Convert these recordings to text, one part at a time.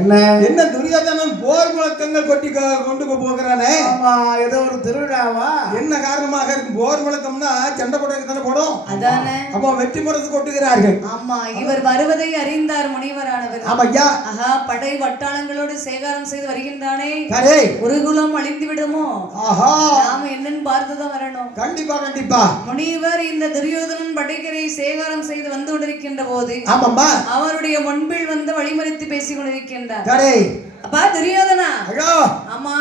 என்ன என்ன துரியோதனன் போர் முழக்கங்கள் கொட்டி கொண்டு போகிறானே? ஆமா, ஏதோ ஒரு திருவிழாவா? என்ன காரணமாக இருக்கு? போர் முழக்கம்னா சண்டை போடுறதுக்கு தானே போடும். அதானே. அப்போ வெற்றி முரசு கொட்டுகிறார்கள். ஆமா, இவர் வருவதை அறிந்தார் முனிவரானவர். ஆமையா. ஆஹா, படை வட்டாளங்களோடு சேகாரம் செய்து வருகின்றானே. சரி, குருகுலம் அழிந்து விடுமோ? ஆஹா, நாம என்னன்னு பார்த்துதான் வரணும். கண்டிப்பா கண்டிப்பா. முனிவர் இந்த துரியோதனன் படைக்கரை சேகாரம் செய்து வந்து கொண்டிருக்கின்ற போது ஆமாம்மா, அவருடைய முன்பில் வந்து வழிமறித்து பேசிக் கொண்டிருக்கின்றார். சரி. அப்பா துரியோதனா, ஐயோ, ஆமா,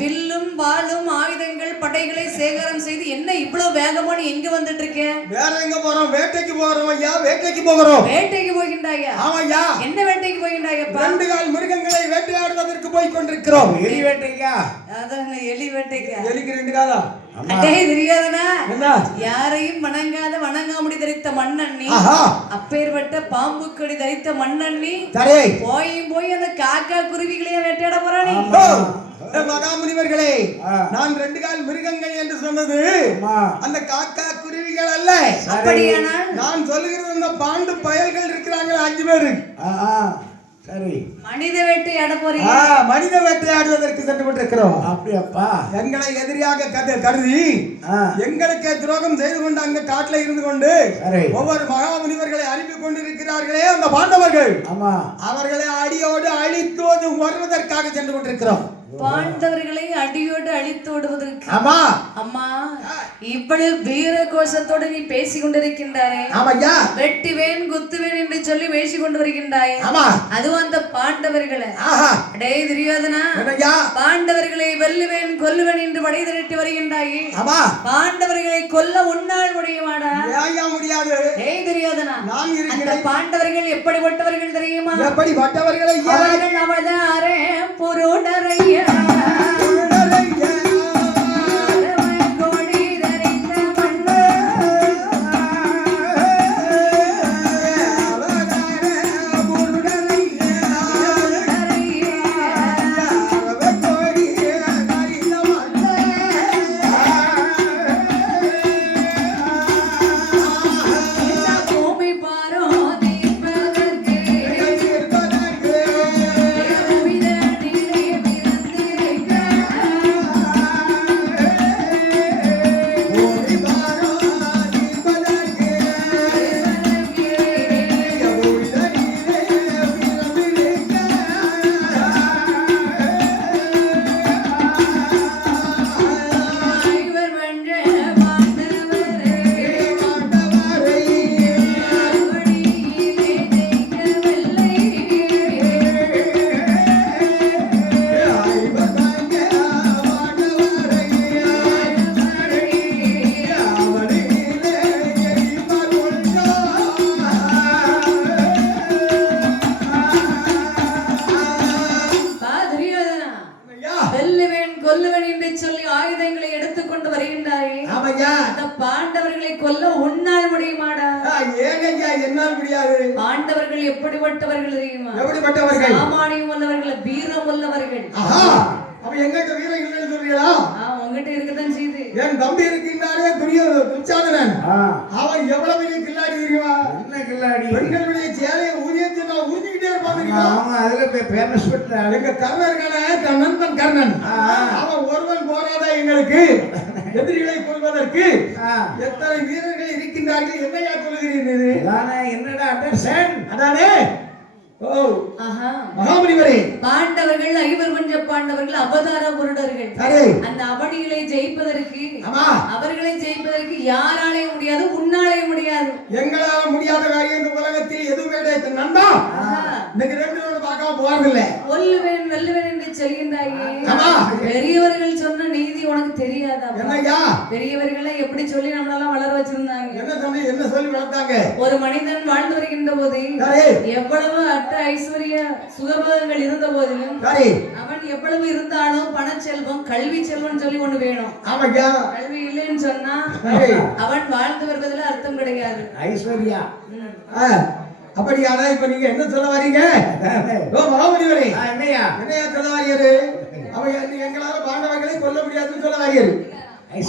வில்லும் வாளும் ஆயுதங்கள் படைகளை சேகரம் செய்து என்ன இவ்வளவு வேகமா நீ எங்க வந்துட்டு இருக்க? வேற எங்க போறோம்? வேட்டைக்கு போறோம் ஐயா, வேட்டைக்கு போகிறோம். வேட்டைக்கு போகின்றாயா? ஆமையா. என்ன வேட்டைக்கு போகின்றாயப்பா? 2 கால் மிருகங்களை வேட்டையாடுவதற்கு போய் கொண்டிருக்கிறோம். எலி வேட்டைக்கா? அதான் எலி வேட்டைக்கா? எலிக்கு 2 காலா? அடே துரியோதனா, என்ன? யாரையும் வணங்காத வணங்காமுடி தரித்த மன்னன் நீ. அப்பேற்பட்ட பாம்பு கொடி தரித்த மன்னன் நீ. சரி, போய் அந்த காக்கா குருவிகளையே வேட்டையாட போறானே. மகாமுனிவர்களே, நான் 2 கால் மிருகங்கள் என்று சொன்னது அந்த காக்கா குருவிகள் அல்ல. அப்படியானால் நான் சொல்லுகிறது அந்த பாண்டு பயல்கள் இருக்கிறாங்க 5 பேரு. சரி, மனித வேட்டையாட போறீங்க? மனித வேட்டையாடுவதற்கு சென்று கொண்டிருக்கிறோம். அப்படியாப்பா? எங்களை எதிரியாக கருதி எங்களுக்கு துரோகம் செய்து கொண்டு அங்க காட்டுல இருந்து கொண்டு ஒவ்வொரு மகாமுனிவர்களை அனுப்பி கொண்டிருக்கிறார்களே அந்த பாண்டவர்கள். ஆமா, அவர்களை அடியோடு அழித்து வருவதற்காக சென்று கொண்டிருக்கிறோம். பாண்டவர்களை அடியோடு அழித்து விடுவதற்கு? ஆமா. அம்மா, இவ்வளவு வீர கோஷத்தோடு நீ பேசிக் கொண்டிருக்கின்றாரே. ஆமையா. வெட்டுவேன் குத்துவேன் என்று சொல்லி பேசிக் கொண்டு வருகின்றாயே. ஆமா, அதுவும் அந்த பாண்டவர்களை. அடே துரியோதனா, பாண்டவர்களை வெல்லுவேன் கொல்லுவேன் என்று படை திரட்டி வருகின்றாயே. ஆமா, பாண்டவர்களை கொல்ல உன்னால் முடியுமாடா? முடியாது. ஏய் துரியோதனா, நான் இருக்கிறேன். அந்த பாண்டவர்கள் எப்படிப்பட்டவர்கள் தெரியுமா? எப்படிப்பட்டவர்கள்? அவர்கள் அவதாரே புருடரைய பாண்டவர்களை கொல்ல உன்னால் முடியுமாடா? ஏனய்யா என்னால் முடியாது. பாண்டவர்கள் எப்படிப்பட்டவர்கள் தெரியுமா? எப்படிப்பட்டவர்கள்? சாமானியம் உள்ளவர்கள், வீரம் உள்ளவர்கள். அப்ப எங்கிட்ட வீரம் இல்லைன்னு சொல்றீங்களா? உங்ககிட்ட இருக்கதான் செய்து. என் தம்பி இருக்கின்றாரே துச்சாதனன், அவன் எவ்வளவு பெரிய கில்லாடி தெரியுமா? என்ன கில்லாடி? பெண்களுடைய சேலையை ஊதியத்தை நான் ஊதிக்கிட்டே இருப்பான். அதுல பேமஸ் எங்க கர்ணன் நண்பன் கர்ணன், அவன் ஒருவன் போராட எங்களுக்கு எதிரிகளை கொள்வதற்கு எத்தனை வீரர்கள் இருக்கின்றார்கள். என்னையா சொல்லுகிறீர்கள்? என்னடா அண்டர்ஸ்டாண்ட்? அதானே. மகாமுனிவரே, பாண்டவர்கள் 5 பஞ்ச பாண்டவர்கள் அவதார புருடர்கள். அந்த அவனிகளை ஜெயிப்பதற்கு, அவர்களை ஜெயிப்பதற்கு யாராலே முடியாது, உன்னாலே முடியாது. எங்களால முடியாத காரியம் இந்த உலகத்தில் எதுவும் கிடையாது. நண்பா, இன்னைக்கு 2 பேரும் பார்க்காம போறதில்லை. கொல்லுவேன் வெல்லுவேன் என்று சொல்கின்றாயே. பெரியவர்கள் சொன்ன நீதி உனக்கு தெரியாதா? என்னய்யா? பெரியவர்களை எப்படி சொல்லி நம்மளெல்லாம் வளர வச்சிருந்தாங்க. என்ன சொல்லி வளர்த்தாங்க? ஒரு மனிதன் வாழ்ந்து வருகின்ற போது எவ்வளவு ஐஸ்வர்ய சுகபோகங்கள் இருந்த போதிலும் அவன் எவ்வளவு இருந்தாலும் பணச்செல்வம் கல்வி செல்வம் சொல்லி ஒண்ணு வேணும். கல்வி இல்லைன்னு சொன்னா அவன் வாழ்ந்து வருவதில் அர்த்தம் கிடையாது. ஐஸ்வர்யா அப்படியானா இப்ப நீங்க என்ன சொல்ல வரீங்க? மகாமுனிவரே, என்னையா சொல்ல வரீரு? எங்களால பாண்டவர்களை கொல்ல முடியாதுன்னு சொல்ல வரீரு.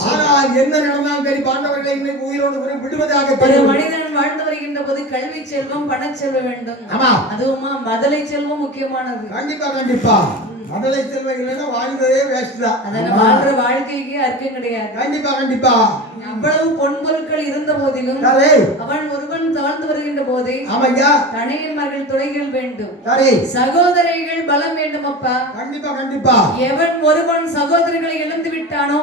ஆனால் என்ன நடந்தாலும் சரி, பாண்டவர்களை இன்னைக்கு உயிரோடு விடுவதாக ஒரு மனிதன் வாழ்ந்து வருகின்ற போது கல்வி செல்வம் பணச்செல்வம் வேண்டும். ஆமா. அதுவுமா மதலை செல்வம் முக்கியமானது. கண்டிப்பா கண்டிப்பா. மதலை செல்வம் இல்லைன்னா வாழ்ந்ததே வேஸ்ட் தான். அதனால வாழ்ற வாழ்க்கைக்கு அர்த்தம் கிடையாது. கண்டிப்பா கண்டிப்பா. அவ்வளவு பொன்பொருட்கள் இருந்த போதிலும் சரி. அவன் ஒருவன் தாழ்ந்து வருகின்ற போதே ஆமையா. தனையன்மார்கள் துணைகள் வேண்டும். சரி. சகோதரிகள் பலம் வேண்டும் அப்பா. கண்டிப்பா கண்டிப்பா. எவன் ஒருவன் சகோதரிகளை இழந்து விட்டானோ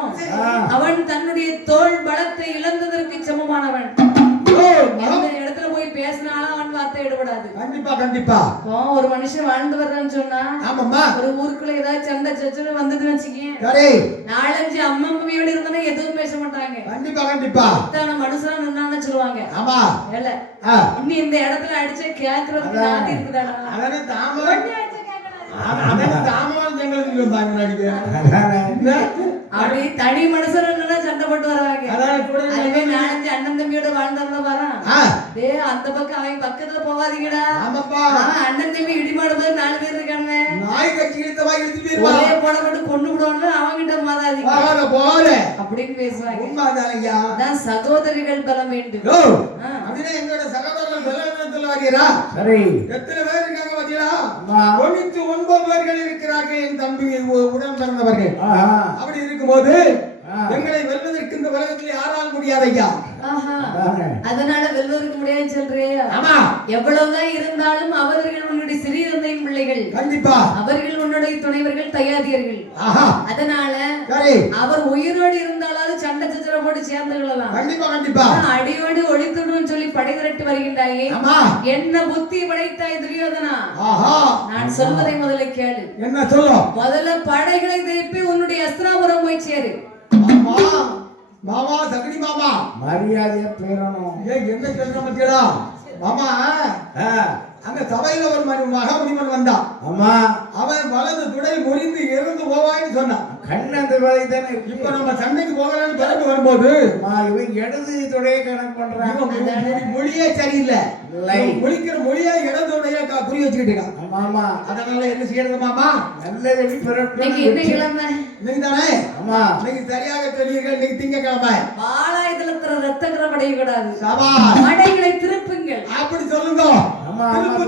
அவன் தன்னுடைய தோள் பலத்தை இழந்ததற்கு சமமானவன். எந்த இடத்துல போய் பேசினாலும் அவன் வார்த்தை எடுபடாது. கண்டிப்பா கண்டிப்பா. ஒரு மனுஷன் வாழ்ந்து வர்றான்னு சொன்னா ஆமாம்மா. ஒரு ஊருக்குள்ள ஏதாவது சண்டை சச்சரவு வந்ததுன்னு வச்சுக்கேன். சரி. 4-5 அம்மம்மியோட இருந்தா எதுவும் பேச மாட்டாங்க. கண்டிப்பா கண்டிப்பா. மனுஷனா நின்னான்னு சொல்லுவாங்க. ஆமா. இல்ல இன்னி இந்த இடத்துல அடிச்ச கேக்குறதுக்கு நாதி இருக்குதாடா. அதானே தாமரை. அதானே தாமரை ஜங்கலுக்கு வந்தாங்க நடிக்க. அப்படி தனி மனுஷன் சண்டை போட்டு வருவாங்க. அதானே கூட 4-5 அண்ணன் தம்பியோட வாழ்ந்தாருல வரான். அந்த பக்கம் அவன் பக்கத்துல போவாதீங்கடா. ஆமாப்பா. அண்ணன் தம்பி இடிமாடு மாதிரி 4 பேர் இருக்காங்க. நாய் கட்சி இழுத்தவா இழுத்து போயிருவா. ஒரே போட மட்டும் கொண்டு விடுவாங்க. அவங்கிட்ட மாதாதீங்க. போற போற அப்படின்னு பேசுவாங்க. உண்மைதானையா. அதான் சகோதரிகள் பலம் வேண்டும். அப்படியே எங்களோட சகோதரர்கள் பலம் சொல்லுவாரா. சரி. எத்தனை பேர் இருக்காங்க பாத்தீங்களா? 99 பேர்கள் இருக்கிறார்கள் என் தம்பி உடன் பிறந்தவர்கள். அப்படி இருக்கும்போது எங்களை வெல்வதற்கு இந்த உலகத்தில் யாரால் முடியாது ஐயா. அதனால வெல்வதற்கு முடியாதுன்னு சொல்றியா? ஆமா. எவ்வளவுதான் இருந்தாலும் அவர்கள் உன்னுடைய சிறிய தந்தையின் பிள்ளைகள். கண்டிப்பா. அவர்கள் உன்னுடைய துணைவர்கள் தயாதியர்கள். அதனால அவர் உயிரோடு இருந்தாலும் சண்டை சச்சரவு போட்டு சேர்ந்து கொள்ளலாம். கண்டிப்பா கண்டிப்பா. அடியோடு ஒழித்துடும் சொல்லி படை திரட்டி வருகின்றாயே. என்ன புத்தி படைத்தாய் துரியோதனா? நான் சொல்வதை முதல்ல கேளு. என்ன சொல்லும்? முதல்ல படைகளை திருப்பி உன்னுடைய அஸ்திராபுரம் போய் சேரு. மாமா சகடி மாமா மரியாதையா பேரணும். என்ன சொல்ற பத்தியா மாமா? அங்க சபையில ஒரு மகாமுனிவன் வந்தான். ஆமா. அவன் வலது துடை முறிந்து இறந்து போவான்னு சொன்னான். கண் அந்த வேலை தானே. இப்ப நம்ம சண்டைக்கு போகலான்னு பிறகு வரும்போது இவன் இடது துடையை கணக்கு பண்றான். மொழியே சரியில்லை. முழிக்கிற மொழியா இடது துடைய குறி வச்சுக்கிட்டு இருக்கான். ஆமா. அதனால என்ன செய்யறது மாமா? நல்லது என்ன கிழமை இன்னைக்கு தானே? ஆமா. இன்னைக்கு சரியாக சொல்லியிருக்க. இன்னைக்கு திங்கக்கிழமை. பாலாயுதல ரத்தம் அடைய கூடாது. படைகளை திருப்புங்கள். அப்படி சொல்லுங்க.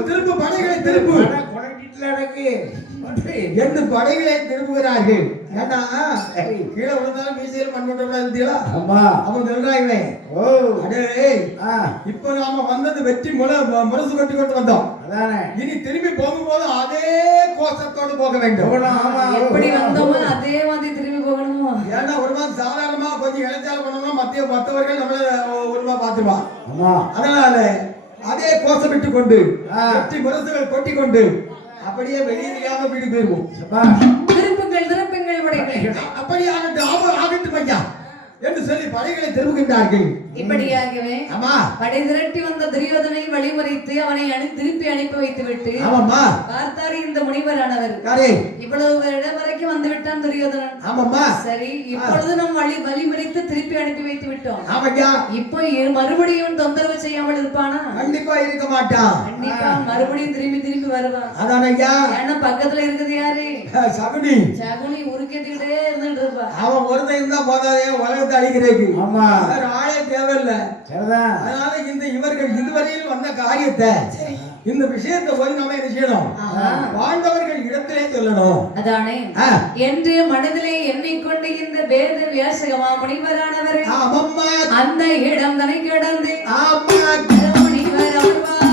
திருப்பு படைகளை திருப்பு. எந்த படைகளை திருப்புகிறார்கள்? ஏன்னா கீழே விழுந்தாலும் மீசையில் மண் கொண்டு அவன் சொல்றாங்க. இப்ப நாம வந்தது வெற்றி முரசு கட்டி கொண்டு வந்தோம். இனி திரும்பி போகும்போது அதே கோஷத்தோடு போக வேண்டும். எப்படி வந்தோமோ அதே மாதிரி திரும்பி போகணுமோ? ஏன்னா ஒரு மாதிரி சாதாரணமா கொஞ்சம் இளைஞால் பண்ணோம்னா மற்றவர்கள் நம்மள ஒருமா பாத்துருவான். அதனால அதே கோஷமிட்டு கொண்டு வெற்றி முரசுகள் கொட்டி கொண்டு அப்படியே வெளியிலாம வீடு போயிருவோம். திருப்புங்கள் திருப்புங்கள் படைகளை. அப்படி ஆகட்டும் ஐயா என்று சொல்லி படைகளை திரும்புகின்றார்கள். இப்படியாகவே படை திரட்டி வந்த துரியோதனை வழிமுறைத்து அவனை திருப்பி அனுப்பி வைத்து விட்டு பார்த்தாரு இந்த முனிவரானவர். இவ்வளவு இடம் வரைக்கும் வந்து விட்டான் துரியோதனன். சரி, இப்பொழுது நம் வழிமுறைத்து திருப்பி அனுப்பி வைத்து விட்டோம். இப்போ மறுபடியும் தொந்தரவு செய்யாமல் இருப்பானா? கண்டிப்பா இருக்க மாட்டான். கண்டிப்பா மறுபடியும் திரும்பி திரும்பி வருவான். ஏன்னா பக்கத்துல இருக்குது யாரு? சகுனி. சகுனி உருக்கிட்டே இருந்துட்டு இருப்பா. அவன் ஒருத்தன் இருந்தா போதாதே உலகத்தை அழிக்கிறதுக்கு. ஆளே தேவையில்லை. அதனால இந்த இவர்கள் இதுவரையில் வந்த காரியத்தை இந்த விஷயத்தை போய் நம்ம என்ன செய்யணும்? வாழ்ந்தவர்கள் இடத்திலே சொல்லணும். அதானே என்று மனதிலே எண்ணிக்கொண்டு இந்த வேத வியாசகமா முனிவரானவர் அந்த இடம் தனை கிடந்து முனிவர் அமர்வார்.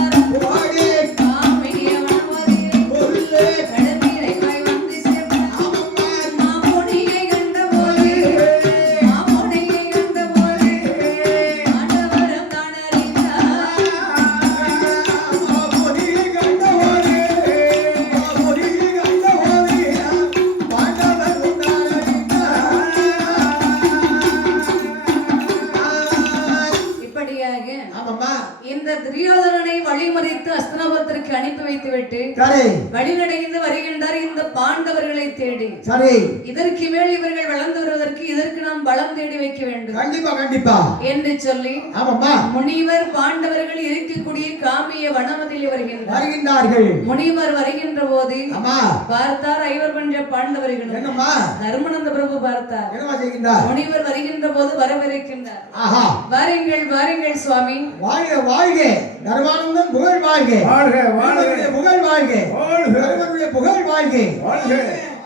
புறப்பட்டு சரி வழிநடைந்து வருகின்றார் இந்த பாண்டவர்களை தேடி. சரி இதற்கு மேல் இவர்கள் வளர்ந்து வருவதற்கு இதற்கு நாம் பலம் தேடி வைக்க வேண்டும். கண்டிப்பா கண்டிப்பா என்று சொல்லி ஆமாம்மா முனிவர் பாண்டவர்கள் இருக்கக்கூடிய காமிய வனமதில் வருகின்றார்கள். முனிவர் வருகின்ற போது ஆமா பார்த்தார் ஐவர் பஞ்ச பாண்டவர்கள். என்னம்மா தர்மநந்த பிரபு பார்த்தார். என்னமா செய்கின்றார்? முனிவர் வருகின்ற போது வரவிருக்கின்றார். ஆஹா வாருங்கள் வாருங்கள் சுவாமி. வாழ்க வாழ்க தர்மானந்தன் புகழ் வாழ்க வாழ்க வாழ்க புகழ் வாழ்க வாழ்க தர்மனுடைய புகழ் வாழ்க வாழ்க.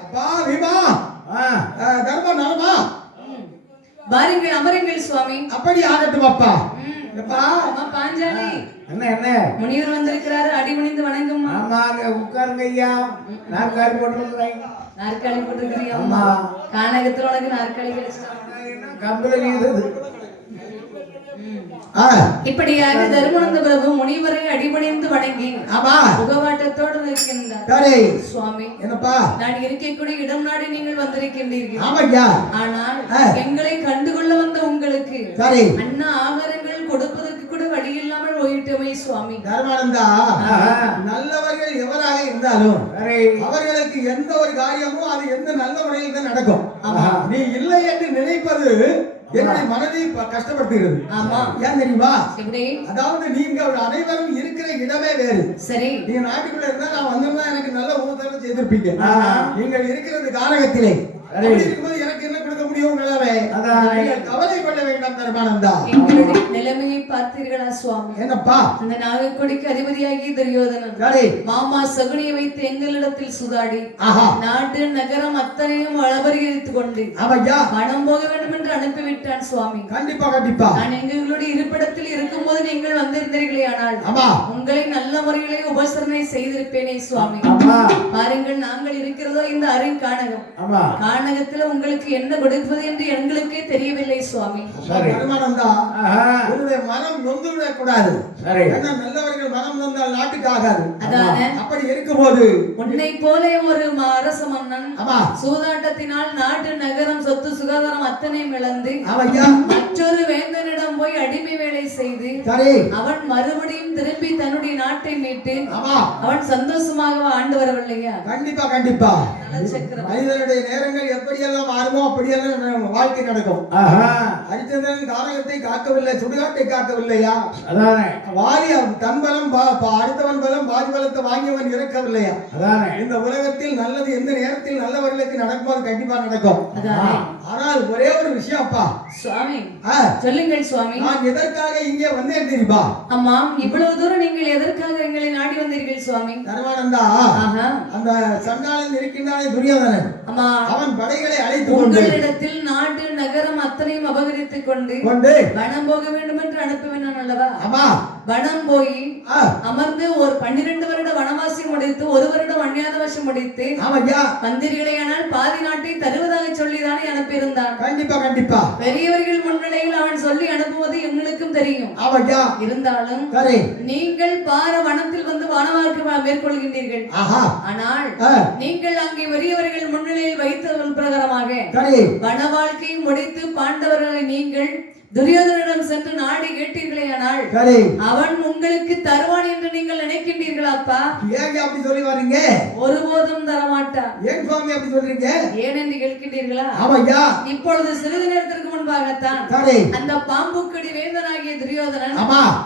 அப்பா விமா தர்ம நலமா? வாருங்கள் அமருங்கள் சுவாமி. அப்படி ஆகட்டும் அப்பா. அப்பா அம்மா பாஞ்சாலி என்ன என்ன முனிவர் வந்திருக்கிறாரு, அடிபணிந்து வணங்கும்மா. ஆமாங்க உட்காருங்க ஐயா. நாற்காலி போட்டுருக்கிறேன். நாற்காலி போட்டுருக்கிறியா? அம்மா கானகத்துல உனக்கு நாற்காலி கிடைச்சிட்டாங்க. கம்பளி நீந்தது. இப்படியாக தர்மநந்த பிரபு முனிவரை அடிபணிந்து வணங்கி ஆமா முகவாட்டத்தோடு நிற்கின்றார். சரி சுவாமி என்னப்பா நான் இருக்கக்கூடிய இடம் நாடி நீங்கள் வந்திருக்கின்றீர்கள். ஆமாய்யா. ஆனால் எங்களை கண்டுகொள்ள வந்த உங்களுக்கு சரி அண்ணா ஆகாரங்கள் கொடுப்பதற்கு கூட வழி இல்லாமல் போயிட்டோமே சுவாமி. தர்மானந்தா நல்லவர்கள் எவராக இருந்தாலும் அவர்களுக்கு எந்த ஒரு காரியமும் அது எந்த நல்ல முறையில் தான் நடக்கும். நீ இல்லை என்று நினைப்பது என்னுடைய மனதை கஷ்டப்படுத்துகிறது. ஆமா ஏன் தெரியுமா? எப்படி? அதாவது நீங்கள் அனைவரும் இருக்கிற இடமே வேறு. சரி நீங்க நாட்டுக்குள்ள இருந்தா நான் வந்திருந்தா எனக்கு நல்ல உபதேசம் செய்திருப்பீங்க. நீங்கள் இருக்கிறது கானகத்திலே. அப்படி இருக்கும்போது எனக்கு என்ன கொடுக்க முடியும் உங்களாலே? நீங்கள் கவலைப்பட வேண்டாம் தர்மானந்தா. எங்களுடைய நிலைமையை பார்த்தீர்களா சுவாமி? என்னப்பா? அந்த நாகக்கொடிக்கு அதிபதியாகி துரியோதனன் சரி மாமா சகுனியை வைத்து எங்களிடத்தில் சுதாடி ஆஹா நாட்டு நகரம் அத்தனையும் அளபரிகரித்துக் கொண்டு ஆமையா பணம் போக வேண்டும் என்று அனுப்பிவிட்டான் சுவாமி. கண்டிப்பா கண்டிப்பா நான் எங்களுடைய இருப்பிடத்தில் இருக்கும்போது நீங்கள் வந்திருந்தீர்களே, ஆனால் ஆமா உங்களை நல்ல முறையிலே உபசரணை செய்திருப்பேனே சுவாமி. பாருங்கள் நாங்கள் இருக்கிறதோ இந்த அரண் கானகம். கானகத்துல உங்களுக்கு என்ன கொடுப்பது என்று எங்களுக்கே தெரியவில்லை சுவாமி. தர்மானந்தா உன்னுடைய மனம் நொந்து விடக் கூடாது. ஏன்னா நல்லவர்கள் மனம் நொந்தால் நாட்டுக்கு ஆகாது. அதானே அப்படி இருக்கும்போது உன்னை போல ஒரு அரச மன்னன் சூதாட்டத்தினால் நாட்டு நகரம் சொத்து சுகாதாரம் அத்தனையும் இழந்து மற்றொரு வேந்தனிடம் போய் அடிமை வேலை செய்து அவன் மறுபடியும் திரும்பி தன்னுடைய நாட்டை மீட்டு அவன் சந்தோஷமாக ஆண்டு வரவில்லையா? கண்டிப்பா கண்டிப்பா மனிதனுடைய நேரங்கள் எப்படியெல்லாம் மாறுமோ அப்படியெல்லாம் வாழ்க்கை நடக்கும். ஹரிச்சந்திரன் கானகத்தை காக்கவில்லை, சுடுகாட்டை காக்கவில்லையா? வாலி தன் பலம் அடுத்தவன் பலம் பாதி பலத்தை வாங்கியவன் இறக்கவில்லையா? இந்த உலகத்தில் நல்லது எந்த நேரத்தில் நல்லவர்களுக்கு நடக்கும்போது கண்டிப்பா நடக்கும். ஆனால் ஒரே ஒரு விஷயம் அப்பா சுவாமி சொல்லுங்கள் சுவாமி. நான் எதற்காக இங்கே வந்தேன் தெரியுமா? ஆமா இவ்வளவு தூரம் நீங்கள் எதற்காக எங்களை நாடி வந்தீர்கள் சுவாமி? தர்மானந்தா அந்த சண்டாளன் இருக்கின்றானே துரியோதனன், அவன் படைகளை அழைத்து கொண்டு உங்களிடத்தில் நாட்டு நகரம் அத்தனையும் அபகரித்துக் கொண்டு வனம் போக வேண்டும் என்று அனுப்புவேன் அல்லவா? ஆமா வனம் போய் அமர்ந்து ஒரு 12 வருட வனவாசி முடித்து 1 வருடம் அந்நியாதவாசம் முடித்து வந்தீர்களே, ஆனால் பாதி நாட்டை தருவதாக சொல்லிதானே அனுப்பியிருந்தான். கண்டிப்பா கண்டிப்பா பெரியவர்கள் முன்னிலையில் அவன் சொல்லி அனுப்புவது எங்களுக்கும் தெரியும். இருந்தாலும் நீங்கள் பார வனத்தில் வந்து வனவாக்கு மேற்கொள்கின்றீர்கள். ஆனால் நீங்கள் அங்கே பெரியவர்கள் முன்னிலையில் வைத்ததன் பிரகாரமாக வன வாழ்க்கையை முடித்து பாண்டவர்களை நீங்கள் துரியோதனிடம் சென்று நாடி கேட்டீர்களே, ஆனால் அவன் உங்களுக்கு தருவான் என்று நீங்கள் நினைக்கின்றீர்களாப்பா? ஏன் அப்படி சொல்லி வரீங்க? ஒருபோதும் தரமாட்டான். ஏன் சுவாமி அப்படி சொல்றீங்க? ஏன் என்று கேட்கின்றீர்களா? ஆமாய்யா. இப்பொழுது சிறிது நேரத்திற்கு முன்பாகத்தான் அந்த பாம்புக்கடி வேந்தனாகிய துரியோதனன்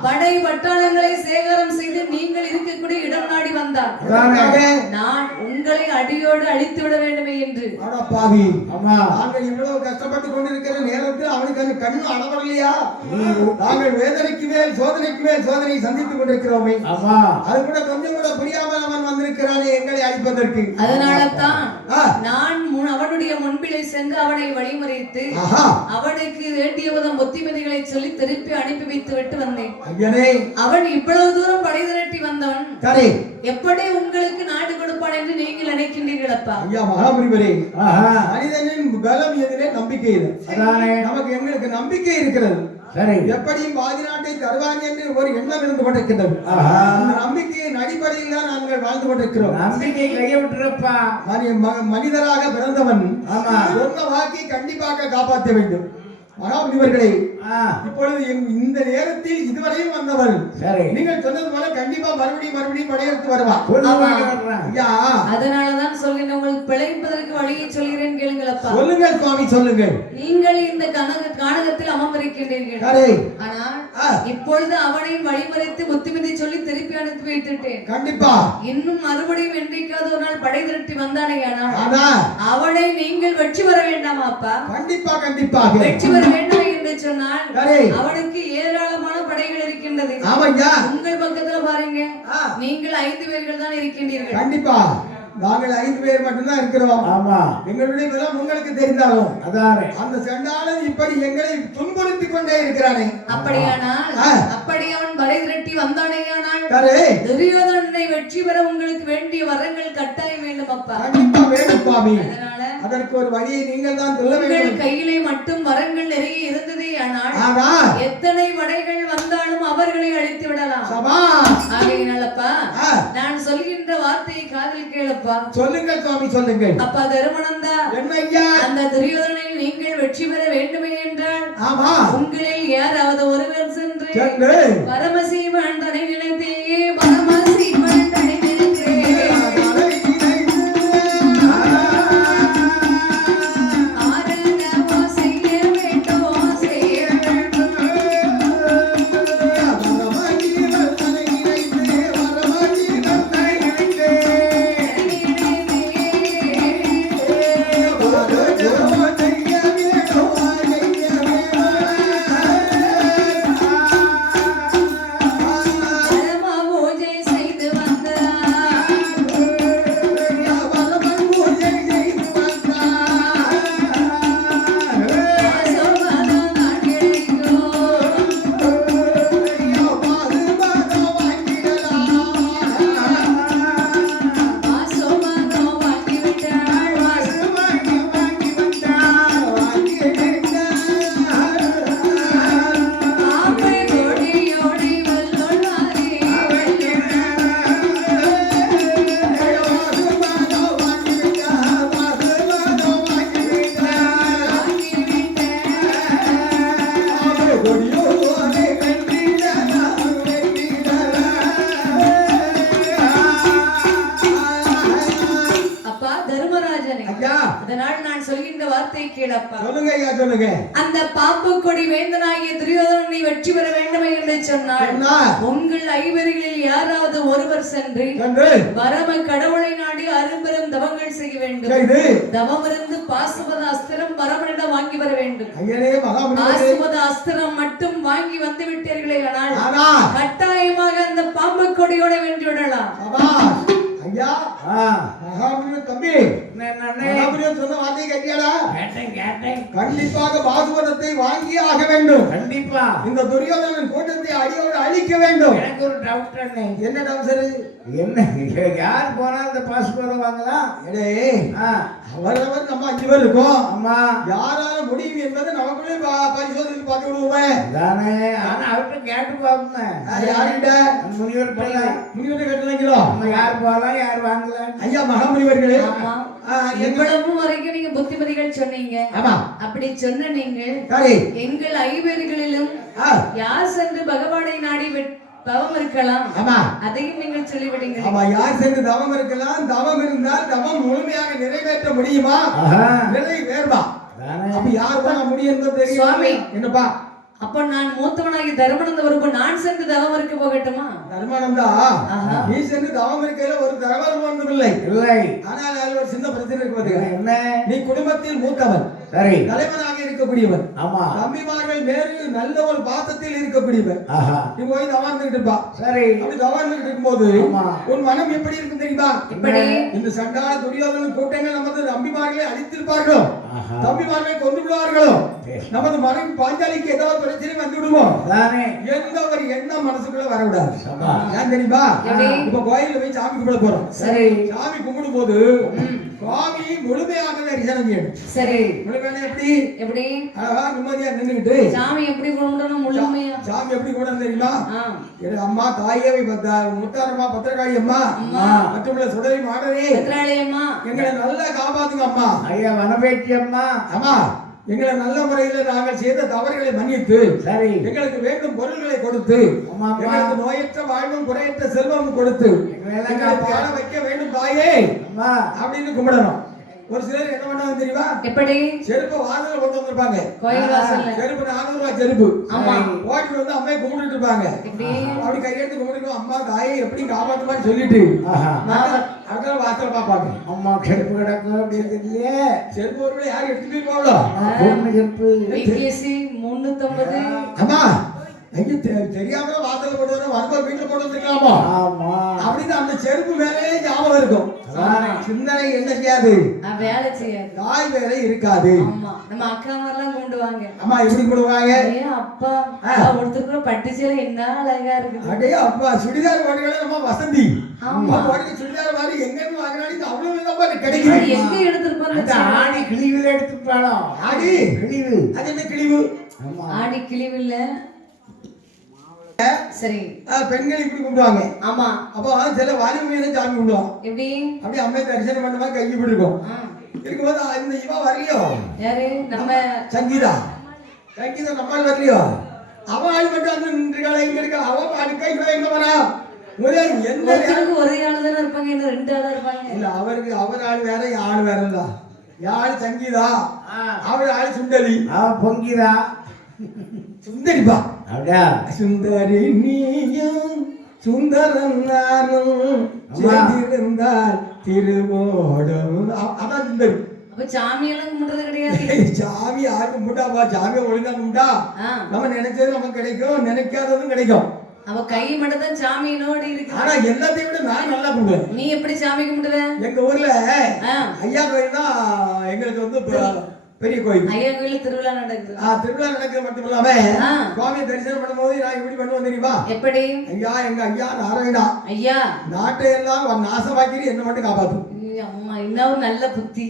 படை பட்டாளங்களை சேகரம் செய்து நீங்கள் இருக்கக்கூடிய இடம் நாடி வந்தான். நான் உங்களை அடியோடு அழித்து விட வேண்டுமே என்று. நாங்கள் இவ்வளவு கஷ்டப்பட்டு கொண்டிருக்கிற நேரத்தில் அவனுக்கு அந்த கண்ணு அடவ இல்லையா? நாங்கள் வேதனைக்கு மேல் சோதனை சந்தித்துக் கொண்டிருக்கிறோமே. அது கூட கொஞ்சம் கூட புரியாமல் அவன் வந்திருக்கிறானே எங்களை அழிப்பதற்கு. அதனாலதான் நான் அவனுடைய முன்பிலை சென்று அவனை வழிமறித்து அவனுக்கு வேண்டிய புத்திமதிகளை சொல்லி திருப்பி அனுப்பி வைத்து விட்டு வந்தேன். அவன் இவ்வளவு தூரம் படை திரட்டி வந்தவன் எப்படி உங்களுக்கு நாடு கொடுப்பான் என்று நீங்கள் நினைக்கின்றீர்கள் அப்பா? ஐயா மகாபுரிவரே, மனிதனின் பலம் எதிரே நம்பிக்கை இது. நமக்கு எங்களுக்கு நம்பிக்கை இருக்கிறது. எப்படியும் பாதி நாட்டை தருவான் என்று ஒரு எண்ணம் இருந்து கொண்டிருக்கிறது. அந்த நம்பிக்கையின் அடிப்படையில் தான் நாங்கள் வாழ்ந்து கொண்டிருக்கிறோம். நம்பிக்கை கையை விட்டுறப்பா. மனிதராக பிறந்தவன் சொன்ன வாக்கை கண்டிப்பாக காப்பாற்ற வேண்டும். மகாமுனிவர்களே, இப்பொழுது இந்த நேரத்தில் இதுவரையும் வந்தவள் நீங்கள் சொன்னது போல கண்டிப்பா மறுபடியும் படையெடுத்து வருவார். அதனாலதான் சொல்கிறேன், உங்களுக்கு பிழைப்பதற்கு வழியை சொல்கிறேன் கேளுங்கள் அப்பா. சொல்லுங்கள் சுவாமி, சொல்லுங்கள். நீங்கள் இந்த கானகத்தில் அமர்ந்திருக்கின்றீர்கள். ஆனால் இப்பொழுது அவனையும் வழிமறைத்து முத்துமிதி சொல்லி திருப்பி அனுப்பி வைத்துட்டேன். கண்டிப்பா இன்னும் மறுபடியும் என்றைக்காவது ஒரு நாள் படை திரட்டி வந்தானே, ஆனால் அவனை நீங்கள் வெற்றி பெற வேண்டாமா அப்பா? கண்டிப்பாக வெற்றி பெற வேண்டாம் என்று சொன்னால் அவனுக்கு ஏராளமான படைகள் இருக்கின்றது. உங்கள் பக்கத்துல பாருங்க, நீங்கள் 5 பேர்கள் தான் இருக்கின்றீர்கள். கண்டிப்பா நாங்கள் 5 பேர் மட்டும்தான் இருக்கிறோம். ஆமா, எங்களுடைய பலம் உங்களுக்கு தெரிந்தாலும் அதானே அந்த சண்டாளன் இப்படி எங்களை துன்புறுத்திக் கொண்டே இருக்கிறானே. அப்படியானால் அப்படி அவன் படை திரட்டி வந்தானேயானால் துரியோதனனை வெற்றி பெற உங்களுக்கு வேண்டிய வரங்கள் கட்டாயம் வேண்டும் அப்பா. கண்டிப்பா வேண்டும் சுவாமி. அதனால அதற்கு ஒரு வழியை நீங்கள் தான் சொல்ல வேண்டும். உங்கள் கையிலே மட்டும் வரங்கள் நிறைய இருந்ததே, ஆனால் எத்தனை படைகள் வந்தாலும் அவர்களை அழித்து விடலாம். ஆகையினாலப்பா நான் சொல்கின்ற வார்த்தையை காதில் கேளப்பா. சொல்லுங்கள் சுவாமி, சொல்லுங்கள். அப்பா தருமனந்தா, என்னய்யா? அந்த துரியோதனை நீங்கள் வெற்றி பெற வேண்டுமே என்றால் உங்களில் யாராவது ஒருவர் சென்று பரமசிவன் தன்னை நினைத்தே பரமசிவன் தன்னை அந்த பாம்பு கொடி வேந்தனாகிய துரியோதனனை வெற்றி பெற வேண்டும் என்று சொன்னால் உங்கள் 5 பேர்களில் யாராவது ஒருவர் சென்று பரம கடவுளை நாடி அரும்பெரும் தவங்கள் செய்ய வேண்டும். தவம் இருந்து பாசுபத அஸ்திரம் பரமனிடம் வாங்கி வர வேண்டும். பாசுபத அஸ்திரம் மட்டும் வாங்கி வந்து விட்டீர்களே, ஆனால் கட்டாயமாக அந்த பாம்பு கொடியோட வென்று விடலாம். ஐயா, தம்பி, சொன்ன வார்த்தை கேட்டியாடா? கேட்டேன். கண்டிப்பாக பாசுபதத்தை வாங்கி ஆக வேண்டும். கண்டிப்பா இந்த துரியோதனன் கூட்டத்தை அடியோடு அழிக்க வேண்டும். எனக்கு ஒரு டவுட். என்ன டவுட்? என்ன யார் போனா இந்த பாசுபதம் வாங்கலாம்? அவரவர் நம்ம 5 பேர் இருக்கோம். ஆமா, யாரால முடியும் என்பதை நமக்குள்ளே பரிசோதனை பார்த்து விடுவோம் தானே. ஆனா அவர்கிட்ட கேட்டு பார்ப்போம். யார்கிட்ட? முனிவர் கேட்டீங்களோ? யார் போகலாம், யார் வாங்கலாம்? ஐயா மகாமுனிவர்களே, எவ்வளவு வரைக்கும் நீங்க புத்திமதிகள் சொன்னீங்க. அப்படி சொன்ன நீங்கள் எங்கள் 5 பேர்களிலும் யார் சென்று பகவானை நாடி தவம் இருக்கலாம், அதையும் நீங்கள் சொல்லிவிட்டீங்க. யார் சென்று தவம் இருக்கலாம்? தவம் இருந்தால் தவம் முழுமையாக நிறைவேற்ற முடியுமா? நிறைவேறுமா? அப்ப யார் பண்ண முடியும் தெரியும் சுவாமி. என்னப்பா? அப்ப நான் மூத்தவனாகி தர்மனந்த வரும்போது நான் சென்று தவம் இருக்க போகட்டுமா? தர்மனந்தா, நீ சென்று தவம் இருக்கையில ஒரு தரவரம் ஒன்றும் இல்லை. ஆனால் அதில் ஒரு சின்ன பிரச்சனை இருப்பது என்ன? நீ குடும்பத்தில் மூத்தவன், சரி, தலைவனாக இருக்கக்கூடியவன். ஆமா, தம்பிமார்கள் வேறு நல்ல ஒரு பாசத்தில் இருக்கக்கூடியவன். நீ போய் தவம் இருந்துட்டு இருப்பா. சரி, அப்படி தவம் இருந்துட்டு இருக்கும்போது உன் மனம் எப்படி இருக்கும் தெரியுமா? இப்படி இந்த சண்டாள துரியோதன கூட்டங்கள் நமது தம்பிமார்களை அழித்திருப்பார்களோ, தம்பிமார்களை கொண்டு விடுவார்களோ, நமது மனைவி பாஞ்சாலிக்கு ஏதாவது பிரச்சனை வந்து விடுவோம். எந்த ஒரு எண்ணம் மனசுக்குள்ள வரக்கூடாது. ஏன் தெரியுமா? இப்ப கோயில்ல போய் சாமி கும்பிட போறோம். சரி, சாமி கும்பிடும் போது சுவாமி முழுமையாக தரிசனம் செய்யணும். சரி, முழுமையான எப்படி அழகா நிம்மதியா நின்றுகிட்டு சாமி எப்படி கும்பிடணும்? முழுமையா சாமி எப்படி கும்பிடணும் தெரியுமா? அம்மா தாயே முத்தாரம்மா பத்திரகாளி அம்மா, மற்றும் சுடலை மாடரே பத்திராளி அம்மா, எங்களை நல்லா காப்பாத்துங்க அம்மா. ஐயா வனபேட்டி அம்மா. அம்மா எங்களை நல்ல முறையில் நாங்கள் செய்த தவறுகளை மன்னித்து சரி எங்களுக்கு வேண்டும் பொருள்களை கொடுத்து ஆமா, ஆமா. எங்களுக்கு நோயற்ற வாழ்வும் குறையற்ற செல்வமும் கொடுத்து எங்களை வாழ வைக்க வேண்டும் தாயே அம்மா அப்படின்னு கும்பிடணும். ஒரு சிலர் என்ன பண்ணுவாங்க தெரியுமா? எப்படி செருப்பு வாசல்ல கொண்டு வந்திருப்பாங்க. கோயில் வாசல்ல செருப்பு 400 ரூபாய் செருப்பு. ஆமா. ஓடி வந்து அம்மையை கும்பிட்டுட்டு இருப்பாங்க. எப்படி அப்படி கையெடுத்து கும்பிட்டு அம்மா தாயை எப்படி காப்பாற்றுமான்னு சொல்லிட்டு ஆஹா அங்கே வாசல் பார்ப்பாங்க. அம்மா செருப்பு கிடக்கும் அப்படி இருக்குல்லையே செருப்பு ஒரு வேளை யாரும் எடுத்துட்டு போயிடுவாங்களோ? பொண்ணு செருப்பு பிகேசி 350 அம்மா ஐயோ தெரியாம வாசல்ல போட்டு வர வரும்போது வீட்டுல போட்டு வந்துருக்கலாமா ஆமா அப்படின்னு அந்த செருப்பு மேலே ஞாபகம் இருக்கும். சிந்தனை என்ன செய்யாது? வேலை செய்யாது. தாய் வேலை இருக்காது. ஆமா நம்ம அக்கா மாதிரிலாம் கும்பிடுவாங்க. அம்மா எப்படி கும்பிடுவாங்க? ஏன் அப்பா ஒருத்தருக்கு பட்டு சேலை என்ன அழகா இருக்குது. அடே அப்பா சுடிதார் போடுகளே நம்ம வசந்தி. ஆமா போடுற சுடிதார் மாதிரி எங்க இருந்து வாங்குறானே அவ்வளவு தான் கிடைக்குது. எங்க எடுத்துட்டு அந்த ஆணி கிழிவுல எடுத்துட்டாளோ ஆடி கிழிவு அது என்ன கிழிவு? ஆமா ஆடி கிழிவு இல்ல. சரி பெண்கள் இப்படி கும்பிடுவாங்க. ஆமா அப்போ சில வாலிபமையான சாமி கும்பிடுவாங்க. எப்படி அப்படியே அம்மையை தரிசனம் பண்ணுமா கை இப்படி இருக்கும். இருக்கும்போது இந்த இவா வரலையோ யாரு நம்ம சங்கீதா சங்கீதா நம்மால் வரலையோ அவன் ஆள் மட்டும் வந்து நின்றுக்காள எங்க இருக்கா அவன் அடுக்கா இவன் எங்க வரா ஒரே எந்த ஒரே ஆளு தானே இருப்பாங்க என்ன 2 ஆளா இருப்பாங்க இல்ல அவருக்கு அவர் ஆள் வேற ஆள் வேற இல்ல யாழ் சங்கீதா அவர் ஆள் சுண்டலி பொங்கிதா சுந்தரிப்பா அப்படியா சுந்தரி நீயும் சுந்தரம் நானும் சேர்ந்திருந்தால் திருவோடும் அதான் சுந்தரி. அப்ப சாமி எல்லாம் கும்பிடுறது கிடையாது. சாமி யாரு கும்பிட்டாப்பா? சாமியை ஒழுங்கா கும்பிட்டா நம்ம நினைச்சது நமக்கு கிடைக்கும், நினைக்காததும் கிடைக்கும். அவ கை மட்டும் தான் சாமியோட இருக்கு. ஆனா எல்லாத்தையும் விட நான் நல்லா கும்பிடுவேன். நீ எப்படி சாமி கும்பிடுவ? எங்க ஊர்ல ஐயா கோயில் தான் எங்களுக்கு வந்து பெரிய கோயில். ஐயா கோயில திருவிழா நடக்குது. திருவிழா நடக்கிறது மட்டும் இல்லாம சுவாமியை தரிசனம் பண்ணும்போது நான் எப்படி பண்ணுவேன் தெரியுமா? எப்படி? ஐயா எங்க ஐயா நாராயணா ஐயா நாட்டை எல்லாம் நாசமாக்கி என்ன மட்டும் காப்பாத்து. அம்மா இன்னும் நல்ல புத்தி.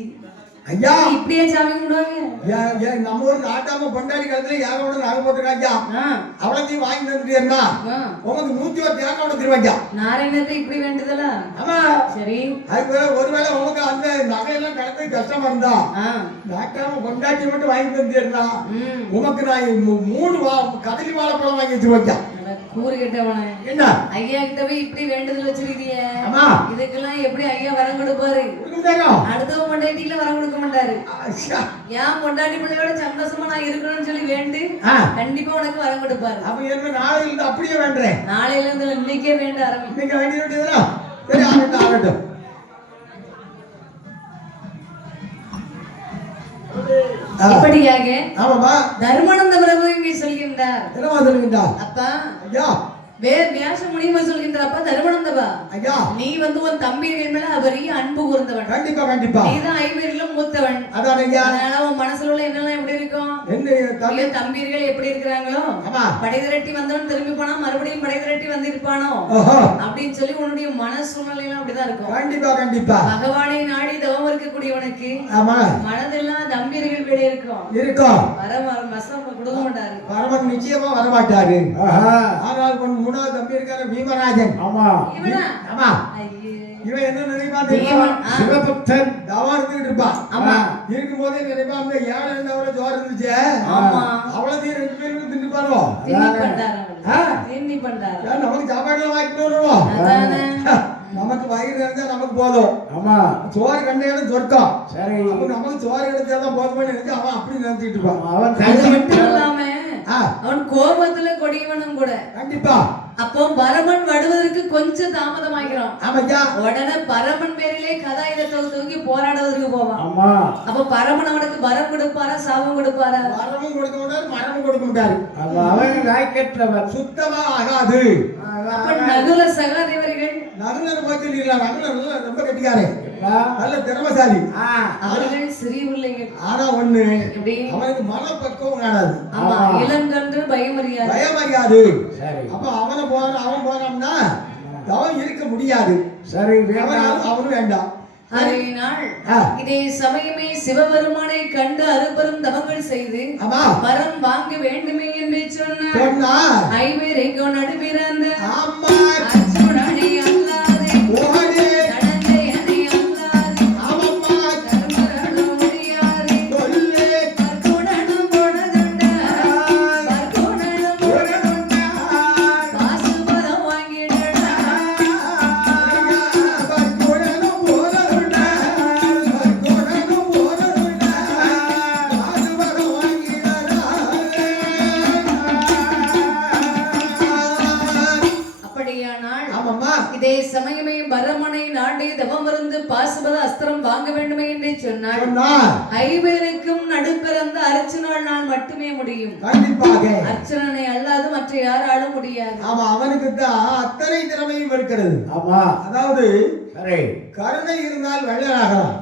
ஐயா இப்படியே சாமி கும்பிடுவாங்க. நம்ம ஒரு நாட்டாம பொண்டாடி காலத்துல யாரோட நாங்க போட்டுருக்காங்க. அவ்வளத்தையும் வாங்கி தந்துட்டேன்னா உனக்கு 101 தேங்காவோட திருவாங்க. நாராயணத்தை இப்படி வேண்டுதலா? ஆமா சரி. அதுக்கு ஒருவேளை உனக்கு அந்த நகையெல்லாம் கடந்து கஷ்டமா இருந்தா நாட்டாம பொண்டாட்டி மட்டும் வாங்கி தந்துட்டேன்னா உனக்கு நான் 3 கதலி வாழைப்பழம் வாங்கி வச்சிருவாங்க. கூறு கேட்டவன என்ன ஐயா கிட்ட போய் இப்படி வேண்டுதல் வச்சிருக்கீங்க. ஆமா இதுக்கெல்லாம் எப்படி ஐயா வரம் கொடுப்பாரு? அடுத்தவங்க பொண்டாட்டில வரம் கொடுக்க மாட்டாரு. ஏன் பொண்டாட்டி பிள்ளையோட சந்தோஷமா நான் இருக்கணும்னு சொல்லி வேண்டு கண்டிப்பா உனக்கு வரம் கொடுப்பாரு. அப்ப என்ன நாளையில இருந்து அப்படியே வேண்டேன். நாளையில இருந்து இன்னைக்கே வேண்ட ஆரம்பி. இன்னைக்கு வேண்டிய வேண்டியதுனா சரி ஆகட்டும் ஆகட்டும். இப்படியாக ஆமாமா தர்மானந்த பிரபு இங்கே சொல்கின்றார். என்னவா சொல்லுகின்றார்? அப்பா ஐயா வியாச முனிவர் சொல்கின்றார். அப்பா தர்மானந்தவா ஐயா நீ வந்து உன் தம்பிகள் மேல அவரையும் அன்பு கூர்ந்தவன். கண்டிப்பா கண்டிப்பா நீதான் 5 பேரிலும் மூத்தவன். அதான் ஐயா. அதனால உன் மனசுல உள்ள என்னெல்லாம் எப்படி இருக்கும்? என்ன தம்பிகள் எப்படி இருக்கிறாங்களோ படை திரட்டி வந்தவன் திரும்பி போனா மறுபடியும் படை திரட்டி வந்திருப்பானோ அப்படின்னு சொல்லி உன்னுடைய மன சூழ்நிலையெல்லாம் அப்படிதான் இருக்கும். கண்டிப்பா கண்டிப்பா பகவானை நாடி தவம் இருக்கக்கூடியவனுக்கு மனதெல்லாம் தம்பிகள் பேட இருக்கும். வசம் கொடுக்க மாட்டாரு. வரவன் நிச்சயமா வரமாட்டாரு. ஆனால் 3வது தம்பி இருக்காரு பீமராஜன். ஆமா ஆமா இவன் என்ன நினைப்பான்? சிவபக்தன் தவம் இருந்துகிட்டு இருப்பான். ஆமா இருக்கும் போதே நினைப்பான் அந்த 7 இருந்தவரை ஜோர் இருந்துச்சு அவ்வளோத்தையும் 2 பேரும் தின்னுப்பாரோ. நமக்கு சாப்பாடுலாம் வாங்கிட்டு வருவோம். நமக்கு வயிறு இருந்தா நமக்கு போதும். ஆமா சோறு கண்டையிலும் சொர்க்கம். சரி அப்ப நமக்கு சோறு எடுத்தாதான் போதும்னு நினைச்சு அவன் அப்படி நினைச்சிட்டு இருப்பான். அவன் மட்டும் இல்லாம அவன் கோபத்துல கொடியவனும் கூட. கண்டிப்பா அப்போ பரமன் வருவதற்கு கொஞ்சம் தாமதமாகிறோம். ஆமாய்யா உடனே பரமன் பேரிலே கதாயுதத்தை தூக்கி போராடுவதற்கு போவான். ஆமா அப்ப பரமன் அவனுக்கு வரம் கொடுப்பாரா சாபம் கொடுப்பாரா? வரமும் கொடுக்க மாட்டாரு மரமும் கொடுக்க மாட்டாரு. அவன் ராக்கெட்லவர் சுத்தமா ஆகாது. அப்ப நகுல சகாதேவர்கள் நகுலர் போய் சொல்லிடலாம். நகுலர் ரொம்ப கெட்டிக்காரு நல்ல திறமசாலி. அவர்கள் சிறிய பிள்ளைகள். ஆனா ஒண்ணு எப்படி அவனுக்கு மனப்பக்குவம் காணாது. ஆமா இளங்கன்று பயமறியாது. பயமறியாது. சரி அப்ப அவன் போனான்னா அவன் இருக்க முடியாது. சரி அவனும் வேண்டாம். இதே சமயமே சிவபெருமானை கண்டு அருபெரும் தவங்கள் செய்து வரம் வாங்க வேண்டுமே என்று சொன்னார். 5 பேரைக்கோ நடுபிறந்த அர்ஜுனனை அல்லாதே தனஞ்சயனை அல்லாதே தர்மராளோ முடியாது அர்ஜுனனை பாசுபத அஸ்திரம் வாங்க வேண்டுமே என்று சொன்னாள். ஐவருக்கும் நடுப்பிறந்த அர்ச்சுனால் நான் மட்டுமே முடியும். கண்டிப்பாக அர்ச்சனனை அல்லாது மற்ற யாராலும் முடியாது. ஆமா, அவனுக்கு தான் அத்தனை திறமையும் இருக்கிறது. ஆமா, அதாவது சரி, கருணை இருந்தால் வெள்ளனாகலாம்,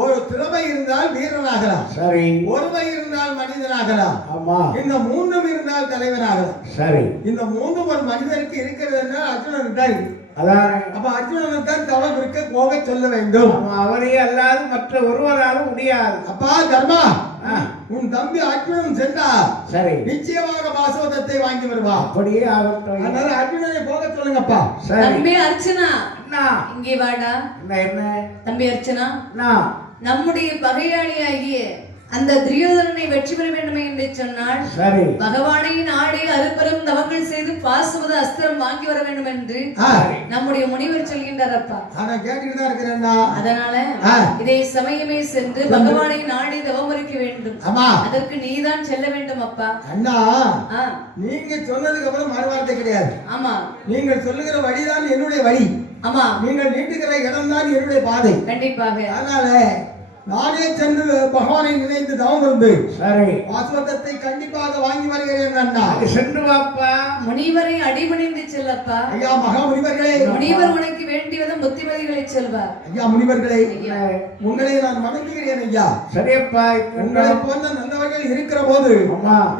ஒரு திறமை இருந்தால் வீரனாகலாம், சரி, ஒருமை இருந்தால் மனிதனாகலாம், ஆமா, இந்த மூன்றும் இருந்தால் தலைவனாகலாம். சரி, இந்த மூன்றும் ஒரு மனிதனுக்கு இருக்கிறது என்றால் அர்ஜுனனுக்கு தான் இருக்கு. அதான் அப்ப அர்ஜுனனுக்கு தான் தவம் இருக்க போக சொல்ல வேண்டும். அவரே அல்லாது மற்ற ஒருவராலும் முடியாது. அப்பா தர்மா, உன் தம்பி அர்ஜுனன் சென்றா சரி நிச்சயமாக பாசுவதத்தை வாங்கி வருவா. அப்படியே ஆகட்டும். அதனால அர்ஜுனனை போக சொல்லுங்கப்பா. தம்பி அர்ச்சனா, இங்கே வாடா. என்ன தம்பி அர்ச்சனா, நம்முடைய பகையாளியாகிய அந்த துரியோதனனை வெற்றி பெற வேண்டுமே என்று சொன்னால் சரி பகவானை நாடி அருப்பெரும் தவங்கள் செய்து பாசுபத அஸ்திரம் வாங்கி வர வேண்டும் என்று நம்முடைய முனிவர் சொல்கின்றார். அப்பா நான் கேட்டுட்டு தான் இருக்கிறேன்னா, அதனால இதே சமயமே சென்று பகவானை நாடி தவம் இருக்க வேண்டும். அதற்கு நீதான் செல்ல வேண்டும். அப்பா அண்ணா, நீங்க சொன்னதுக்கு அப்புறம் மறுவார்த்தை கிடையாது. ஆமா, நீங்கள் சொல்லுகிற வழிதான் என்னுடைய வழி. ஆமா, நீங்கள் நீட்டுகிற இடம் தான் என்னுடைய பாதை. கண்டிப்பாக. அதனால நானே சென்று பகவானை நினைந்து தவம் இருந்து சரி பாசுவதத்தை கண்டிப்பாக வாங்கி வருகிறேன். அண்ணா சென்று வாப்பா. முனிவரை அடிபணிந்து செல்லப்பா. ஐயா மகா முனிவர்களே, முனிவர் உனக்கு வேண்டியதும் புத்திமதிகளை செல்வார். ஐயா முனிவர்களே, உங்களை நான் வணங்குகிறேன். ஐயா சரியப்பா, உங்களை போன்ற நல்லவர்கள் இருக்கிற போது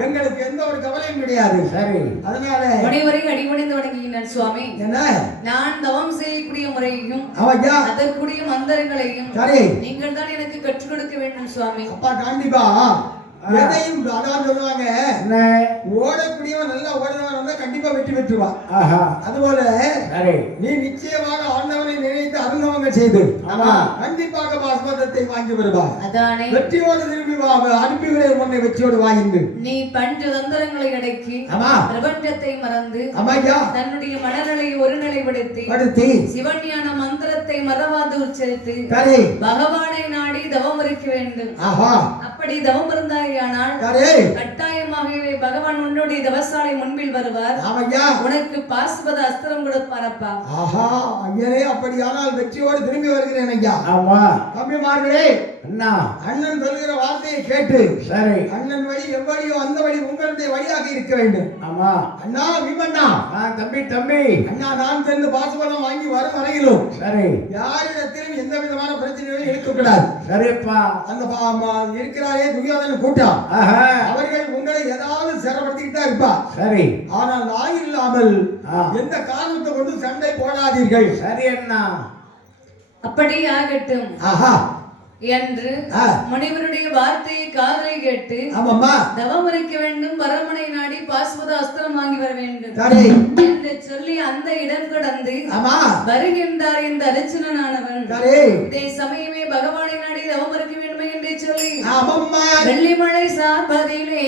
எங்களுக்கு எந்த ஒரு கவலையும் கிடையாது. சரி, அதனால முனிவரை அடிபணிந்து வணங்குகிறேன். சுவாமி, என்ன நான் தவம் செய்யக்கூடிய முறையையும் அதற்குரிய மந்திரங்களையும் நீங்கள் தான் எனக்கு கற்றுக் கொடுக்க வேண்டும். சுவாமி, அப்பா கண்டிப்பா எதையும் அதான் சொல்லுவாங்க, ஓடக்கூடியவன் நல்லா ஓடுறவன் வந்தா கண்டிப்பா வெற்றி பெற்றுவான். அதுபோல நீ நிச்சயமாக ஆண்டவனை நினைத்து அருந்தவங்க செய்து கண்டிப்பாக பாஸ்பதத்தை வாங்கி வருவா. அதானே வெற்றியோடு திரும்பி வா, அனுப்பிவிட உன்னை வெற்றியோடு வாங்கிந்து நீ பஞ்சதந்திரங்களை அடக்கி பிரபஞ்சத்தை மறந்து தன்னுடைய மனநிலையை ஒருநிலைப்படுத்தி சிவஞான மந்திரத்தை மறவாது உச்சரித்து பகவானை நாடி தவம் இருக்க வேண்டும். அப்படி தவம் இருந்தாய் கட்டாயமாகவே பகவான் உன்னுடைய தவசாலை முன்பில் வருவார். உனக்கு பாசுபத அஸ்திரம் கொடுப்பாரப்பா. அப்படியானால் வெற்றியோடு திரும்பி வருகிறேன். ஐயா தம்பிமார்களே, அண்ணன் சொல்கிற வார்த்தையை கேட்டு சரி அண்ணன் வழி எவ்வளியோ அந்த வழி உங்களுடைய வழியாக இருக்க வேண்டும். ஆமா அண்ணா, பீமண்ணா, தம்பி தம்பி அண்ணா, நான் சென்று பாசுபதம் வாங்கி வரும் வரையிலும் சரி யாரிடத்திலும் எந்த விதமான பிரச்சனையும் இருக்கக்கூடாது. சரிப்பா, அந்த இருக்கிறாரே துரியோதன கூட்டம், அவர்கள் உங்களை ஏதாவது சிரமப்படுத்திக்கிட்டு தான் இருப்பா. சரி, ஆனால் நான் இல்லாமல் எந்த காரணத்தை கொண்டு சண்டை போடாதீர்கள். சரி அண்ணா, அப்படி ஆகட்டும் என்று முனிவருடைய வார்த்தையை காதலை கேட்டு தவம் இருக்க வேண்டும், பரமனை நாடி பாசுபத அஸ்திரம் வாங்கி வர வேண்டும் என்று சொல்லி அந்த இடம் கடந்து வருகின்றார் இந்த அர்ச்சுனனானவன். இதே சமயமே பகவானை நாடி தவம் இருக்க வேண்டும் என்று சொல்லி வெள்ளிமலை சார்பதிலே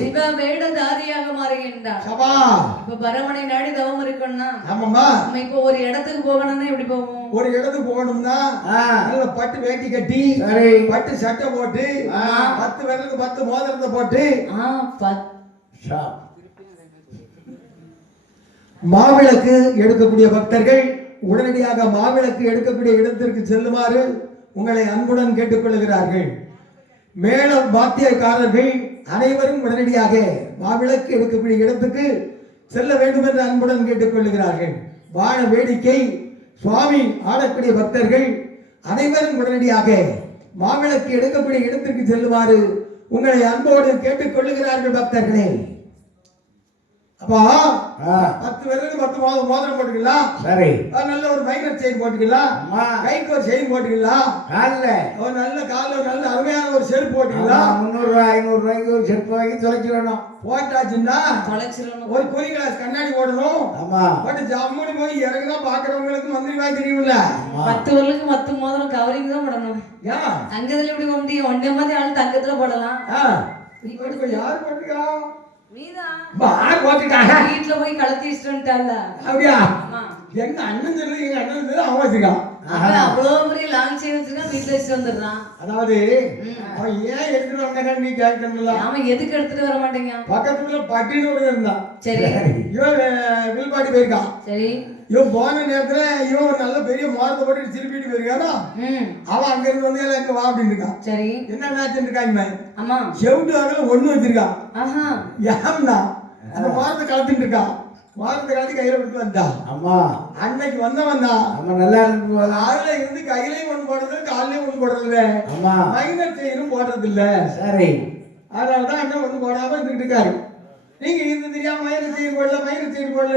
சிவ வேடதாரியாக மாறுகின்றார். இப்ப பரமனை நாடி தவம் இருக்கணும்னா நம்ம இப்போ ஒரு இடத்துக்கு போகணும்னா எப்படி போவோம்? ஒரு இடத்துக்கு போகணும்னா நல்ல பட்டு வேட்டி கட்டி பட்டு சட்டை போட்டு 10 விரலுக்கு 10 மோதிரத்தை போட்டு மாவிளக்கு எடுக்கக்கூடிய பக்தர்கள் உடனடியாக மாவிளக்கு எடுக்கக்கூடிய இடத்திற்கு செல்லுமாறு உங்களை அன்புடன் கேட்டுக்கொள்கிறார்கள். மேல வாத்தியக்காரர்கள் அனைவரும் உடனடியாக மாவிளக்கு எடுக்கக்கூடிய இடத்துக்கு செல்ல வேண்டும் என்று அன்புடன் கேட்டுக்கொள்கிறார்கள். வான வேடிக்கை சுவாமி ஆடக்கூடிய பக்தர்கள் அனைவரும் உடனடியாக மாவிளக்கு எடுக்கக்கூடிய இடத்திற்கு செல்லுமாறு உங்களை அன்போடு கேட்டுக்கொள்ளுகிறார்கள் பக்தர்களே. அப்பா 10 பேருக்கு 10 மோதிரம் போட்டுக்கலாம். சரி. நல்ல ஒரு மைனர் செயின் போட்டுக்கலாம். கைக்கு ஒரு செயின் போட்டுக்கலாம். கால்ல ஒரு நல்ல கால்ல ஒரு நல்ல அருமையான ஒரு செருப்பு போட்டுக்கலாம். 300 ரூபாய் 500 ரூபாய்க்கு ஒரு செருப்பு வாங்கி தொலைச்சிடணும். போட்டாச்சுன்னா தொலைச்சிடணும். ஒரு கோழி கிளாஸ் கண்ணாடி போடணும். ஆமா. போட்டு ஜம்முனு போய் இறங்கினா பாக்குறவங்களுக்கு மந்திரி வாங்கி தெரியும்ல. 10 பேருக்கு 10 மோதிரம் கவரிங் தான் போடணும். ஏன் தங்கத்துல எப்படி போட முடியும்? ஒண்ணே மாதிரி ஆளு தங்கத்துல போடலாம். நீ போட்டுக்கோ. யார் போட்டுக்கா? வீட்டுல போய் கலத்தி வச்சுட்டால. அப்படியா? எங்க அண்ணன் சொல்லு. எங்க அண்ணன் சொல்லு. அவன் வச்சுக்கான். அவ்வளவு பெரிய லாங் செயின் வச்சிருக்கான். வீட்டுல வச்சுட்டு வந்துடுறான். அதாவது அவன் ஏன் எடுத்துட்டு வந்தாங்க நீ கேட்கணும்ல. அவன் எதுக்கு எடுத்துட்டு வர மாட்டேங்க? பக்கத்துல பட்டின்னு ஒரு இருந்தான். சரி. இவன் வில்பாட்டி போயிருக்கான். சரி. இவன் போன நேரத்துல இவன் ஒரு நல்ல பெரிய மோரத்தை போட்டு திருப்பிட்டு போயிருக்கானா. அவன் அங்க இருந்து வந்து எங்க வா அப்படின்னு இருக்கான். சரி. என்ன நாச்சுன்னு இருக்காங்க. ஆமா. செவிட்டு வாங்கல ஒண்ணு வச்சிருக்கான். ஏம்னா அந்த மோரத்தை கலத்துட்டு இருக்கான். மோரத்தை கலத்தி கையில கொடுத்து வந்தான். ஆமா. அன்னைக்கு வந்தவன் தான். அவன் நல்லா இருந்து அதுல இருந்து கையிலையும் ஒண்ணு போடுறது காலையும் ஒண்ணு போடுறது இல்ல. ஆமா. மைனர் செயினும் போடுறது இல்ல. சரி. அதனாலதான் அண்ணன் ஒண்ணு போடாம இருந்துட்டு இருக்காரு. நீங்க இது தெரியாம மைனர் செயின் போடல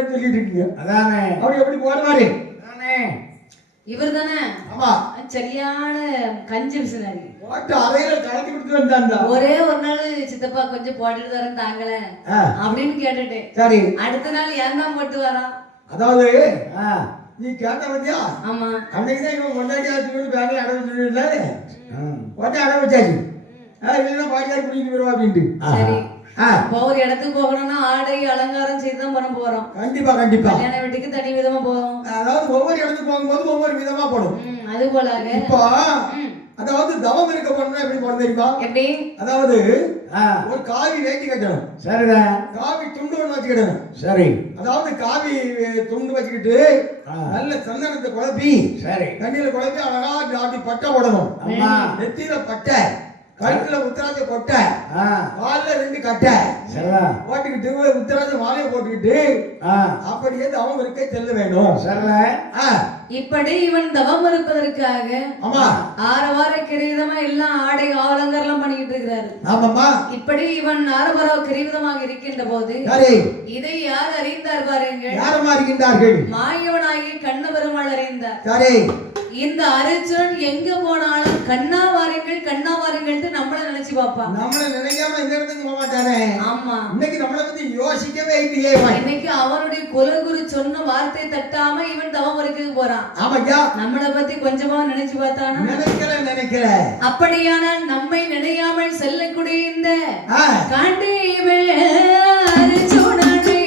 சொல்லிட்டு இருக்கீங்க. அதானே. அப்படி எப்படி போடுவாரு? அதானே. இவர் தானே. ஆமா. சரியான கஞ்சி விசனாரி. போட்டு அறையில கலக்கி கொடுத்து வந்தாண்டா. ஒரே ஒரு நாள் சித்தப்பா கொஞ்சம் போட்டுட்டு வரேன் தாங்கல அப்படின்னு கேட்டுட்டேன். சரி. அடுத்த நாள் ஏன் தான் போட்டு வரான்? அதாவது நீ கேட்ட பத்தியா? ஆமா. அன்னைக்குதான் இவன் கொண்டாடி ஆச்சு பேங்க்ல அடவு சொல்லிட்டாரு. உடனே அடவு வச்சாச்சு. இல்லைன்னா பாட்டியார் குடிக்கிட்டு வருவா அப்படின்ட்டு. சரி. ஒரு இடத்துக்கு போகணும்னா ஆடை அலங்காரம் செய்துதான் பண்ண போறோம். கண்டிப்பா கண்டிப்பா. கல்யாண வீட்டுக்கு தனி விதமா போகும். அதாவது ஒவ்வொரு இடத்துக்கு போகும்போது ஒவ்வொரு விதமா போடும். அது போல இப்போ அதாவது தவம் இருக்க போனா எப்படி போட தெரியுமா? எப்படி? அதாவது ஒரு காவி வேட்டி கட்டணும். சரிதான். காவி துண்டு ஒண்ணு வச்சுக்கிடணும். சரி. அதாவது காவி துண்டு வச்சுக்கிட்டு நல்ல சந்தனத்தை குழப்பி சரி தண்ணியில குழப்பி அழகா அப்படி பட்டை போடணும். நெத்தியில பட்டை, கழுத்துல உத்தராஜ கொட்டை, கால்ல 2 கட்டை போட்டுக்கிட்டு உத்தராஜ மாலையை போட்டுக்கிட்டு அப்படியே தவம் இருக்க செல்ல வேணும். இப்படி இவன் தவம் இருப்பதற்காக ஆரவார கிரீதமா எல்லாம் ஆடை அலங்காரம் பண்ணிக்கிட்டு இருக்கிறாரு. ஆமாமா. இப்படி இவன் ஆரவார கிரீதமாக இருக்கின்ற போது இதை யார் அறிந்தார் பாருங்கள். யாரும் அறிகின்றார்கள்? மாயவனாகி கண்ணபெருமாள் அறிந்தார். சரி. இந்த அர்ஜுன் எங்க போனாலும் கண்ணா வாருங்கள் நம்மள நினைச்சு பாப்பா. நம்மள நினைக்காம இந்த இடத்துக்கு போக மாட்டானே. ஆமா. இன்னைக்கு நம்மள பத்தி யோசிக்கவே இல்லையே. இன்னைக்கு அவனுடைய குலகுரு சொன்ன வார்த்தை தட்டாம இவன் தவம் வரைக்கும் போறான். ஆமாய்யா. நம்மள பத்தி கொஞ்சமா நினைச்சு பார்த்தானா? நினைக்கல. அப்படியானால் நம்மை நினையாமல் செல்லக்கூடிய இந்த காண்டேவே அர்ஜுனனே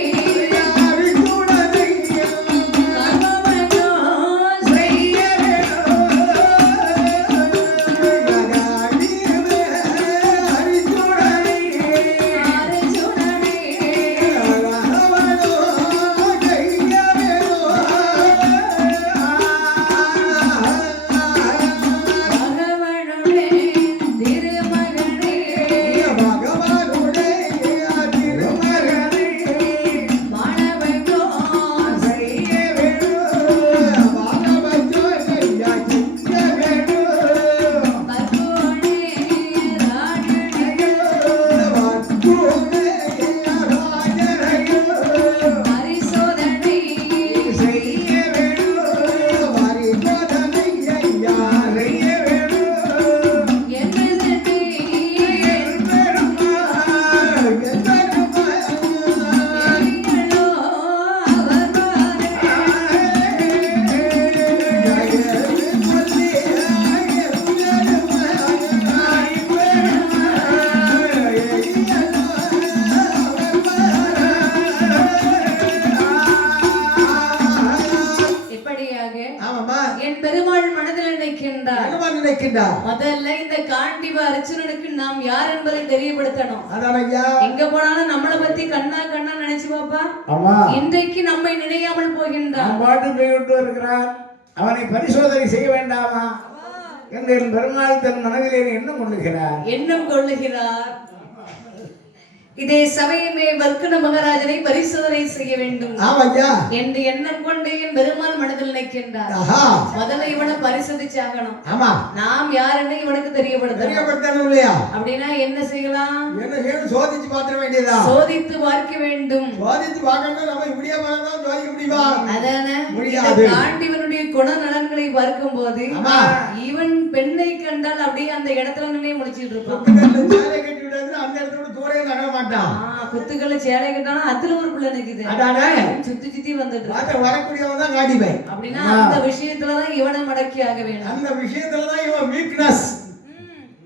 நினைக்கின்றார். முதல்ல இந்த காண்டிவ அர்ஜுனனுக்கு நாம் யார் என்பதை தெரியப்படுத்தணும். அதான் ஐயா, எங்க போனாலும் நம்மளை பத்தி கண்ணா கண்ணா நினைச்சு பாப்பா. ஆமா, இன்றைக்கு நம்மை நினையாமல் போகின்றான். பாட்டு போய்விட்டு இருக்கிறான். அவனை பரிசோதனை செய்ய வேண்டாமா என்று பெருமாள் தன் மனதிலே எண்ணம் கொள்ளுகிறார். இதே சமயமே வர்க்கண மகாராஜனை பரிசோதனை செய்ய வேண்டும் என்று எண்ணம் கொண்டு என் பெருமாள் மனதில் நினைக்கின்றார். முதல்ல இவனை பரிசோதிச்சாகணும். நாம் யாருன்னு இவனுக்கு தெரியப்படுத்தணும் இல்லையா? அப்படின்னா என்ன செய்யலாம்? சோதிச்சு பார்க்க வேண்டியதா? சோதித்து பார்க்க வேண்டும். சோதித்து பார்க்கணும். நம்ம இப்படியே பார்த்தா சோதிக்க முடியுமா? அதானே காண்டிவனுடைய குணநலன்களை பார்க்கும் போது இவன் பெண்ணை கண்டால் அப்படியே அந்த இடத்துல நின்று முடிச்சிட்டு இருப்பான். அந்த இடத்தோட தூரே நகர மாட்டான். குத்துக்களை சேலை கட்டானா அதுல ஒரு பிள்ளை நிக்குது. அதானே சுத்தி சுத்தி வந்துட்டு வரக்கூடியவன் தான் காண்டிபை. அப்படின்னா அந்த விஷயத்துலதான் இவனை மடக்கி ஆக வேண்டும். அந்த விஷயத்துலதான் இவன் வீக்னஸ்.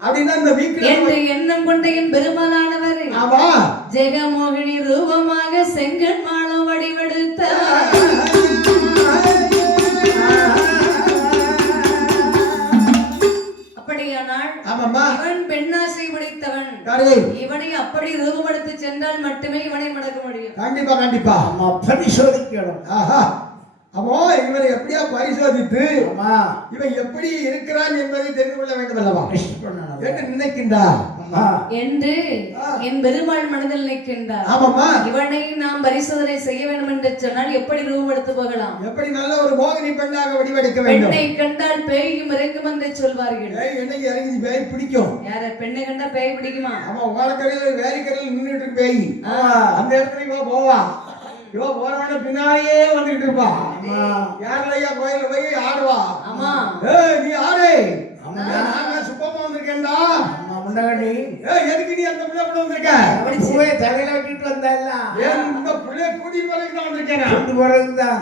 அப்படின்னா அந்த வீக்னஸ் என்று எண்ணம் கொண்ட என் பெருமாளானவர் ஜெகமோகினி ரூபமாக செங்கன் மாலம் வடிவெடுத்த இவன் பெண்ணாசை படைத்தவன். இவனை அப்படி ரூபப்படுத்தி சென்றால் மட்டுமே இவனை மடக்க முடியும். கண்டிப்பா கண்டிப்பா பரிசோதிக்கணும். அப்போ இவரை எப்படியா பரிசோதித்து இவன் எப்படி இருக்கிறான் என்பதை தெரிந்து கொள்ள வேண்டும் அல்லவா என்று நினைக்கின்றார் என்று என் பெருமாள் மனதில் நினைக்கின்றார். இவனை நாம் பரிசோதனை செய்ய வேண்டும் என்று சொன்னால் எப்படி ரூபப்படுத்த போகலாம்? எப்படி நல்ல ஒரு மோகினி பெண்ணாக வடிவெடுக்க வேண்டும். பெண்ணை கண்டால் பேயும் இறங்கும் என்று சொல்வார்கள். என்னைக்கு இறங்கி பேய் பிடிக்கும். யார பெண்ணை கண்டா பேய் பிடிக்குமா? ஆமா, ஓலக்கரையில் வேலிக்கரையில் நின்றுட்டு இருக்கு பேய். அந்த இடத்துல போவா இவ போறவன பின்னாடியே வந்துட்டு இருப்பா. யாருலையா கோயில போய் ஆடுவா. ஆமா, நீ ஆடு. நான் சுப்பமா வந்திருக்கேன்டா. எதுக்கு நீ அந்த பிள்ளை கூட வந்திருக்க? தலையில விட்டுட்டு வந்தா இந்த பிள்ளை கூட்டிட்டு வரதுக்கு தான் வந்திருக்கேன். கூட்டு போறதுதான்.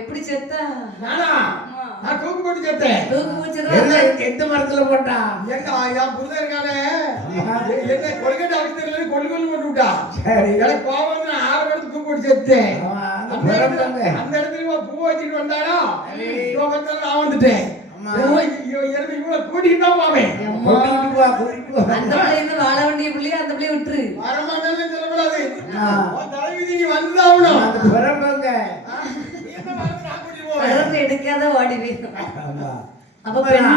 எப்படி செத்த? நானா நான் தூக்கு போட்டு செத்தேன். தூக்கு போட்டு எந்த மரத்துல போட்டா? எங்க என் புருஷன் இருக்கானே என்ன கொள்கை அடிக்கிறது கொள்கொள்ளு போட்டு விட்டா. எனக்கு கோபம் வந்து நான் 6 மணிக்கு தூக்கு போட்டு செத்தேன். அந்த இடத்துல பூ வச்சுட்டு வந்தாடா. நான் வந்துட்டேன். கூட்டிட்டு தான் போவேன். அந்த பிள்ளை வாழ வேண்டிய பிள்ளைய அந்த பிள்ளைய விட்டுரு. வரமாட்டேன்னு சொல்லக்கூடாது. தலைவிதி நீ வந்துதான் எடுக்காத வாடி போயிடும்.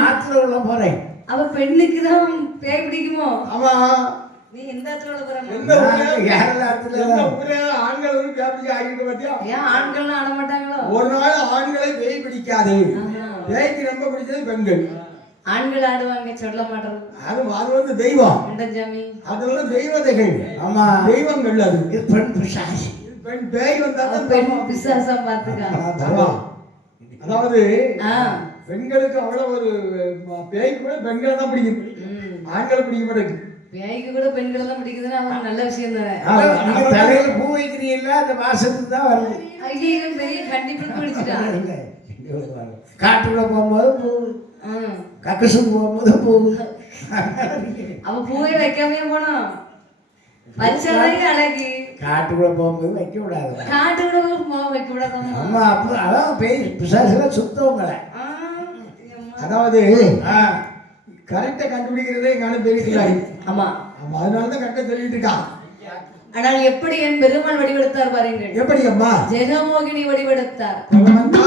ஆத்துல உள்ள போறேன். அப்ப பெண்ணுக்குதான் பேய் பிடிக்குமோ? ஆமா, நீ எந்த ஆத்துல உள்ள போற? ஆண்கள் ஆட மாட்டாங்களோ? ஒரு நாள் ஆண்களை பேய் பிடிக்காது. பேய்க்கு ரொம்ப பிடிச்சது பெண்கள். ஆண்கள் ஆடுவாங்க, சொல்ல மாட்டோம். அது வந்து தெய்வம். அது வந்து தெய்வதைகள். ஆமா, தெய்வங்கள். அது பெண் பிசாசு. பெண் பேய் வந்தாலும் பெண் பிசாசம் பார்த்துக்க. அதாவது பெண்களுக்கு அவ்வளவு ஒரு பேய்க்கு கூட பெண்களை தான் பிடிக்கும். ஆண்களை பிடிக்க மாட்டேங்குது. பேய்க்கு கூட பெண்களை தான் பிடிக்குதுன்னா அவன் நல்ல விஷயம் தானே. தலையில பூ வைக்கிறீங்களா அந்த வாசத்துக்கு தான் வருது. ஐயோ, பெரிய கண்டிப்பா பிடிச்சிட்டான். காட்டுக்குள்ள போகும்போது பூ, கக்கசுக்கு போகும்போது பூ. அவ பூவை வைக்காமே போனோம். பரிசாதாரி அழகி. காட்டுக்குள்ள போகும்போது வைக்க கூடாது. காட்டுக்குள்ள வைக்க கூடாது. ஆமா, அப்ப அதான் பேய் பிசாசுல சுத்தவங்கள. அதாவது கரெக்டா கண்டுபிடிக்கிறதே எங்கான பெரிய. ஆமா, அதனாலதான் கரெக்டா சொல்லிட்டு இருக்கான். ஆனால் எப்படி என் பெருமாள் வடிவெடுத்தார் பாருங்கள். எப்படி அம்மா? ஜெகமோகினி வடிவெடுத்தார்.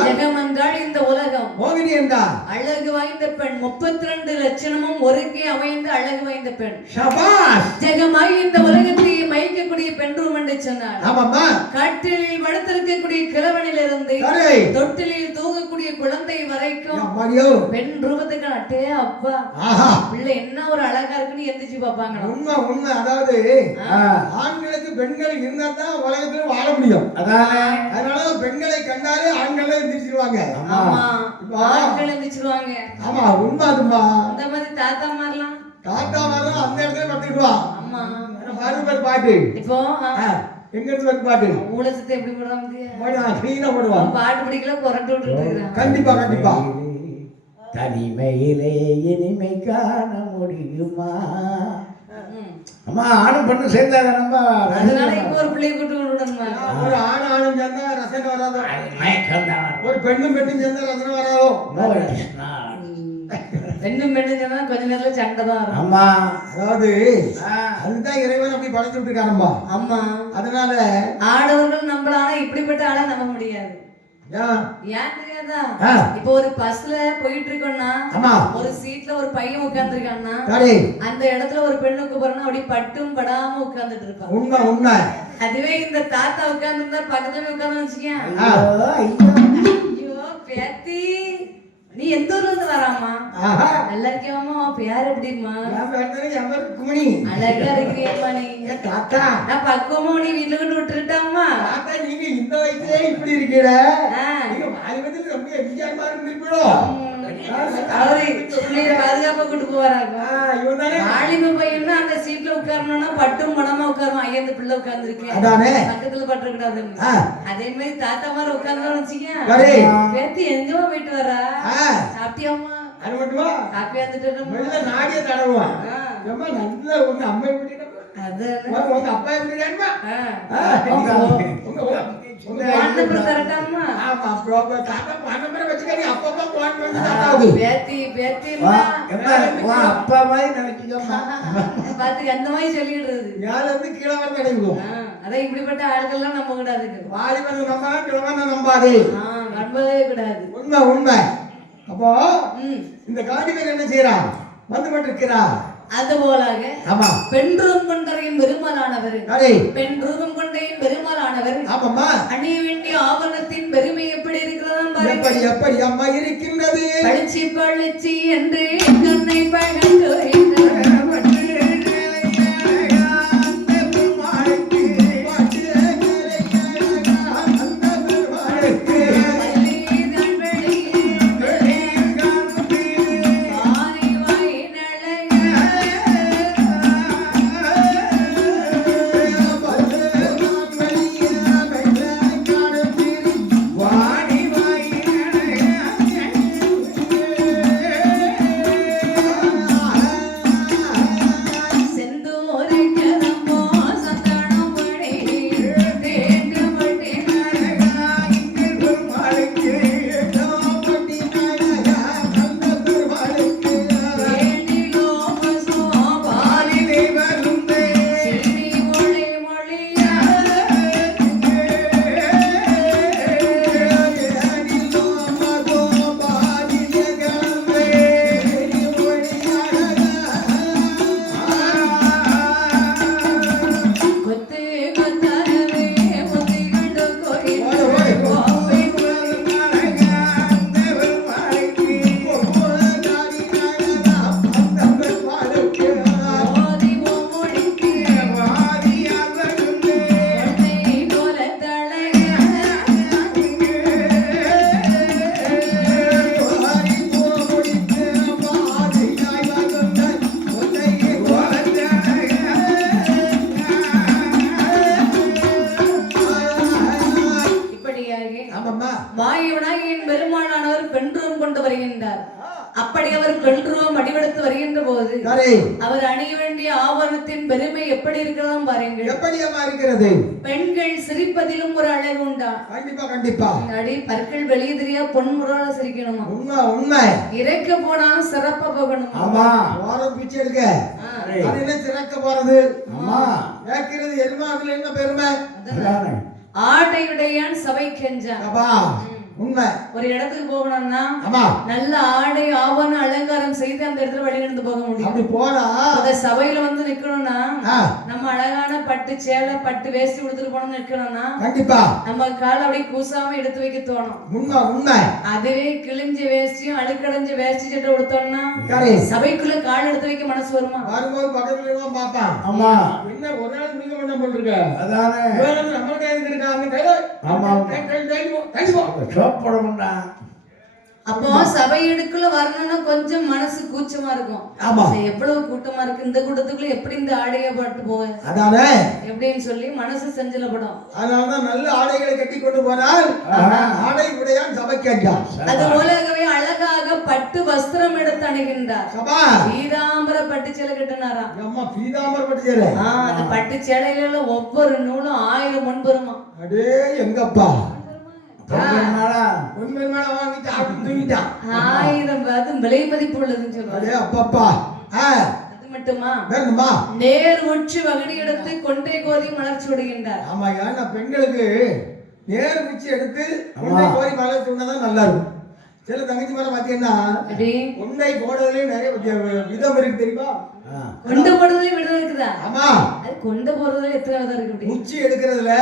ஜெகம் என்றால் இந்த உலகம். மோகினி என்றால் அழகு வாய்ந்த பெண். 32 லட்சணமும் ஒருங்கே அமைந்த அழகு வாய்ந்த பெண். ஜெகமாய் இந்த உலகத்தை மயக்கக்கூடிய பெண் ரூம் என்று சொன்னார். கட்டிலில் படுத்திருக்கக்கூடிய கிழவனிலிருந்து தொட்டிலில் தூங்கக்கூடிய குழந்தை வரைக்கும் பெண் ரூபத்துக்கு அட்டே அப்பா பிள்ளை என்ன ஒரு அழகா இருக்குன்னு எந்திரிச்சு பார்ப்பாங்க. உண்மை உண்மை. அதாவது ஆண்களுக்கு பெண்கள் இருந்தா தான் உலகத்துல வாழ முடியும். அதனால பெண்களை கண்டாலே ஆண்களை எந்திரிச்சிருவாங்க. ஆண்கள் எந்திரிச்சிருவாங்க. ஆமா, உண்மை. அதுமா அந்த மாதிரி தாத்தா மாறலாம். தாத்தா மாறலாம் அந்த இடத்துல படுத்துக்குவான். ஆமா, பாரு பாட்டு. இப்போ எங்க இருந்து பாட்டு ஊழசத்தை எப்படி போடுவாங்க? கிளீனா போடுவான். பாட்டு பிடிக்கல புரட்டு விட்டுட்டு இருக்காங்க. கண்டிப்பா கண்டிப்பா. தனிமையிலே இனிமை காண முடியுமா? அம்மா, ஆணும் பெண்ணு சேர்ந்தாங்க. நம்ம அதனால இப்போ ஒரு பிள்ளைய கூட்டு விடணுமா? ஒரு ஆணும் சேர்ந்தா ரசனை வராதோ? ஒரு பெண்ணும் சேர்ந்தா ரசனை வராதோ? பெண்ணும் பெண்ணும் சொன்னா கொஞ்ச நேரத்துல சண்டை தான் வரும். ஆமா அதாவது ஆ, அதுதான் இறைவன் அப்படி படைச்சு விட்டுருக்காரம்பா. ஆமா அதனால ஆடவர்கள் நம்மள ஆனா இப்படிப்பட்ட ஆளை நம்ப முடியாது. ஏன்? ஏன் தெரியாதா? ஆ. இப்போ ஒரு பஸ்ல போயிட்டு இருக்கோம்னா ஆமா ஒரு சீட்ல ஒரு பையன் உட்கார்ந்துருக்கான்னா சரி அந்த இடத்துல ஒரு பெண்ணுக்கு போறோம்னா அப்படி பட்டும் படாம உட்கார்ந்துட்டு இருப்பான். உண்மை உண்மை. அதுவே இந்த தாத்தா உட்கார்ந்து இருந்தா பக்கத்துல உட்கார்ந்து வச்சுக்கேன். ஐயோ, ஐயோ. ஐயோ பேத்தி நீ எந்த ஊர்ல இருந்து வராமா? ஆஹா நல்லா இருக்கியாமா? பேர் எப்படிமா? என் பேர் தானே எமர் குமணி. அழகா இருக்கிறியம்மா நீ. ஏன் தாத்தா நான் பக்குவமா நீ வீட்டுல கொண்டு விட்டுட்டாமா? தாத்தா நீங்க இந்த வயசுலயே இப்படி இருக்கீட. ஆ. நீங்க வாலிபத்தில் ரொம்ப எம்ஜிஆர் மாதிரி இருந்திருப்பீங்களோ. அவரு நீங்க பாதுகாப்பா கூட்டு போறாங்க. இவன் தானே வாலிப பையன்னா அந்த சீட்ல உட்காரணும்னா பட்டும் மனமா உட்காரும். ஐயா இந்த பிள்ளை உட்கார்ந்துருக்கேன் அதானே. பக்கத்துல பட்டு கூடாது. ஆ. அதே மாதிரி தாத்தா மாதிரி உட்கார்ந்து வச்சுக்கேன். சரி. பேத்தி எங்கேயோ போயிட்டு வரா? ஆ. சாப்பிட்டியாமா? அது மட்டுமா காப்பி வந்துட்டு மெல்ல நாடிய தடவுவான். ஏம்மா நல்ல உங்க அம்மா எப்படி அது உங்க அப்பா எப்படி இருக்காருமா? கரெக்டாமா? ஆமா அப்ப தாத்தா பாண்டமரை வச்சுக்கடி அப்பப்பா போன் வந்து தாத்தாவுக்கு பேத்தி பேத்தி வா, எம்மா, உன் அப்பா மாதிரி நினைச்சுக்கோமா. பாத்துக்க அந்த மாதிரி சொல்லிடுறது. மேல இருந்து கீழே வர கிடைக்கும். அதான் இப்படிப்பட்ட ஆட்கள்லாம் நம்ப கூடாது. வாலிபன் நம்ப கிழவன நம்பாதே. நம்பவே கூடாது. உண்மை உண்மை. அப்போ இந்த காண்டிகர் என்ன செய்யறா? வந்து கொண்டிருக்கிறா. அது போலாக ஆமா பெண் ரூபம் கொண்டரையும் பெருமாளானவர் சரி பெண் ரூபம் கொண்டையும் பெருமாளானவர் ஆமாம்மா அணிய வேண்டிய ஆபரணத்தின் பெருமை எப்படி இருக்கிறதா எப்படி எப்படி அம்மா இருக்கின்றது? பழிச்சி பழிச்சி என்று கண்ணை பகட்டு வாயுவனாகிய பெருமானானவர் பெண்ரூபம் கொண்டு வருகின்றார். அப்படி அவர் பெண்ரூபம் அடிவெடுத்து வருகின்ற போது அவர் அணிய வேண்டிய ஆபரணத்தின் பெருமை எப்படி இருக்கிறதாம் பாருங்கள். எப்படியம்மா இருக்கிறது? பெண்கள் சிரிப்பதிலும் ஒரு அழகு உண்டா? கண்டிப்பா கண்டிப்பா. அடி பற்கள் வெளியே தெரியா பொன்முறால சிரிக்கணுமா? உண்மை உண்மை. இறைக்க போனாலும் சிறப்பா போகணும். ஆமா போற பிச்சை எடுக்க அது என்ன சிறக்க போறது? ஆமா கேட்கிறது எருமாதுல என்ன பெருமை? ஆடையுடையான் சபை கெஞ்சான். உண்மை. ஒரு இடத்துக்கு போகணும்னா ஆமா நல்ல ஆடை ஆவண அலங்காரம் செய்து அந்த இடத்துல வழி நடந்து போக முடியும். அப்படி போனா அந்த சபையில வந்து நிக்கணும்னா நம்ம அழகான பட்டு சேலை பட்டு வேஷ்டி உடுத்துட்டு போனோம்னு நிக்கணும்னா கண்டிப்பா நம்ம கால அப்படியே கூசாம எடுத்து வைக்க தோணும். உண்மை உண்மை. அதுவே கிழிஞ்ச வேஷ்டியும் அழுக்கடைஞ்ச வேஷ்டி சட்டை உடுத்தோம்னா சபைக்குள்ள கால் எடுத்து வைக்க மனசு வருமா? வரும்போது பக்கத்துல எல்லாம் பாப்பான். ஆமா என்ன ஒரு நாள் நீங்க பண்ண போட்டுருக்க அதானே நம்ம கையில இருக்காங்க. ஆமா அப்போ சபையிடுக்குள்ள வரணும்னா கொஞ்சம் மனசு கூச்சமா இருக்கும். ஆமா எவ்வளவு கூட்டமா இருக்கு, இந்த கூட்டத்துக்குள்ள எப்படி இந்த ஆடைய போட்டு போவேன் அதானே எப்படின்னு சொல்லி மனசு செஞ்சலப்படும். அதனாலதான் நல்ல ஆடைகளை கட்டி கொண்டு போனால் ஆடை உடையான் சபைக்கான். அது போலவே அழகாக பட்டு வஸ்திரம் எடுத்து அணுகின்றார். பீதாம்பர பட்டு சேலை கட்டினாராம். அம்மா பீதாம்பர பட்டு சேலை. அந்த பட்டு சேலையில ஒவ்வொரு நூலும் 1000 முன்பெருமா. அடே எங்கப்பா பெருமாளா வாங்கி சாப்பிட்டு தூங்கிட்டான். 1000 விலை மதிப்பு உள்ளதுன்னு சொல்லுவாங்க. அப்பப்பா அது மட்டுமா வேணுமா? நேர் உச்சி வகடி எடுத்து கொண்டை கோதி மலர்ச்சி விடுகின்றார். ஆமா, ஏன்னா பெண்களுக்கு நேர் உச்சி எடுத்து கொண்டை கோதி மலர்ச்சி விடுறதான் நல்லா இருக்கும். சில தங்கச்சி மேல பாத்தீங்கன்னா கொண்டை போடுறதுலயும் நிறைய விதம் இருக்கு தெரியுமா? கொண்டு போடுறதுலயும் விதம் இருக்குதா? ஆமா, அது கொண்டு போடுறதுல எத்தனை விதம் இருக்கு? உச்சி எடுக்கிறதுல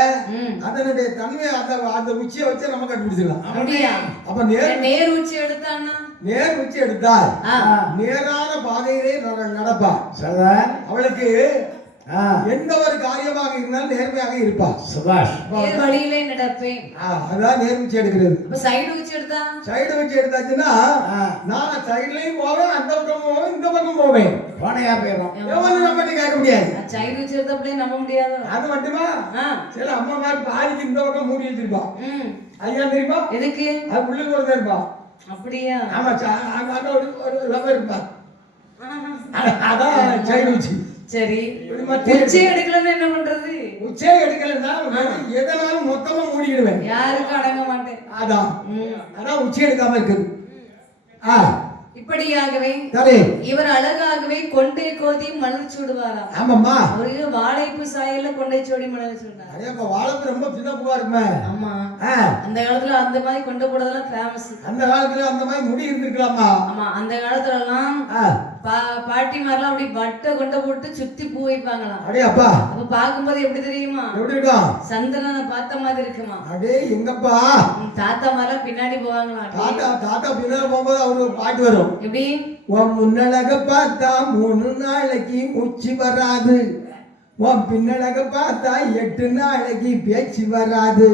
அதனுடைய தன்மை அந்த உச்சியை வச்சு நம்ம கண்டுபிடிச்சிடலாம். அப்படியா? அப்ப நேர் உச்சி எடுத்தான்னா நேர் உச்சி எடுத்தால் நேரான பாதையிலே நடப்பா. அவளுக்கு எந்த ஒரு காரியமாக இருந்தாலும் நேர்மையாக இருப்பா. சுபாஷ் வழியிலே நடப்பேன். அதான் நேர் உச்சி எடுக்கிறது. சைடு உச்சி எடுத்தா? சைடு உச்சி எடுத்தாச்சுன்னா நான் சைடுலயும் போவேன், அந்த பக்கம் போவேன், இந்த பக்கம் போவேன். போனையா போயிடும். எவனும் நம்ம கேட்க முடியாது. சைடு உச்சி எடுத்த அப்படியே நம்ப முடியாது. அது மட்டுமா? சில அம்மா மாதிரி பாதிக்கு இந்த பக்கம் மூடி வச்சிருப்பா. ஐயா தெரியுமா? எதுக்கு? அது உள்ளுக்கு ஒரு இருப்பா. அப்படியா? ஆமா, அங்க ஒரு லவர் இருப்பா. அதான் சைடு உச்சி. சரி, உச்சி எடுக்கலன்னா என்ன பண்றது? உச்சே எடுக்கலன்னா எதனாலும் மொத்தமா மூடிடுவேன், யாருக்கும் அடங்க மாட்டேன். அதான் உச்சி எடுக்காம இருக்குது. இப்படியாகவே இவர் அழகாகவே கொண்டை கோதி மலர் சூடுவாராம். ஆமாம்மா, அவருக்கு வாழைப்பு சாயல கொண்டை சோடி மலர் சூடுனார். அதே அப்ப வாழைப்பு ரொம்ப சின்ன பூவா இருக்குமே. ஆமா, அந்த காலத்துல அந்த மாதிரி கொண்டை போடுறதெல்லாம் ஃபேமஸ். அந்த காலத்துல அந்த மாதிரி முடி இருந்திருக்கலாமா? ஆமா, அந்த காலத்துல எல்லாம் பாட்டி மாதிரிலாம் அப்படி வட்டை கொண்டை போட்டு சுத்தி பூ வைப்பாங்களாம். அடே அப்பா, அப்ப பாக்கும்போது எப்படி தெரியுமா? எப்படி இருக்கும்? சந்திரனை பார்த்த மாதிரி இருக்குமா? அடே எங்கப்பா, தாத்தா மாதிரிலாம் பின்னாடி போவாங்களாம். தாத்தா பின்னாடி போகும்போது அவருக்கு பாட்டு வரும். எப்படி? உன் முன்னழக பார்த்தா 3 நாளைக்கு உச்சி வராது, உன் பின்னழக பார்த்தா 8 நாளைக்கு பேச்சு வராது.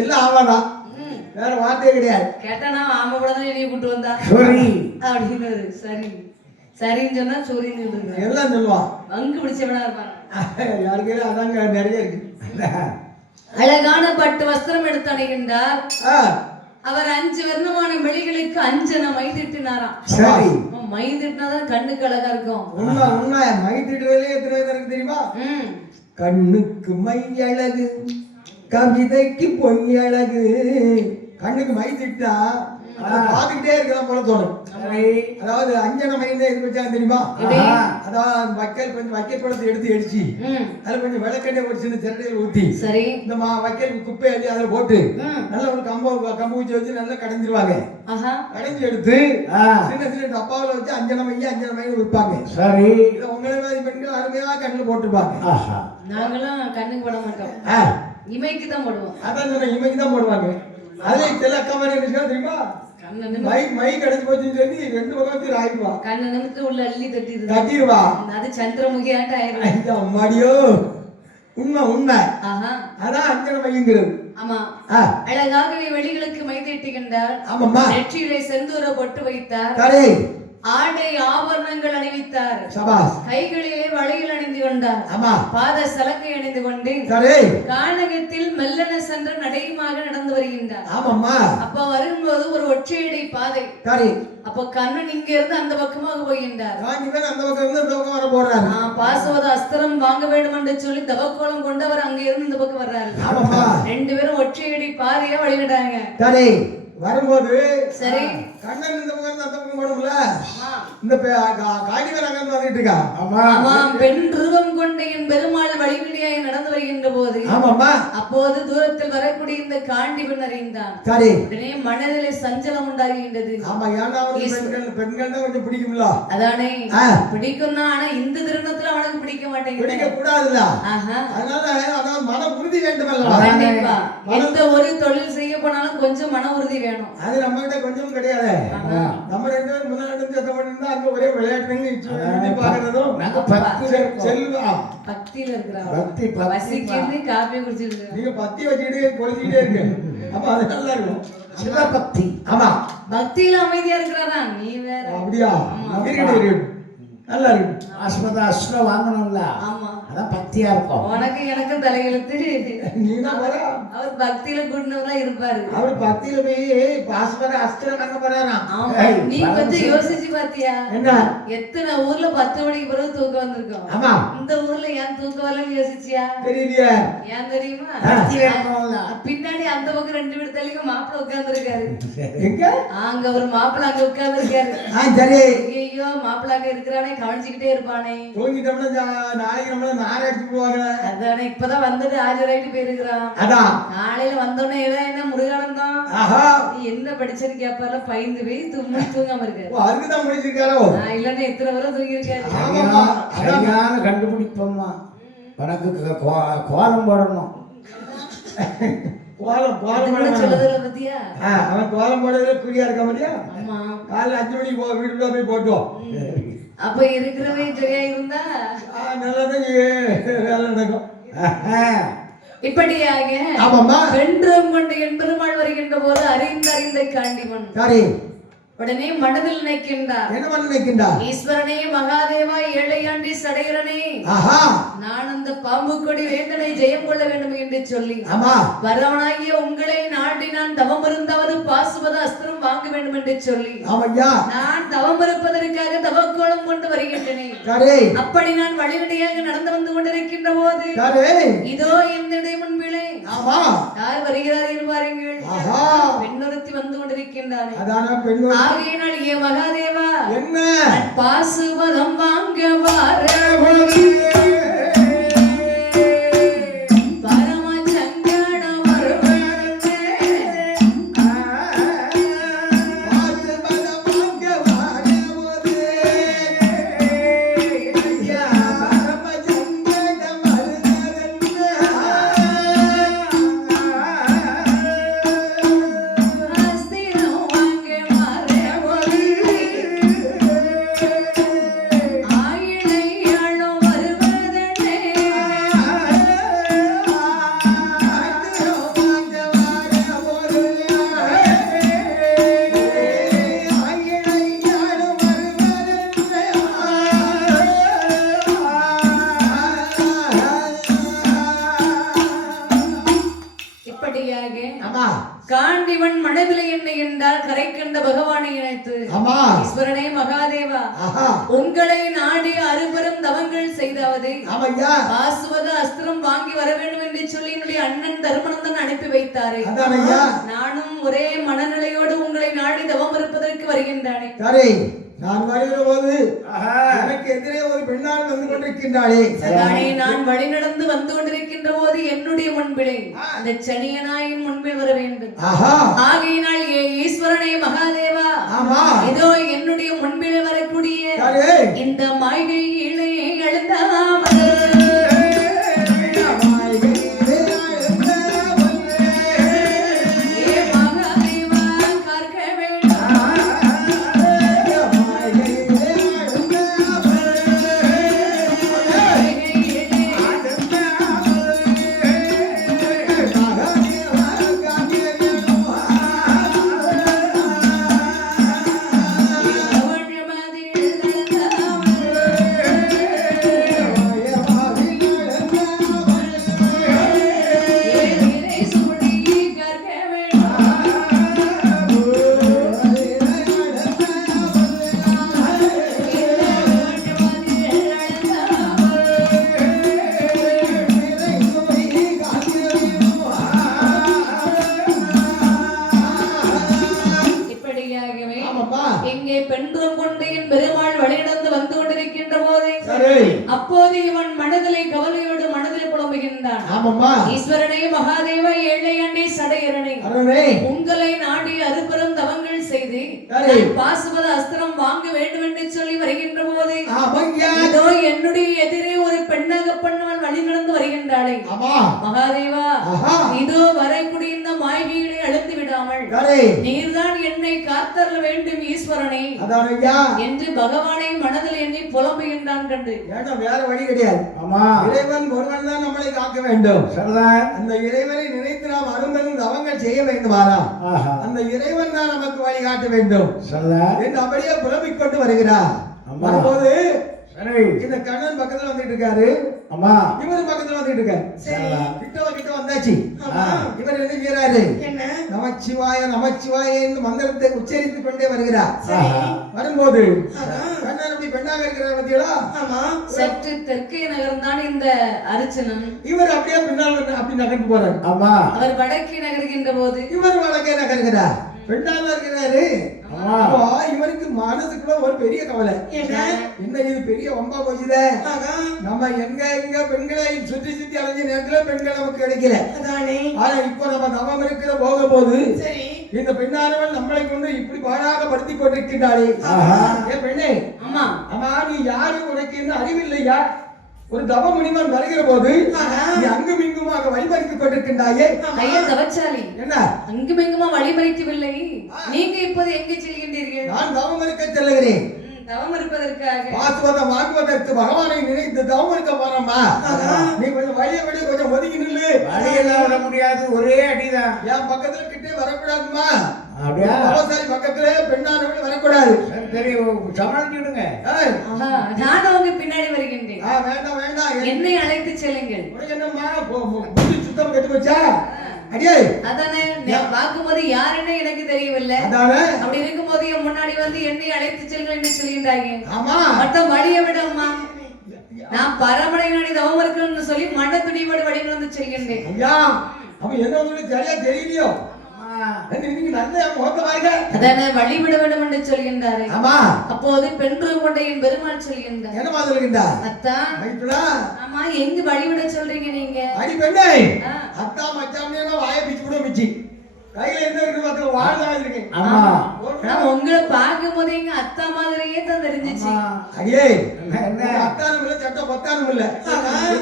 எல்லாம் ஆமாதான், வேற வார்த்தையே கிடையாது. கேட்டா ஆமா கூட தான் நீ கூட்டு வந்தா அப்படின்னு. சரி சரின்னு சொன்னா சொல்லின்னு எல்லாம் சொல்லுவான். வங்கு பிடிச்சவனா இருப்பான் யாருக்கே. அதாங்க நிறைய இருக்கு. அழகான பட்டு வஸ்திரம் எடுத்து அணைகின்றார். அவர் 5 வர்ணமான மெளிகளுக்கு அஞ்சன மை திட்டினாராம். சரி, மை திட்டினாதான் கண்ணுக்கு அழகா இருக்கும். உண்மை உண்மை. மை திட்டுறதுல எத்தனை இருக்கு தெரியுமா? கண்ணுக்கு மை அழகு, கவிதைக்கு பொய் அழகு. கண்ணுக்கு மை திட்டா பாத்துக்கிட்டே இருக்கலாம் போல தோணும். அதாவது அஞ்சன மைன்னு எது வச்சாங்க தெரியுமா? அதாவது வைக்கல் கொஞ்சம் வைக்கல் பழத்தை எடுத்து அடிச்சு அதுல கொஞ்சம் விளக்கெண்ணெய் ஒரு சின்ன திரட்டையில் ஊத்தி சரி இந்த வைக்கல் குப்பை அள்ளி அதுல போட்டு நல்லா ஒரு கம்பு ஊற்றி வச்சு நல்லா கடைஞ்சிருவாங்க. கடைஞ்சி எடுத்து சின்ன சின்ன டப்பாவில் வச்சு அஞ்சன மைன்னு விற்பாங்க. சரி, இதை உங்களை மாதிரி பெண்கள் அருமையாக கண்ணில் போட்டுருப்பாங்க. நாங்களும் கண்ணுக்கு போட மாட்டோம், இமைக்கு தான் போடுவோம். அதான் சொன்னேன், இமைக்கு தான் போடுவாங்க. அதுல சில அக்கா தெரியுமா? மை கடைச்சு போச்சுன்னு சொல்லி 2 பக்கத்துல ஆயிடுவா. கண்ணு நிமித்து உள்ள அள்ளி தட்டிடுவா. அது சந்திரமுகியாட்ட ஆயிடும். அம்மாடியோ, உண்மை உண்மை. அதான் அஞ்சன மைங்கிறது. ஆமா, அழகாகவே வெளிகளுக்கு மை தீட்டுகின்றார். ஆமாம்மா, நெற்றியிலே செந்தூர பொட்டு வைத்தார். ஆடை ஆபரணங்கள் அணிவித்தார். கைகளிலே வளையல் அணிந்து கொண்டார். பாத சலக்கை அணிந்து கொண்டு கானகத்தில் மெல்லன சென்ற நடையுமாக நடந்து வருகின்றார். அப்ப வரும்போது ஒரு ஒற்றையடை பாதை. அப்ப கண்ணன் இங்க இருந்து அந்த பக்கமாக போகின்றார். பாசவத அஸ்திரம் வாங்க வேண்டும் என்று சொல்லி தவக்கோலம் கொண்டவர் அங்க இருந்து இந்த பக்கம் வர்றாரு. 2 பேரும் ஒற்றையடி பாதையா வழிவிட்டாங்க. வரும்போது சரி கண்ணன் இந்த பக்கம் அந்த பக்கம் போடும்ல, இந்த காடிவர் அங்க வந்துட்டு இருக்கா. ஆமா, பெண் ரூபம் கொண்ட என் பெருமாள் வழிவிடையாய் நடந்து வருகின்ற போது அப்போது தூரத்தில் வரக்கூடிய இந்த காண்டி பெண் அறிந்தான். சரி, உடனே மனதிலே சஞ்சலம் உண்டாகின்றது. ஆமா, ஏன்னா பெண்கள் தான் கொஞ்சம் பிடிக்கும்ல. அதானே பிடிக்கும் தான், ஆனா இந்த திருநத்துல அவனுக்கு பிடிக்க மாட்டேங்குது. பிடிக்க கூடாதுல்ல. அதனால அதாவது மன உறுதி வேண்டும் அல்லவா? கண்டிப்பா, எந்த ஒரு தொழில் செய்ய போனாலும் கொஞ்சம் மன உறுதி வேணும். அது நம்ம கிட்ட கொஞ்சம் கிடையாது. நம்ம 2 பேரும் முன்னாடி சத்தம் பண்ணிருந்தா அங்க ஒரே விளையாட்டுங்க பாக்குறதும் பக்தியில இருக்கிற பசிக்கு காப்பி குடிச்சிட்டு நீங்க பத்தி வச்சுக்கிட்டு குடிச்சிட்டே இருக்கு. அப்ப அது நல்லா இருக்கும். சிவபக்தி. ஆமா, பக்தியில அமைதியா இருக்கிறாரா? நீ வேற. அப்படியா? நல்லா இருக்கு. ஆஸ்பதா அஸ்லம் வாங்கணும்ல, ஆமா அதான் பக்தியா இருக்கும். உனக்கு எனக்கும் தலையெழுத்து. நீதான் போற. அவர் பக்தியில கூட்டினவரா இருப்பாரு. அவர் பக்தியில போய் பாஸ்பத அஸ்திரம் வாங்க போறாராம். ஆமா, ஏய், நீ கொஞ்சம் யோசிச்சு பாத்தியா? என்ன? எத்தனை ஊர்ல 10 மணிக்கு பிறகு தூக்கம் வந்திருக்கோம். ஆமா. இந்த ஊர்ல ஏன் தூக்கம் வரலன்னு யோசிச்சியா? தெரியலையே. ஏன் தெரியுமா? பக்தியில இருக்கணும்ல. பின்னாடி அந்த பக்கம் 2 வீடு தள்ளிங்க மாப்பிள்ள உட்கார்ந்து இருக்காரு. எங்க? அங்க ஒரு மாப்பிள்ள அங்க உட்கார்ந்து இருக்காரு. சரி. ஐயோ மாப்பிள்ள அங்க இருக்கிறானே, கவனிச்சுக்கிட்டே இருப்பானே. தூங்கிட்டோம்னா நாளைக்கு நம்மள நாரை அடிச்சு போவாங்க. அதானே இப்பதான் வந்துட்டு ஆஜராயிட்டு போயிருக்கிறான். அதான் காலையில வந்தோடனே என்ன முருகானந்தம் ஆஹா. நீ என்ன படிச்சன்னு கேப்பாரு. பயந்து போய் தூங்காம இருக்காரு. அதுக்குதான் முடிச்சிருக்காரோ? இல்லன்னா எத்தனை வரை தூங்கி இருக்காரு. ஆமாமா. சரியான கண்டுபிடிப்போம்மா. உனக்கு கோலம் போடணும். கோலம் கோலம் சொல்லுதல பத்தியா? அவன் கோலம் போடுறதுல குறியா இருக்க மாதிரியா? ஆமா. காலைல 5 மணிக்கு வீட்டுக்குள்ள போய் போட்டோம். அப்ப இருக்கிறவே சரியா இருந்தா நல்லாதான் வேலை நடக்கும். இப்படியாக ஆமாம்மா. வென்றும் கொண்டு என் பெருமாள் வருகின்ற போது அறிந்த காண்டிவன் சரி. உடனே மனதில் நினைக்கின்றார். என்ன பண்ண நினைக்கின்றார்? ஈஸ்வரனே மகாதேவா ஏழையாண்டி சடையரனே, ஆஹா. நான் அந்த பாம்பு கொடி வேந்தனை ஜெயம் கொள்ள வேண்டும் என்று சொல்லி ஆமா. வரவனாகிய உங்களை நாடி நான் தவம் இருந்தவர் பாசுபத அஸ்திரம் வாங்க வேண்டும் என்று சொல்லி ஆமையா. நான் தவம் இருப்பதற்காக தவக்கோலம் கொண்டு வருகின்றேன். சரி. அப்படி நான் வழிநடையாக நடந்து வந்து கொண்டிருக்கின்ற போது சரி. இதோ என்னுடைய முன்பிலே ஆமா. யார் வருகிறார் என்று பாருங்கள். ஆஹா. பெண்ணொருத்தி வந்து கொண்டிருக்கின்றார். அதான பெண்ணு. ஆகையினால் ஏ மகாதேவா என்ன? பாசுபதம் வாங்க வார காண்டிவன் மனதிலே என்ன என்றால் கரை கண்ட பகவானை இணைத்து ஈஸ்வரனே மகாதேவா உங்களை நாடி அறுபெரும் தவங்கள் செய்தாவது பாசுவத அஸ்திரம் வாங்கி வர வேண்டும் என்று சொல்லி என்னுடைய அண்ணன் தர்மனந்தன் அனுப்பி வைத்தாரே. நானும் ஒரே மனநிலையோடு உங்களை நாடி தவம் இருப்பதற்கு வருகின்றானே. நான் வருகிற போது எனக்கு எதிரே ஒரு பெண்ணால் வந்து கொண்டிருக்கின்றாளே. நான் வழி நடந்து வந்து கொண்டிருக்கின்ற போது என்னுடைய முன்பிலே அந்த சனியனாயின் முன்பில் வர வேண்டும். ஆகையினால் ஈஸ்வரனே மகாதேவா இதோ என்னுடைய முன்பில் வரக்கூடிய இந்த மாய்கையிலே எழுந்தாமல் அப்போது இவன் மனதிலே கவலையோடு மனதிலே புலம்புகின்றான். ஈஸ்வரனே மகாதேவா ஏழையாண்டே சடையரனே உங்களை நாடி அறுபெரும் தவங்கள் செய்து பாசுபத அஸ்திரம் வாங்க வேண்டும் என்று சொல்லி வருகின்ற போது இதோ என்னுடைய எதிரே ஒரு பெண்ணாக பண்ணவள் வழி நடந்து வருகின்றாளே. மகாதேவா இதோ வரக்கூடிய இந்த மாய்கைகளை அழுத்து விடாமல் நீர்தான் என்னை காத்தரல வேண்டும் ஈஸ்வரனே என்று பகவானை மனதில் எண்ணி புலம்புகின்றான். கண்டு வேற வழி கிடையாது. இறைவன் ஒருவன் தான் நம்மளை காக்க வேண்டும். அந்த இறைவனை நினைத்து நாம் அரும்பெரும் தவங்கள் செய்ய வேண்டுமாறா அந்த இறைவன் தான் நமக்கு வழிகாட்ட வேண்டும் என்று அப்படியே புலம்பிக் கொண்டு வருகிறார். வரும்போது இந்த கண்ணன் பக்கத்துல வந்துட்டு இருக்காரு. ஆமா இவர் பக்கத்துல வந்துட்டு இருக்காரு. சரி. கிட்ட வந்தாச்சு. இவர் என்ன செய்யறாரு? என்ன? நமச்சிவாய நமச்சிவாய என்று மந்திரத்தை உச்சரித்துக் கொண்டே வருகிறார். சரி. வரும்போது கண்ணன் அப்படி பெண்ணாக இருக்கிறார் பத்தியா? ஆமா. சற்று தெற்கே நகர்ந்தான் இந்த அர்ச்சனன். இவர் அப்படியே பின்னால் அப்படி நகர்ந்து போறாரு. ஆமா அவர் வடக்கே நகர்கின்ற போது இவர் வடக்கே நகர்கிறார். பெண்ணால இருக்கிறாரு. ஆமா. அப்போ இவருக்கு மனசுக்குள்ள ஒரு பெரிய கவலை. என்ன இது பெரிய வம்பா போச்சுதே. நம்ம எங்க பெண்களை சுத்தி சுத்தி அலைஞ்ச நேரத்துல பெண்கள் நமக்கு கிடைக்கல. ஆனா இப்ப நம்ம தவம் இருக்கிற போக போது இந்த பெண்ணானவள் நம்மளை கொண்டு இப்படி பாழாக படுத்தி கொண்டிருக்கிறாளே. ஏன் பெண்ணே? ஆமா. ஆமா நீ யாரு? உனக்கு என்ன அறிவில்லையா? ஒரு தவ முனிவன் வருகிற போது நீ அங்கும் இங்குமாக வழிமறித்துக் கொண்டிருக்கின்றாயே. ஐயா தவச்சாலி, என்ன அங்கும் இங்குமா வழிமறிக்கவில்லை. நீங்க இப்போது எங்கே செல்கின்றீர்கள்? நான் தவம் இருக்க செல்லுகிறேன். தவம் இருப்பதற்காக பாசுவதம் வாங்குவதற்கு பகவானை நினைத்து தவம் இருக்க போறோமா? நீ கொஞ்சம் வழிய வழிய கொஞ்சம் ஒதுங்கி நில்லு. வழியெல்லாம் வர முடியாது, ஒரே அடிதான். என் பக்கத்துல கிட்டே வரக்கூடாதுமா. அப்படியா? அவசாரி பக்கத்துல பெண்ணானவள் வரக்கூடாது. சரி சமாளிச்சுடுங்க. நான் அவங்க பின்னாடி வருகின்றேன். வேண்டாம் வேண்டாம், என்னை அழைத்து செல்லுங்கள். உனக்கு என்னம்மா புத்தி சுத்தம் கெட்டு போச்சா? அடியே அதானே பார்க்கும்போது யாருன்னு எனக்கு தெரியவில்லை. அதானே அப்படி இருக்கும்போது என் முன்னாடி வந்து என்னை அழைத்து செல்லுங்கள் என்று சொல்கின்றாங்க. ஆமா மொத்தம் வழிய விடம்மா. நான் பரமடை நாடி தவம் இருக்கணும்னு சொல்லி மண்ண துணியோடு வழியில் வந்து செல்கின்றேன். ஐயா அப்ப என்ன உங்களுக்கு சரியா தெரியலையோ? நீங்க நல்ல முகத்தை பாருங்க. அதானே வழிவிட வேண்டும் என்று சொல்கின்றாரு. ஆமா. அப்போது பெண்கள் கொண்ட என் பெருமாள் சொல்கின்றார். என்ன சொல்கின்றா? அத்தா. ஆமா, எங்க வழிவிட சொல்றீங்க நீங்க? அடி பெண்ணே, அத்தா மச்சான் வாயை பிச்சு விட மிச்சி. கையில என்ன இருக்கு பாத்து வாழ்தான் இருக்கு. ஆமா. நான் உங்களை பார்க்கும் போது எங்க அத்தா மாதிரியே தான் தெரிஞ்சிச்சு. அடியே என்ன அத்தானும் இல்ல சட்ட பத்தானும் இல்ல.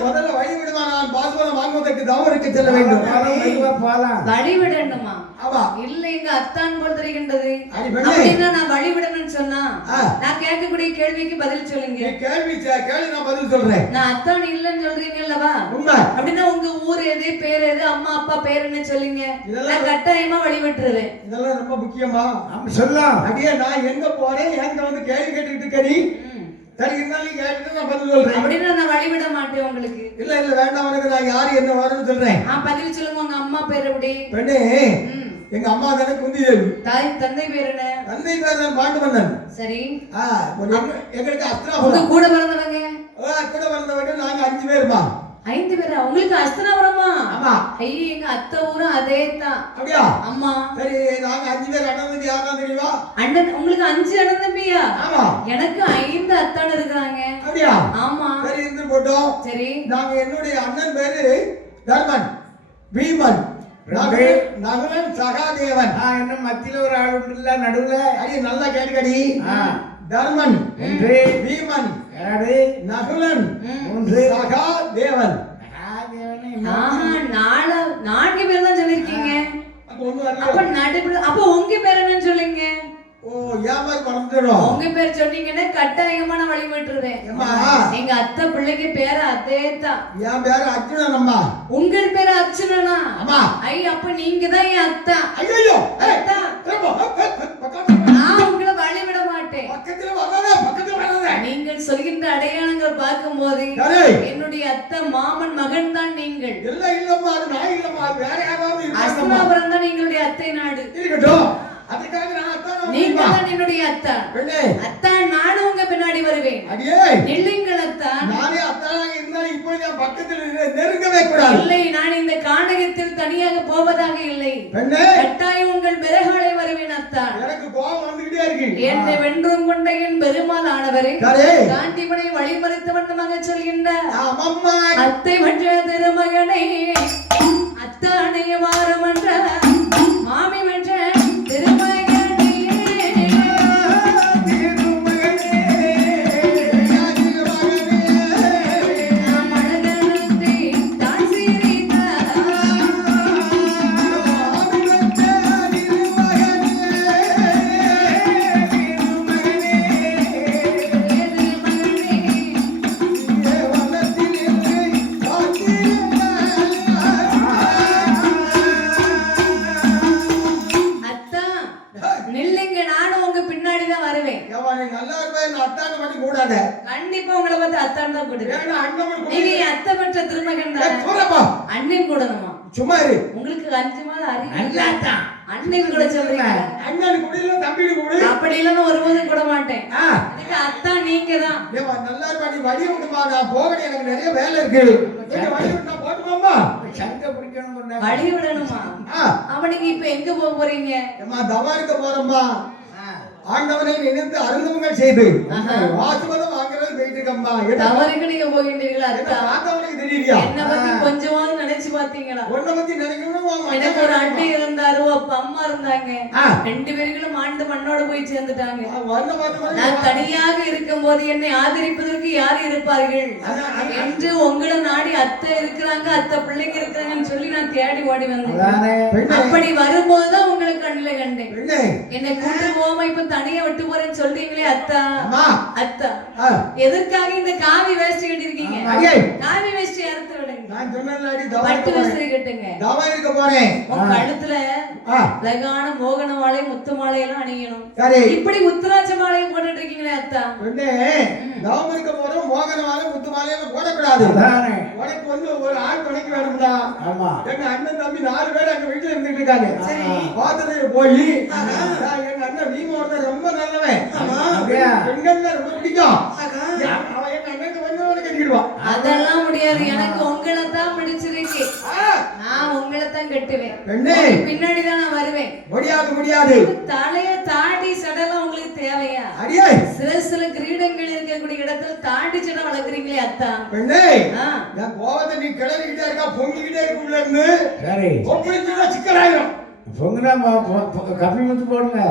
முதல்ல வழி விடுமா. நான் பாஸ்போர்ட் வாங்குவதற்கு தவம் இருக்க செல்ல வேண்டும். வழி விடணுமா? ஆமா. இல்ல எங்க அத்தான் போல் தெரிகின்றது. அடி பெண்ணே, அப்படின்னா நான் வழி விடணும்னு சொன்னா நான் கேட்கக்கூடிய கேள்விக்கு பதில் சொல்லுங்க. கேள்வி நான் பதில் சொல்றேன். நான் அத்தான் இல்லன்னு சொல்றீங்கல்லவா? உண்மை. அப்படின்னா உங்க ஊர் எது, பேர் எது, அம்மா அப்பா பேர் என்ன சொல்லுங்க. நான் கட்டாயமா வழி விட்டுருவேன். இதெல்லாம் ரொம்ப முக்கியமா சொல்லலாம். அடியே நான் எங்க போறேன் என்கிட்ட வந்து கேள்வி கேட்டுக்கிட்டு இருக்கடி. சரி இருந்தாலும் கேட்டுட்டு நான் பதில் சொல்றேன். அப்படின்னா நான் வழி விட மாட்டேன் உங்களுக்கு. இல்ல இல்ல வேண்டாம், உனக்கு நான் யாரு என்ன வரணும்னு சொல்றேன். பதில் சொல்லுங்க. உங்க அம்மா பேர் எப்படி? பெண்ணே, எங்க அம்மா தானே குந்தி தேவி. தந்தை பேர் என்ன? தந்தை பேர் தான் பாண்டுமன்னன். சரி. எங்களுக்கு அஸ்திரா உங்க கூட பிறந்தவங்க? கூட பிறந்தவங்க நாங்க 5 பேருமா. 5 பேரா? உங்களுக்கு அஸ்தினாபுரமா? ஆமா. ஐயே, எங்க அத்தை ஊரும் அதே தான். அப்படியா? அம்மா. சரி, நாங்க 5 பேர். அண்ணன் தம்பி யாரா தெரியுமா? அண்ணன். உங்களுக்கு 5 அண்ணன் தம்பியா? ஆமா. எனக்கு 5 அத்தான் இருக்காங்க. அப்படியா? ஆமா. சரி இருந்து போட்டோம். சரி. நாங்க என்னுடைய அண்ணன் பேரு தர்மன், பீமன், நகுலன், சகாதேவன். இன்னும் மத்தியில ஒரு ஆள் உண்டு இல்ல நடுவுல. அடி நல்லா கேட்டுக்கடி. தர்மன், பீமன், நகுலன், சகாதேவன். 4 பேர் தான் சொல்லிருக்கீங்க. அப்ப நடுவுல அப்ப உங்க பேர் என்னன்னு சொல்லுங்க. ஓ, யாமார் பணம்றோம். உங்க பேர் சொன்னீங்கன்னா கட்டாயமா நான் வழி விட்டுருவேன். எங்க அத்தை பிள்ளைக்கு பேரு அதே தான். என் பேரு அர்ஜுனன் அம்மா. உங்க பேரு அர்ஜுனனா? ஆமா. ஐ, அப்ப நீங்க தான் என் அத்தா. ஐயோ அத்தா, நான் உங்களை வழி விட மாட்டேன். பக்கத்துல வராத, பக்கத்துல வராத. நீங்கள் சொல்கின்ற அடையாளங்கள் பார்க்கும்போது என்னுடைய அத்தை மாமன் மகன் தான் நீங்கள். இல்ல இல்லம்மா, அது நான் இல்லம்மா, வேற யாராவது இருக்காங்க. அஸ்தினாபுரம் தான் எங்களுடைய அத்தை நாடு. இருக்கட்டும். அதுக்காக நான் அத்தான். நீங்க தான் என்னுடைய அத்தா. பெண்ணே, அத்தான் நானும் உங்க பின்னாடி வருவேன். அடியே நில்லுங்கள் அத்தா. நானே அத்தானாக இருந்தாலும் இப்போ என் பக்கத்துல நெருங்கவே கூடாது. இல்லை, நான் இந்த காண்டகத்தில் தனியாக போவதாக இல்லை. பெண்ணே, கட்டாயம் உங்கள் பிறகாலை வருவேன் அத்தா. எனக்கு கோபம் வந்துகிட்டே இருக்கு. என்னை வென்றும் கொண்ட என் பெருமாள் ஆனவரே, காண்டிமனை வழிமறித்து வண்ணமாக சொல்கின்றார். அத்தை மற்ற திருமகனை அத்தானை வாரம் என்ற மாமி மற்ற திருமகனை அத்தான் தான் கொடுங்க. வேணா அண்ணன் நீங்க அத்தை பெற்ற திருமகன் தான். போறப்பா அண்ணன் கூடணுமா? சும்மா இரு. உங்களுக்கு 5 மாதம் அறிவு. நல்லாத்தான். அண்ணன் கூட சொல்றீங்க. அண்ணன் கூட இல்ல தம்பி கூட. அப்படி இல்லன்னு ஒருபோதும் கூட மாட்டேன். நீங்க அத்தா நீங்க தான். ஏமா நல்லா இருப்பா, நீ வழி விடுமா, நான் போகணும், எனக்கு நிறைய வேலை இருக்கு. கொஞ்சம் வழி விட்டா போட்டுமாமா? சங்க பிடிக்கணும். வழி விடணுமா? அவனுக்கு இப்ப எங்க போக போறீங்க? ஏமா தவாரிக்க போறோம்மா. ஆண்டவனை நினைத்து அருந்தவங்கள் செய்து வாசுவதம் வாங்குறது போயிட்டு இருக்கம்மா. தவறுக்கு நீங்க போகின்றீங்களா? அத்தா ஆண்டவனுக்கு தெரியலையா? என்ன பத்தி கொஞ்சமாவது நினைச்சு பாத்தீங்களா? உன்னை பத்தி நினைக்கணும். எனக்கு ஒரு அண்ணன் இருந்தாரு, அப்பா அம்மா இருந்தாங்க. 2 பேர்களும் ஆண்டு மண்ணோட போய் சேர்ந்துட்டாங்க. நான் தனியாக இருக்கும் போது என்னை ஆதரிப்பதற்கு யார் இருப்பார்கள் என்று உங்களை நாடி அத்தை இருக்கிறாங்க, அத்தை பிள்ளைங்க இருக்கிறாங்கன்னு சொல்லி நான் தேடி ஓடி வந்தேன். அப்படி வரும்போதுதான் உங்களை கண்ணில கண்டேன். என்னை கூட்டு போகாம இப்ப தனியா விட்டு போறேன்னு சொல்றீங்களே அத்தா. அத்தா எதற்காக இந்த காவி வேஷ்டி கட்டிருக்கீங்க? காவி வேஷ்டி அறுத்து விடுங்க. நான் சொன்னேன்லடி பட்டு வேஷ்டி கட்டுங்க. தவாரிக்க போறேன். உங்க கழுத்துல அழகான மோகன மாலை, முத்து மாலை எல்லாம் அணியணும். சரி. இப்படி உத்தராட்ச மாலையை போட்டுட்டு இருக்கீங்களே அத்தா. பெண்ணே, தவாரிக்க போறோம், மோகன மாலை, முத்து மாலை எல்லாம் போடக்கூடாது. உனக்கு வந்து ஒரு ஆள் துணைக்கு வேணும்டா. ஆமா. எங்க அண்ணன் தம்பி 4 பேர் அங்க வீட்டுல இருந்துட்டு இருக்காங்க. பார்த்ததுல போய் எங்க அண்ணன் வீமோட ரொம்ப நல்லவன். பெண்கள் ரொம்ப பிடிக்கும். அவன் எங்க அண்ணனுக்கு வந்து கட்டிடுவான். அதெல்லாம் முடியாது, எனக்கு உங்களை தான் பிடிச்சிருக்கு. நான் உங்களை தான் கட்டுவேன். பின்னாடிதான் நான் வருவேன். முடியாது. தலைய தாடி சடலாம் உங்களுக்கு தேவையா? சில கிரீடங்கள் இருக்கக்கூடிய இடத்துல தாடி சடம் வளர்க்குறீங்களே அத்தா. பெண்ணே, நான் கோவத்தை நீ கிளறிக்கிட்டே இருக்கா, பொங்கிக்கிட்டே இருக்கு உள்ள இருந்து. சரி, பொங்கிட்டா சிக்கலாயிரும். பொங்குனா கப்பி முத்து போடுங்க.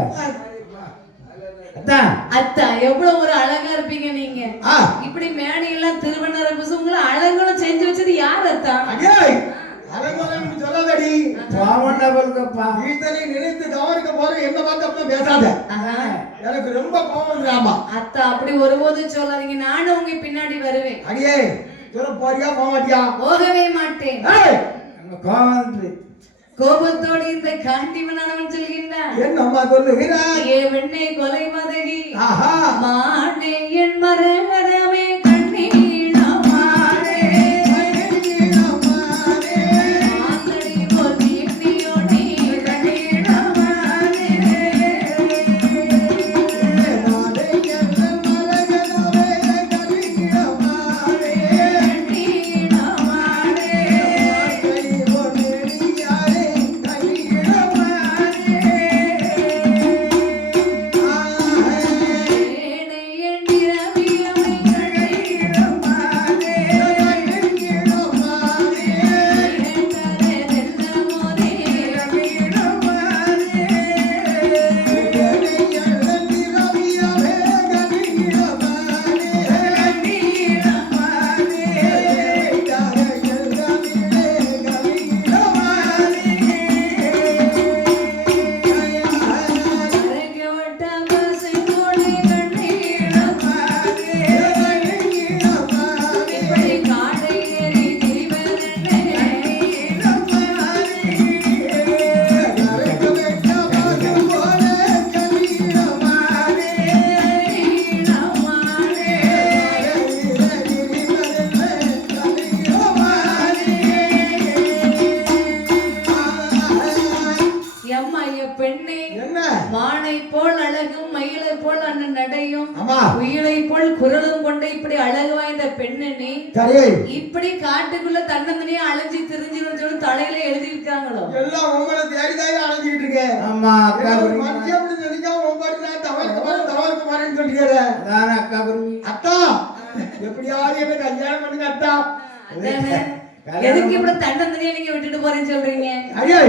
அத்தா எவ்வளவு ஒரு அழகா இருப்பீங்க நீங்க. இப்படி மேடையெல்லாம் திருவண்ணாமலை உங்களை அழகுல செஞ்சு வச்சது யார் அத்தா? அழகுன்னு சொல்லாதடி. வீட்டனை நினைத்து தவறுக்க போற என்ன பார்த்து பேசாத. எனக்கு ரொம்ப கோபம் வந்துடாமா. அத்தா அப்படி ஒருபோதும் சொல்லாதீங்க, நானும் உங்க பின்னாடி வருவேன். அடியே சொல்ல போறியா போக மாட்டியா? போகவே மாட்டேன். கோபத்தோடு இந்த காண்டிவனானவன் சொல்கின்றான். என்னம்மா சொல்லுகிறாய்? ஏ வெண்ணை கொலை மதகி மானே என் மரகரமே கண்ணீள மானே மாந்தடி போல் நீட்டியோ நீ கண்ணீள மானே நானே என் மரகரமே கண்ணீள மானே கண்ணீள மானே மானை போல் அழகும் மயிலை போல் அண்ணன் நடையும் உயிரை போல் குரலும் கொண்ட இப்படி அழகு வாய்ந்த பெண்ணு நீ இப்படி காட்டுக்குள்ள தன்னந்தனியா அலைஞ்சி திரிஞ்சிரும் சொல்லி தலையில எழுதி இருக்காங்களோ? எல்லாம் உங்களை தேடிதான் அலைஞ்சிட்டு இருக்கேன். ஆமா அக்கா மனுஷன் அப்படி நினைக்காம உங்க தவறுக்கு வரேன்னு சொல்லிக்கிற அக்கா குருவி. அத்தா எப்படியாவது எனக்கு கல்யாணம் பண்ணுங்க அத்தா. எதுக்கு இப்படி தன்னந்தனியா நீங்க விட்டுட்டு போறேன்னு சொல்றீங்க? ஐயா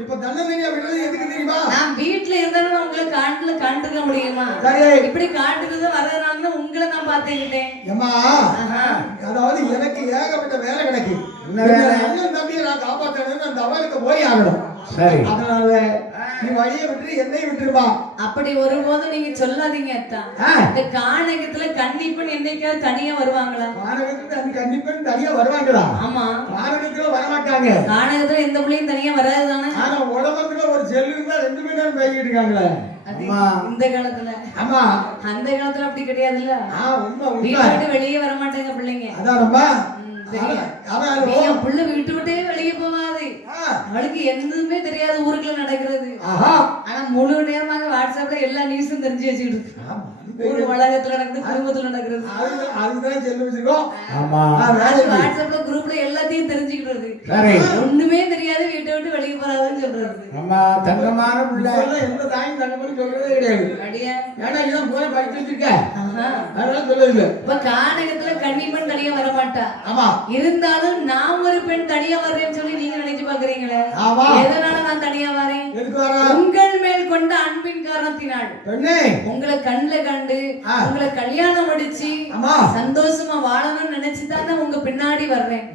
இப்ப தன்னந்தனியா விடுறது எதுக்கு தெரியுமா? நான் வீட்டுல இருந்தாலும் உங்களை காட்டுக்க முடியுமா? இப்படி காட்டுறது வர்றதுனால உங்களை நான் பாத்துக்கிட்டேன். ஏமா அதாவது எனக்கு ஏகப்பட்ட வேலை கிடைக்கு. அண்ணன் தம்பியை நான் காப்பாற்றணும், அந்த அவருக்கு போய் ஆகணும். சரி, அதனால நீ வழியை விட்டு என்னையும் விட்டுருப்பா. அப்படி ஒருபோதும் நீங்க சொல்லாதீங்க அத்தா. இந்த கானகத்துல கன்னிப்பெண் என்னைக்காவது தனியா வருவாங்களா? கானகத்துல கன்னிப்பெண் தனியா வருவாங்களா? ஆமா, கானகத்துல வரமாட்டாங்க. கானகத்துல எந்த பிள்ளையும் தனியா வராது தானே. ஆனா உலகத்துல ஒரு செல்லு இருந்தா 2 மணி நேரம் பேசிட்டு இருக்காங்களே இந்த காலத்துல. ஆமா, அந்த காலத்துல அப்படி கிடையாதுல்ல. வீட்டை வெளியே வர மாட்டாங்க. அதானம்மா தெரியும். அவன் நீ என் புள்ள விட்டு விட்டே வெளியே போவாது. அவளுக்கு எதுவுமே தெரியாது ஊருக்குள்ள நடக்கிறது. ஆனா முழு நேரமாக வாட்ஸ்அப்ல எல்லா நியூஸும் தெரிஞ்சு வச்சுக்கிட்டு இருக்கு. ஊரு உலகத்துல நடக்குது, குடும்பத்துல நடக்கிறது. அதுதான் செல்ல வச்சிருக்கோம். வாட்ஸ்அப்ல குரூப்ல எல்லாத்தையும் தெரிஞ்சுக்கிட்டு ஒண்ணுமே தெரியாது வீட்டை விட்டு வெளியே போறாதுன்னு சொல்றது. ஆமா, தங்கமான புள்ள. எந்த தாயும் தங்கம்னு சொல்றதே கிடையாது. அப்படியா? ஏன்னா இதான் போய் படிச்சு வச்சிருக்க, அதனால சொல்லல. இப்ப கானகத்துல கன்னிப்பெண் தனியா வர மாட்டா. ஆமா, இருந்தாலும் நான் ஒரு பெண் தனியா வர்றேன்னு சொல்லி நீங்க நினைச்சு பாக்குறீங்களே. ஆமா, எதனால நான் தனியா வரேன்? எதுக்கு வர? உங்கள் மேல் கொண்ட அன்பின் காரணத்தினால். பெண்ணே, உங்களை கண்ணுல கண்டு உங்களை கல்யாணம் முடிச்சு சந்தோஷமா வாழணும்னு நினைச்சுதானே உங்க பின்னாடி வர்றேன்.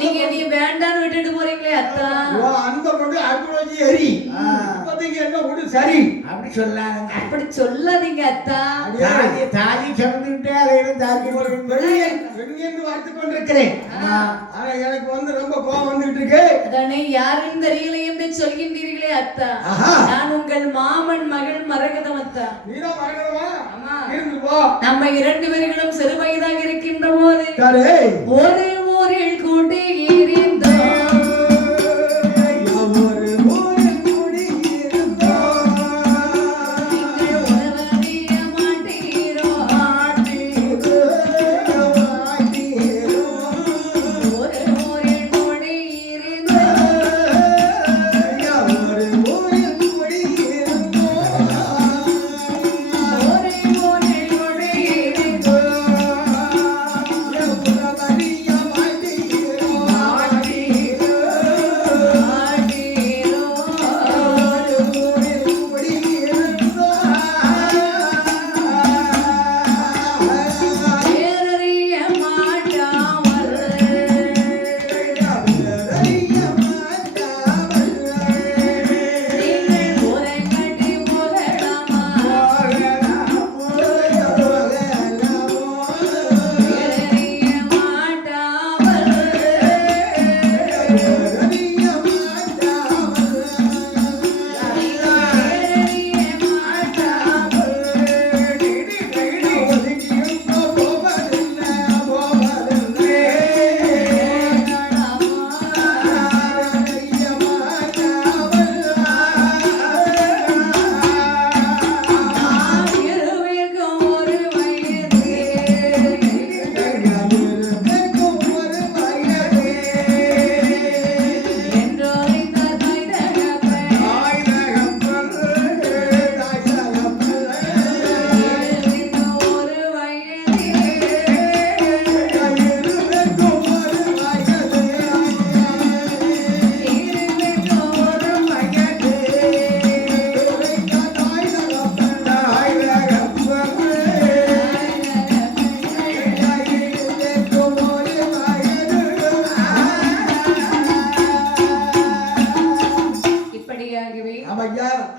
நீங்க நீ வேண்டான்னு விட்டுட்டு போறீங்களே அத்தா. அன்பை கொண்டு அன்பு எரி இப்போதைக்கு என்ன விடு சரி அப்படி சொல்லாங்க. அப்படி சொல்லாதீங்க அத்தா. தாலி சமந்துட்டே அதையும் தாக்கி வெளியேந்து பார்த்து கொண்டிருக்கிறேன். ஆனா எனக்கு வந்து ரொம்ப கோபம் வந்துகிட்டு இருக்கு. அதானே யாரும் தெரியல என்று சொல்கின்றீர்களே அத்தா. நான் உங்கள் மாமன் மகள் மரகதம் அத்தா. நீதான் மரகதமா? ஆமா. இருந்து போ. நம்ம இரண்டு பேர்களும் சிறு வயதாக இருக்கின்ற போது ஒரே ஊரில் கூட்டி இருந்தோம்.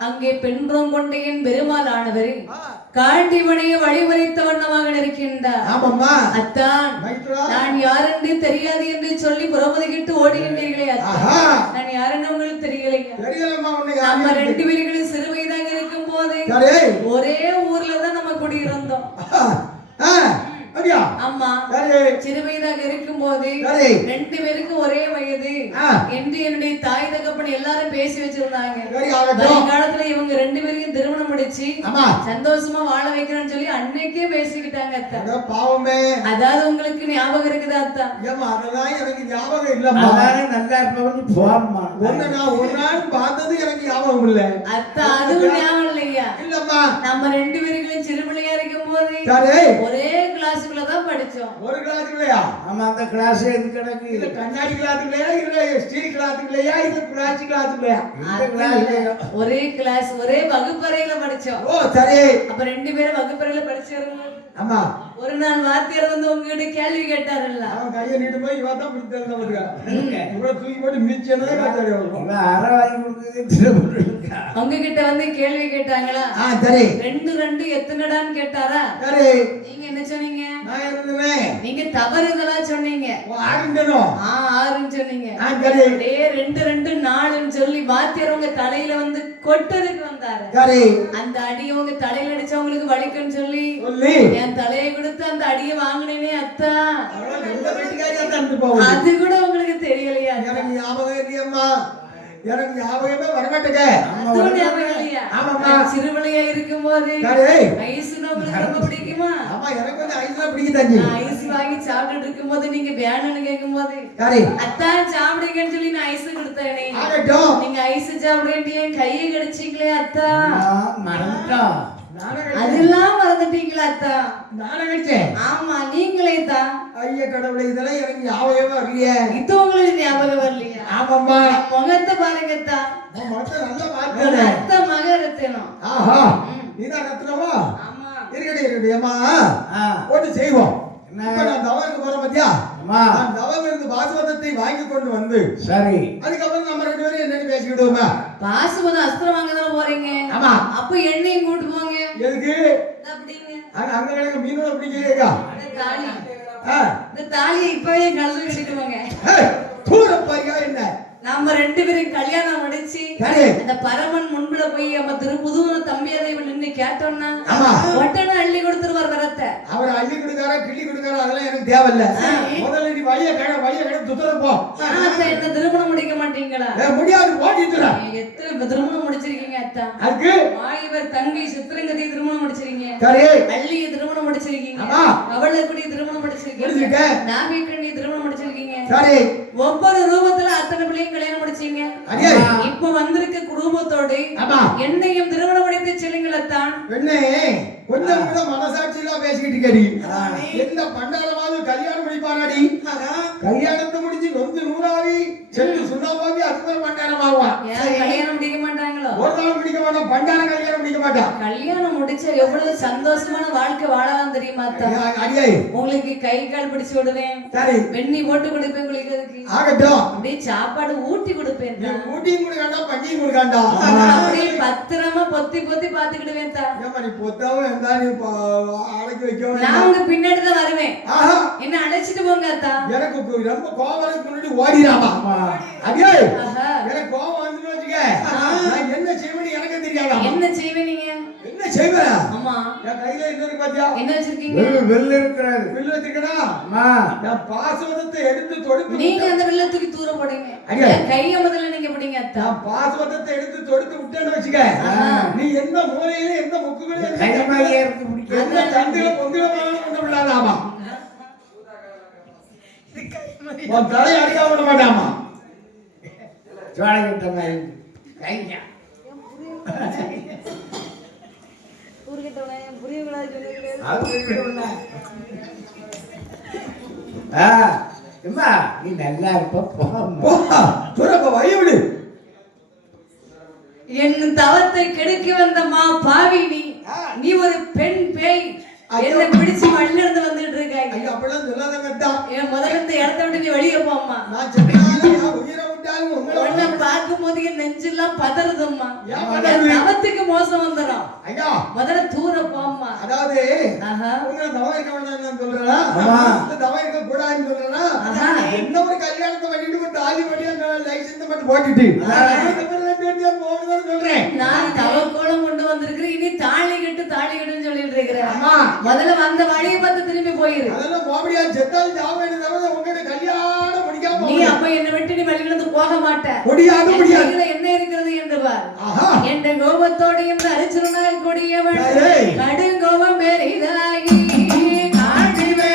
அங்கே பெண்புறம் கொண்டையின் பெருமாள் ஆனவர் காண்டிவனையை வழிமறித்த வண்ணமாக இருக்கின்றார். அத்தான் நான் யாரென்று தெரியாது என்று சொல்லி புறமுதுகிட்டு ஓடுகின்றீர்களே அத்தா, நான் யாரென்று உங்களுக்கு தெரியலைங்க. நம்ம ரெண்டு பேர்களும் சிறு வயதாக இருக்கும் போது ஒரே ஊர்ல தான் நம்ம குடியிருந்தோம். ஆமா, சிறு வயதாக இருக்கும் போது ரெண்டு பேருக்கும் ஒரே வயது என்று என்னுடைய தாய் தகப்பன் எல்லாரும் பேசி வச்சிருந்தாங்க. காலத்துல இவங்க ரெண்டு பேரையும் திருமணம் முடிச்சு சந்தோஷமா வாழ வைக்கிறேன்னு சொல்லி அன்னைக்கே பேசிக்கிட்டாங்க. அதாவது உங்களுக்கு ஞாபகம் இருக்குதா அத்தா? அதெல்லாம் எனக்கு ஞாபகம் இல்லம்மா. நல்லா போம்மா. நான் ஒரு நாள் பார்த்தது எனக்கு ஞாபகம் இல்ல அத்தா. அதுவும் ஞாபகம் இல்லையா? இல்லம்மா, நம்ம ரெண்டு பேருக்கும் சிறு பிள்ளையா இருக்கும் போது ஒரே கிளாஸுக்குள்ள தான் படிச்சோம். ஒரு கிளாஸுக்குள்ளயா? ஆமா, அந்த கிளாஸ் எது கிடக்கு? இல்ல கண்ணாடி கிளாஸுக்குள்ளயா இல்ல ஸ்டீல் கிளாஸுக்குள்ளயா இல்ல பிளாஸ்டிக் கிளாஸுக்குள்ளயா? ஒரே கிளாஸ் ஒரே வகுப்பறையில படிச்சோம். ஓ சரி. அப்ப ரெண்டு பேரும் வகுப்பறையில படிச்சிருந்தோம். ஆமா. ஒரு நாள் வாத்தியார் வந்து உங்ககிட்ட கேள்வி கேட்டாருல்ல, அவன் கையை நீட்டு போய் இவன் தான் பிடிச்சி தரணும் இவ்வளவு தூக்கி போட்டு மிதிச்சேன்னா அரை வாங்கி கொடுக்குது. உங்ககிட்ட வந்து கேள்வி கேட்டாங்களா? சரி. ரெண்டு ரெண்டு எத்தனைடான்னு கேட்டாரா? சரி. நீங்க என்ன சொன்னீங்க? நான் இருந்தேன். நீங்க தவறுதலா சொன்னீங்க. ஆறுன்னு சொன்னீங்க. அப்படியே ரெண்டு ரெண்டு நாலுன்னு சொல்லி வாத்தியார் உங்க தலையில வந்து கொட்டதுக்கு வந்தாரு. அந்த அடியை உங்க தலையில அடிச்சா உங்களுக்கு வலிக்குன்னு சொல்லி என் தலையை கொடுத்து அந்த அடியை வாங்கினேனே அத்தா. வந்துட்டு போகுது. அது கூட உங்களுக்கு தெரியலையா? எனக்கு ஞாபகம் இல்லையம்மா, எனக்கு ஞாபகமே வரமாட்டேங்க. அதுவும் ஞாபகம் இல்லையா? ஆமாம்மா. சிறுபிள்ளையா இருக்கும்போது சரி. ஐஸ்னா உங்களுக்கு ரொம்ப பிடிக்குமா? ஆமா, எனக்கு வந்து ஐஸ்லாம் பிடிக்குதாங்க. ஐஸ் வாங்கி சாப்பிட்டுட்டு இருக்கும்போது நீங்க வேணும்னு கேட்கும்போது சரி. அத்தான் சாப்பிடுங்கன்னு சொல்லி நான் ஐஸ் கொடுத்தேனே. ஆகட்டும். நீங்க ஐஸ் சாப்பிடுறேன் என் கையை கடிச்சீங்களே அத்தா. மறந்துட்டோம். அதெல்லாம் மறந்துட்டீங்களா அத்தா? நானே கடிச்சேன். ஆமா, நீங்களே தான். ஐய கடவுளே, இதெல்லாம் எனக்கு ஞாபகமே வரலையே. இது உங்களுக்கு ஞாபகம் வரலையா? ஆமாம்மா. முகத்தை பாருங்க அத்தா. உன் முகத்தை நல்லா உங்க பார்த்தேனே. அத்தை மக ரத்தினம். ஆஹா, நீதான் ரத்னமா? ஆமா. இருக்கட்டும் அம்மா, ஒன்று செய்வோம். என்ன? இப்ப நான் தவறுக்கு போறேன் பாத்தியா? அம்மா. நான் தவறு இருந்து பாசுவதத்தை வாங்கி கொண்டு வந்து சரி. அதுக்கப்புறம் நம்ம 2 பேரும் என்னன்னு பேசிக்கிடுவோமா? பாசுபதம் அஸ்திரம் வாங்க தானே போறீங்க? ஆமா. அப்ப எண்ணெயும் கூட்டு போங்க. எதுக்கு? அப்படிங்க. அங்க கிடக்கு மீனோட பிடிக்கிறேக்கா? இந்த தாலி. இந்த தாலியை இப்பவே கழுத்து கட்டிக்குவாங்க. தூர பையா என்ன? நாம 2 பேரும் கல்யாணம் முடிச்சு சரி. அந்த பரமன் முன்புல போய் நம்ம திருப்புதுவன தம்பியாரை நின்னு கேட்டோம்னா ஆமா. ஒட்டனை அள்ளி கொடுத்துருவார் வரத்தை. அவர் அள்ளி கொடுக்காரா கிள்ளி கொடுக்காரா அதெல்லாம் எனக்கு தேவையில்ல. முதல்ல நீ வழிய கடை துத்தரம் போ. அத்தை என்ன திருமணம் முடிக்க மாட்டீங்களா? முடியாது, ஓடிட்டுறா. எத்தனை திருமணம் முடிச்சிருக்கீங்க அத்தா? அதுக்கு மாயவர் தங்கை சித்திரங்கதி திருமணம் முடிச்சிருக்கீங்க. சரி. அள்ளிய திருமணம் முடிச்சிருக்கீங்க. ஆமா. அவளுக்குடி திருமணம் முடிச்சிருக்கீங்க. முடிச்சிருக்கேன். நாகைக்கண்ணி திருமணம் முடிச்சிருக்கீங்க. சரி. ஒவ்வொரு ரூபத்துல அத்தனை பிள்ளையும் கல்யாணம் முடிச்சீங்க. அடியே. இப்ப வந்திருக்க குடும்பத்தோடு ஆமா. என்னையும் திருமணம் முடித்து செல்லுங்களத்தான். பெண்ணே, கொஞ்சம் கூட மனசாட்சி எல்லாம் பேசிக்கிட்டு கேடி. எந்த பண்டாரமாவது கல்யாணம் முடிப்பானாடி? கல்யாணத்தை முடிச்சு நொந்து நூறாவி செத்து சுண்ணாவாவி அதுதான் பண்டாரம் ஆகுவான். யாரும் கல்யாணம் முடிக்க மாட்டாங்களோ? ஒரு நாள் முடிக்க மாட்டான், பண்டாரம் கல்யாணம் முடிக்க மாட்டான். கல்யாணம் முடிச்சா எவ்வளவு சந்தோஷமான வாழ்க்கை வாழலாம் தெரியுமா அத்தா? அடியே. உங்களுக்கு கை கால் பிடிச்சு விடுவேன். சரி. வெண்ணி போட்டு கொடுப்பேன் உங்களுக்கு. அதுக்கு ஆகட்டும். அப்படியே சாப்பாடு ஊட்டி கொடுப்பேன். ஊட்டியும் கொடுக்காண்டா பண்டியும் கொடுக்காண்டா. அப்படியே பத்திரமா பொத்தி பொத்தி பாத்துக்கிடுவேன் தா. ஏமா நீ பொத்தாவும் இருந்தா நீ அழைக்க வைக்கவும். நான் உங்க பின்னாடி தான் வருவேன். ஆஹா. என்ன அழைச்சிட்டு போங்க அத்தா. எனக்கு ரொம்ப கோவம் வரதுக்கு முன்னாடி ஓடிடாமா. அடியே. ஆஹா. எனக்கு கோவம் வந்துன்னு வச்சுக்க, நான் என்ன செய்வேன்னு எனக்கு தெரியாதா? என்ன செய்வேன் நீங்க? என்ன செய்வேன்? ஆமா. என் கையில என்ன இருக்கு பாத்தியா? என்ன வச்சிருக்கீங்க? வெள்ளு இருக்கிறது. வில்லு வச்சிருக்கா? அம்மா. நான் பாசுவதத்தை எடுத்து தொடுத்து நீங்க அந்த வெள்ளத்துக்கு தூர போடுங்க. அடியே. கைய முதல்ல நீங்க பிடிங்க அத்தா. நான் பாசுவதத்தை எடுத்து தொடுத்து விட்டேன்னு வச்சுக்க, நீ எந்த மூலையில எந்த முக்குகள கைமாரியா இருக்கு பிடிக்காது. எந்த சந்தில பொந்திலமான கொண்டு விடாதாமா. உன் தலையை அடிக்க விட மாட்டாமா. சோழ கிட்ட மாதிரி கையா. அம்மா நீ நல்லா இருப்ப போ, துறப்ப வழி விடு. என் தவத்தை கெடுக்க வந்த மா பாவி நீ. நீ ஒரு பெண் பேய். என்ன பிடிச்சு வழியில இருந்து வந்துட்டு இருக்காய். ஐயா அப்படிலாம் சொல்லாதங்கட்டா. என் முதல்ல இந்த இடத்த விட்டு நீ வெளியே போம்மா. நான் சொன்னாலும் உயிரை விட்டாலும் உங்களை உன்னை பார்க்கும் போது என் நெஞ்செல்லாம் பதறுதும்மா. ஏன் பதறுது? தவத்துக்கு மோசம் வந்துடும். ஐயா முதல்ல தூர போம்மா. அதாவது ஆஹா. உங்களை தவம் இருக்க வேண்டாம்னு சொல்றா? ஆமா. தவம் இருக்க கூடாதுன்னு சொல்றா? ஆஹா. என்ன ஒரு கல்யாணத்தை பண்ணிட்டு ஒரு தாலி பண்ணி அந்த லைசன்ஸ் மட்டும் போட்டுட்டு சொல்றேன். நான் தவக்கோலம் கொண்டு வந்திருக்கிறேன். இனி தாலி கட்டுன்னு சொல்லிட்டு இருக்கிறேன். ஆமா. முதல்ல வந்த வழியை பார்த்து திரும்பி போயிரு. அதெல்லாம் மோபடியா செத்தாலும் ஜாம வேண்டியது உங்ககிட்ட கல்யாணம் முடிக்காம நீ அப்ப என்னை விட்டு நீ வெளியிலிருந்து போக மாட்ட. முடியாது முடியாது. என் கையில என்ன இருக்கிறது என்று பார். ஆஹா. என்ற கோபத்தோடு என்று அரிச்சுனாய் கொடியவன் சரி. கடுங்கோபம் பெரிதாகி காண்டிவே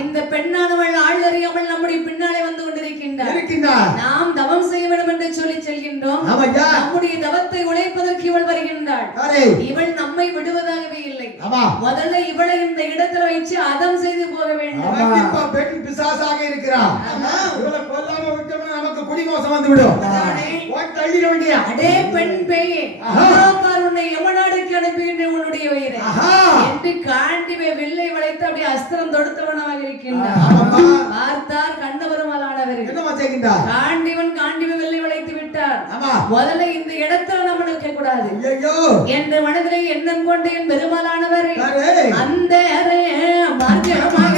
இந்த பெண்ணானவள் ஆள் அறியாமல் நம்முடைய பின்னாலே வந்து கொண்டிருக்கின்றார். நாம் தவம் செய்ய வேண்டும் என்று சொல்லி செல்கின்றோம். நம்முடைய தவத்தை உழைப்பதற்கு இவள் வருகின்றாள். இவள் நம்மை விடுவதாகவே இல்லை. ஆமா முதல்ல இவளை இந்த இடத்துல வச்சு அதம் செய்து போக வேண்டும். கண்டிப்பா பெண் பிசாசாக இருக்கிறான். இவளை கொல்லாம விட்டோம்னா நமக்கு குடிமோசம் வந்து விடும். ஓடி தள்ளிட வேண்டிய அடே பெண் பேயே, ஆகார் உன்னை யமநாடுக்கு அனுப்புகின்ற உன்னுடைய உயிரை என்று காண்டிவே வில்லை வளைத்து அப்படி அஸ்திரம் தொடுத்தவனாக இருக்கின்றார். பார்த்தார் கண்டவருமாலானவர் என்னமா செய்கின்றார்? காண்டிவன் காண்டிவே வில்லை வளைத்து விட்டார். முதல்ல இந்த இடத்துல நம்ம நிற்க கூடாது என்ற மனதிலே எண்ணம் கொண்டு என் பெருமாளானவர் அந்த மார்க்கமாக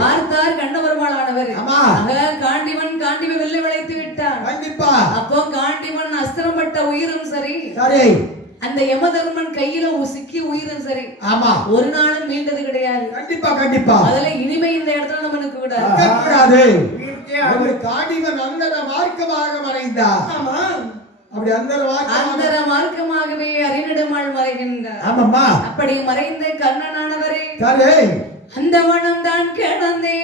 பார்த்தார் கண்ணபெருமாளானவர் காண்டிவன் காண்டிவ வெள்ளை வளைத்து விட்டான். அப்போ காண்டிவன் அஸ்திரம் பட்ட உயிரும் சரி அந்த யமதர்மன் கையில சிக்கி உயிரும் சரி ஒரு நாளும் மீண்டது கிடையாது. கண்டிப்பா அதுல இனிமே இந்த இடத்துல நம்ம நிற்க கூடாது. காண்டிவன் அந்த மார்க்கமாக மறைந்தார். அப்படி அந்த மார்க்கமாகவே அறிநெடுமாள் மறைகின்றார். அப்படி மறைந்த கண்ணனானவரே அந்த வனம் தான் கிடந்தே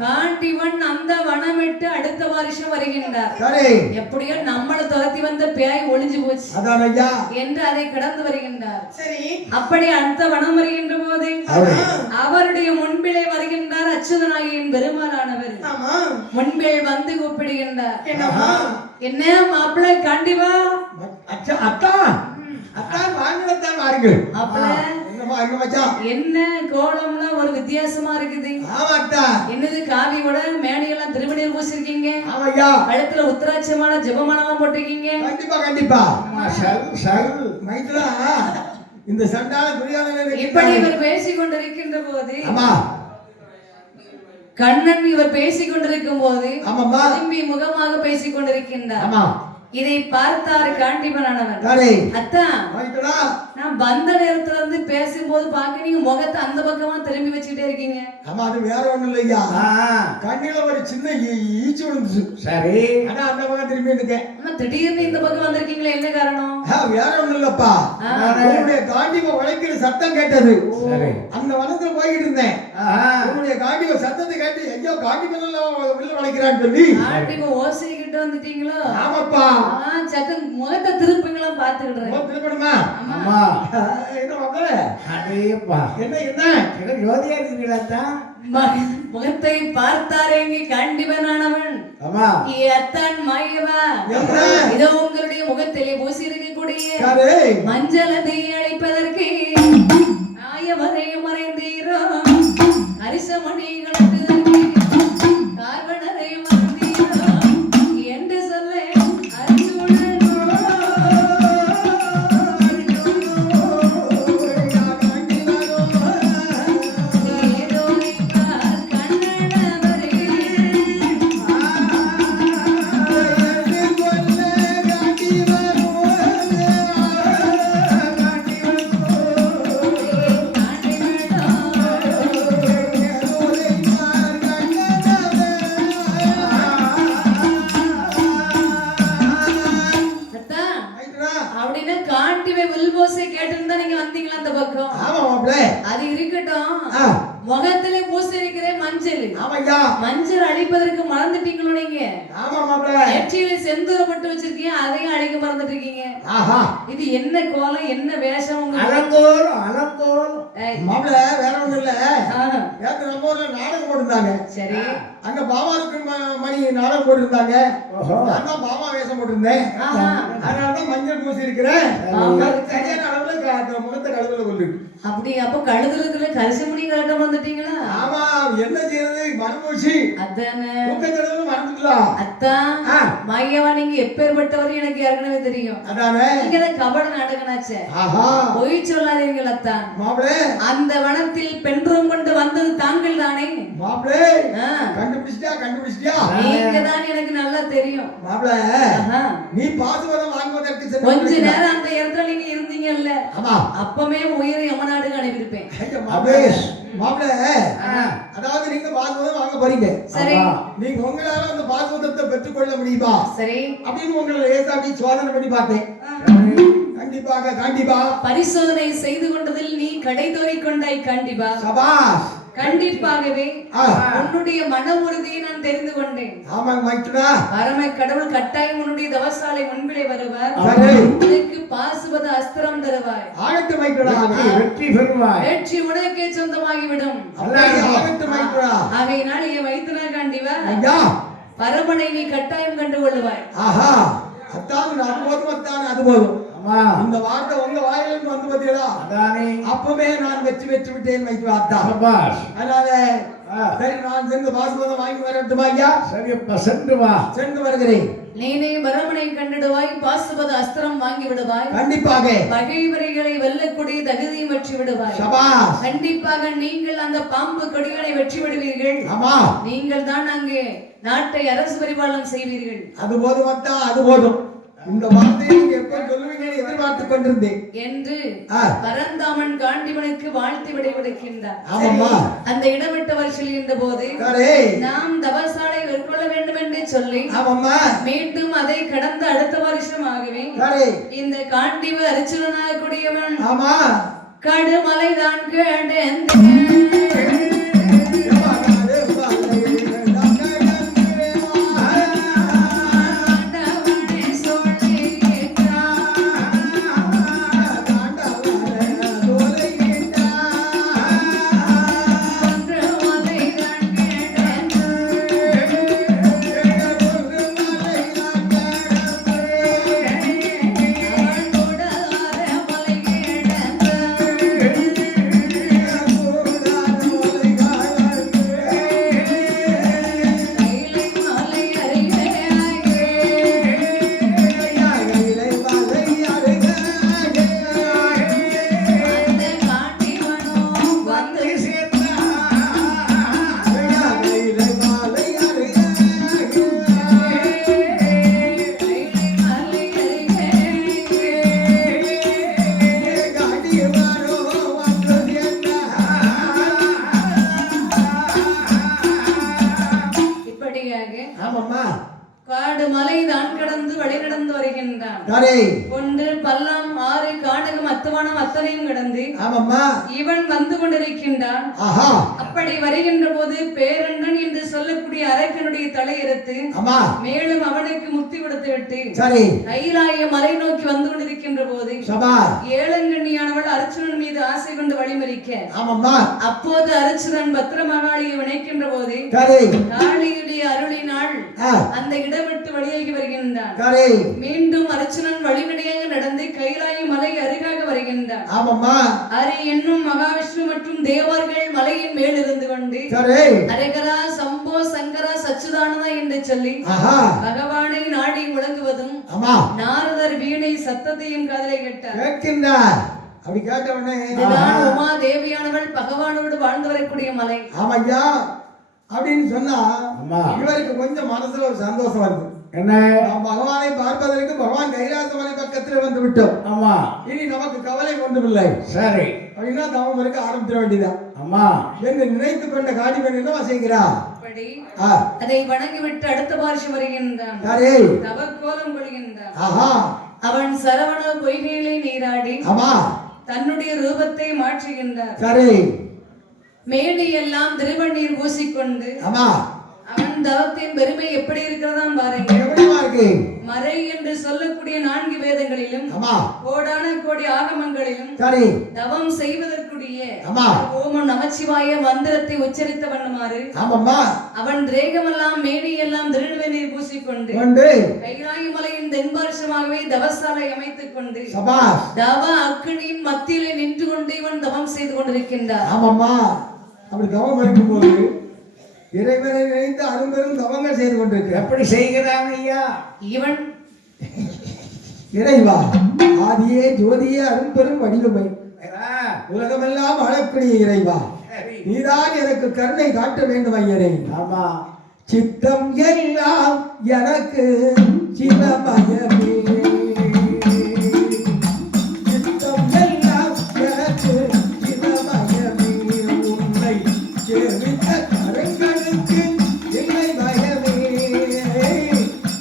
காண்டிவன் அந்த வனமிட்டு அடுத்த வருஷம் வருகின்றார். எப்படியோ நம்மள துரத்தி வந்த பேய் ஒளிஞ்சு போச்சு என்று அதை கடந்து வருகின்றார். அப்படி அடுத்த வனம் வருகின்ற போது அவருடைய முன்பிலே வருகின்றார் அச்சுதனாகியின் பெருமாளானவர். முன்பில் வந்து கூப்பிடுகின்றார். என்ன மாப்பிள்ளை காண்டிவா என்ன கோலம்னா ஒரு வித்தியாசமா இருக்குது. என்னது காவியோட மேடையெல்லாம் திருமணியில் பூசிருக்கீங்க, கழுத்துல உத்தராட்சமான ஜெபமானலாம் போட்டிருக்கீங்க. கண்டிப்பா இந்த சண்டால இப்படி இவர் பேசிக் கொண்டிருக்கின்ற போது கண்ணன் இவர் பேசிக் கொண்டிருக்கும் போது திரும்பி முகமாக பேசிக் கொண்டிருக்கின்றார். இதை பார்த்தாரு காண்டிபனானவன். அத்தா நான் வந்த நேரத்துல இருந்து பேசும்போது பாக்க நீங்க முகத்தை அந்த பக்கமா திரும்பி வச்சுக்கிட்டே இருக்கீங்க. ஆமா அது வேற ஒண்ணும் இல்லையா, கண்ணில ஒரு சின்ன ஈச்சு விழுந்துச்சு. சரி ஆனா அந்த பக்கம் திரும்பி இருக்கேன். திடீர்னு இந்த பக்கம் வந்திருக்கீங்களே, என்ன காரணம்? வேற ஒண்ணும் இல்லப்பா, உன்னுடைய காண்டிப உழைக்கிற சத்தம் கேட்டது. அந்த வனத்துல போய்கிட்டு இருந்தேன், உன்னுடைய காண்டிப சத்தத்தை கேட்டு ஐயோ காண்டிப உள்ள உழைக்கிறான்னு சொல்லி காண்டிப ஓசை கிட்ட வந்துட்டீங்களோ? ஆமாப்பா. சத்தம் முகத்தை திருப்புங்களா பாத்துக்கிடுறேன். திருப்பணுமா? ஆமா. என்ன மக்களே அடேப்பா என்ன என்ன ஜோதியா இருக்கீங்களா? முகத்தை பார்த்தாரேங்க காண்டிபனானவன். அத்தான் மாயவா இதோ உங்களுடைய முகத்திலே பூசி இருக்கக்கூடிய மஞ்சளத்தை அழைப்பதற்கு நாயவரையும் மறைந்தீரோ, அரிசமணி கலப்பதற்கு கார்பனரையும் மறைந்தீரோ என்று சொல்ல வந்தீங்களா அந்த பக்கம்? ஆமா மாப்பிள்ளை. அது இருக்கட்டும். ஆ. முகத்திலே பூசிருக்கிற மஞ்சள். ஆமாய்யா. மஞ்சள் அழிப்பதற்கு மறந்துட்டீங்களோ நீங்க? ஆமா மாப்பிள்ளை. நெற்றியில செந்தூரம் போட்டு வச்சிருக்கீங்க, அதையும் அழிக்க மறந்துட்டு இருக்கீங்க. ஆஹா. இது என்ன கோலம், என்ன வேஷம் உங்களுக்கு? அலங்கோலம் அலங்கோலம். மாப்பிள்ளை வேற ஒண்ணும் இல்ல. நேத்து நம்ம ஊர்ல நாடகம் போட்டிருந்தாங்க. சரி. அங்க பாபாவுக்கு மணி நாடகம் போட்டிருந்தாங்க. நான் தான் பாபா வேஷம் போட்டிருந்தேன். அதனாலதான் மஞ்சள் பூசி இருக்கிறேன். சரியான அளவுல முகத்தை கழுவுல கொண்டு. அப்படி அப்ப கழுதுல கரிசமணி கட்ட வந்துட்டீங்களா? ஆமா, என்ன செய்யறது, மனமூச்சி. அதானே. தூக்கத்துல மறந்துக்கலாம். அத்தான் மையவா, நீங்க எப்பேற்பட்டவர் எனக்கு ஏற்கனவே தெரியும். அதானே. நீங்க தான் கபட நாடகனாச்சே. ஆஹா. பொய் சொல்லாதீர்கள் அத்தான். மாப்பிளே. அந்த வனத்தில் பெண்ரோம் கொண்டு வந்தது தாங்கள் தானே? மாப்பிளே. கண்டுபிடிச்சிட்டியா? நீங்க தான் எனக்கு நல்லா தெரியும். மாப்பிளே. நீ பாசுவதம் வாங்குவதற்கு கொஞ்ச நேரம் அந்த இடத்துல நீங்க இருந்தீங்கல்ல? ஆமா. அப்பமே உயிரை யமநாடுக்கு அனுப்பியிருப்பேன். மாப்பிள, அதாவது நீங்க பாசுவதம் வாங்க போறீங்க. சரி. நீங்க உங்களால அந்த பாசுவதத்தை பெற்றுக்கொள்ள முடியுமா? சரி. அப்படின்னு உங்களை லேசாப்படி சோதனை பண்ணி பார்த்தேன். கண்டிப்பாக கண்டிப்பா. பரிசோதனை செய்து கொண்டதில் நீ கடை தோறிக் கொண்டாய். கண்டிப்பா. சபாஷ். கண்டிப்பாகவே உன்னுடைய மன உறுதியை நான் தெரிந்து கொண்டேன். ஆமாங்க மைத்துனா. பரம கடவுள் கட்டாயம் உன்னுடைய தவசாலை முன்பிலே வருவார். உனக்கு பாசுவத அஸ்திரம் தருவார். ஆகட்டு மைத்துனா. வெற்றி பெறுவாய். வெற்றி உனக்கே சொந்தமாகிவிடும். ஆகட்டு மைத்துனா. ஆகையினால் என் மைத்துனா காண்டிவா, ஐயா, பரமனை நீ கட்டாயம் கண்டு கொள்ளுவாய். ஆஹா. அத்தான் அது போதும், அத்தான் அது போதும். இந்த வார்த்தை உங்க வாயிலிருந்து வந்து பாத்தீங்களா? அதானே. அப்பவே நான் வெற்றி பெற்று விட்டேன் மைத்துனா. அத்தான். அதனால சரி, நான் சென்று பாசுவதம் வாங்கி வரட்டுமா ஐயா? சரி அப்ப சென்று வா. சென்று வருகிறேன். நீனே பரமனை கண்டிடுவாய், பாசுபத அஸ்திரம் வாங்கி விடுவாய். கண்டிப்பாக. பகைவரைகளை வெல்லக்கூடிய தகுதியும் வெற்றி விடுவாய். சபாஷ். கண்டிப்பாக நீங்கள் அந்த பாம்பு கொடிகளை வெற்றி விடுவீர்கள். ஆமா. நீங்கள் தான் அங்கே நாட்டை அரசு பரிபாலனம் செய்வீர்கள். அது போதும் அத்தா, அது போதும். இந்த வார்த்தையை நீங்க எப்ப சொல்லுவீங்கன்னு எதிர்பார்த்து கொண்டிருந்தேன் என்று பரந்தாமன் காண்டிவனுக்கு வாழ்த்து விடைவிடுக்கின்றார். அந்த இடமிட்டவர் சொல்கின்ற போது நாம் தவசாலை மேற்கொள்ள வேண்டும் என்று சொல்லி மீண்டும் அதை கடந்த அடுத்த வருஷமாகவே இந்த காண்டிவ அரிச்சலனாக கூடியவன் கடுமலை தான் காடு மலை தான் கடந்து வழி நடந்து வருகின்றான். கொண்டு பல்லம் ஆறு காடகம் அத்துவானம் அத்தனையும் கடந்து இவன் வந்து கொண்டிருக்கின்றான். அப்படி வருகின்ற போது பேரண்டன் என்று சொல்லக்கூடிய அரக்கனுடைய தலையெடுத்து மேலும் அவனுக்கு முக்தி கொடுத்து விட்டு கைலாய மலை நோக்கி வந்து கொண்டிருக்கின்ற போது ஏழங்கண்ணியானவள் அர்ச்சுனன் மீது ஆசை கொண்டு வழிமறிக்க அப்போது அர்ச்சுனன் பத்திரமகாளியை வினைக்கின்ற போது காளியுடைய அருளினாள் அந்த இடமிட்டு வழியாகி வருகின்றான். மீண்டும் அர்ச்சுனன் வழிநடையாக நடந்து கைலாய மலை அருகாக வருகின்றான். அரி என்னும் மகாவிஷ்ணு மற்றும் தேவர்கள் மலையின் மேல் இருந்து கொண்டு அரகரா சம்போ சங்கரா சச்சுதானதா என்று சொல்லி பகவானை நாடி முழங்குவதும் நாரதர் வீணை சத்தத்தையும் காதலை கேட்டார். அப்படி கேட்ட உடனே உமா தேவியானவள் பகவானோடு வாழ்ந்து வரக்கூடிய மலை. ஆமையா அப்படின்னு சொன்னா இவருக்கு கொஞ்சம் மனசுல ஒரு சந்தோஷம் வருது. என்ன, பகவானை பார்ப்பதற்கு பகவான் கைலாச மலை பக்கத்துல வந்து விட்டோம். ஆமா, இனி நமக்கு கவலை ஒன்றுமில்லை. சரி அப்படின்னா தவம் இருக்க ஆரம்பிச்சிட வேண்டியதான். அம்மா என்று நினைத்து கொண்ட காடிவன் என்ன செய்கிறார்? அதை வணங்கிவிட்டு அடுத்த வருஷம் வருகின்றான். தவக்கோலம் கொள்கின்றான். அவன் சரவண பொய்கையிலே நீராடி தன்னுடைய ரூபத்தை மாற்றுகின்றார். சரி. மேனி எல்லாம் திருவண்ணீர் பூசிக்கொண்டு ஆமா அவன் தவத்தின் பெருமை எப்படி இருக்கிறதாம் பாருங்க. எப்படிமா இருக்கு? மறை என்று சொல்லக்கூடிய 4 வேதங்களிலும் ஆமா கோடான கோடி ஆகமங்களிலும் சரி தவம் செய்வதற்குரிய ஆமா ஓம் நமச்சிவாய மந்திரத்தை உச்சரித்த வண்ணமாறு ஆமாம்மா அவன் தேகமெல்லாம் மேனி எல்லாம் திருநீர் பூசிக்கொண்டு கொண்டு கைலாய மலையின் தென்பார்ஷமாகவே தவசாலை அமைத்துக் கொண்டு சபாஸ் தவ அக்னியின் மத்தியிலே நின்று கொண்டு இவன் தவம் செய்து கொண்டிருக்கின்றார். ஆமாம்மா அப்படி தவம் இருக்கும்போது இறைவனை நினைத்து அரும்பெரும் தவங்கள் செய்து கொண்டிருக்க எப்படி செய்கிறான் ஐயா? இவன் இறைவா ஆதியே ஜோதியே அரும்பெரும் வடிவமை உலகமெல்லாம் ஆளக்கூடிய இறைவா நீதான் எனக்கு கருணை காட்ட வேண்டும் ஐயரை. ஆமா சித்தம் எல்லாம் எனக்கு சிவமயமே சித்தம் எல்லாம் எனக்கு சிவமயமே உன்னை சேவித்த கரங்களுக்கு இல்லை பயமே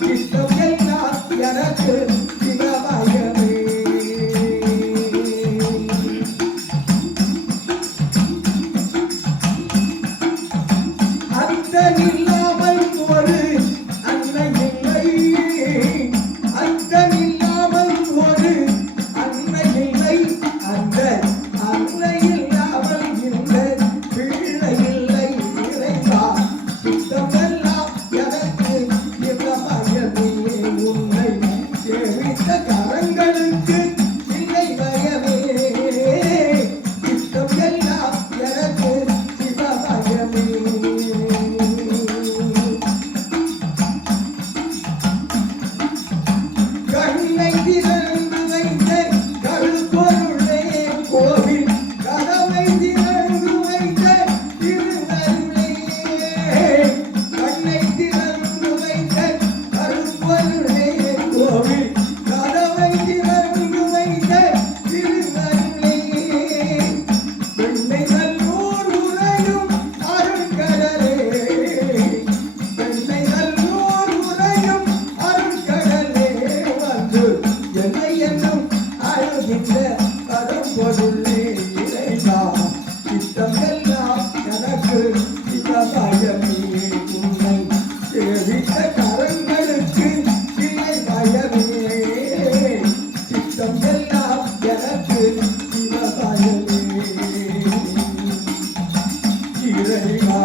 சித்தம் எல்லாம் எனக்கு சிவமயமே. அத்தன் இல்லாமல் ஒரு அன்னை இல்லை அத்தன் இல்லாமல் ஒரு அன்னை இல்லை அந்த அன்னை இல்லாமல் இந்த பிள்ளை இல்லை இறைவா சித்தமெல்லாம் எனக்கு சிவமயமே உன்னை சேவித்த கரங்களுக்கு இல்லை பயமே சித்தம் எல்லாம் எனக்கு சிவமயமே. கண்ணை திறந்து வைத்த கருப்பொருளே கோவில் கதவை திறந்து வைத்த திருவருளே கண்ணை திறந்து வைத்த கருப்பொருளே கோவில் கதவை திறந்து வைத்த திருவருளே வெண்ணை நல்லூர் உறையும் அருட்கடலே வெண்ணை நல்லூர் உறையும் அருட்கடலே வந்து என்னை என்னும் அழுகின்ற பரம்பொருளே இறைவா சித்தம் எல்லாம் எனக்கு சிவமயமே உன்னை சேவித்த கரங்களுக்கு இல்லை பயமே சித்தம் எல்லாம் எனக்கு சிவமயமே இறைவா.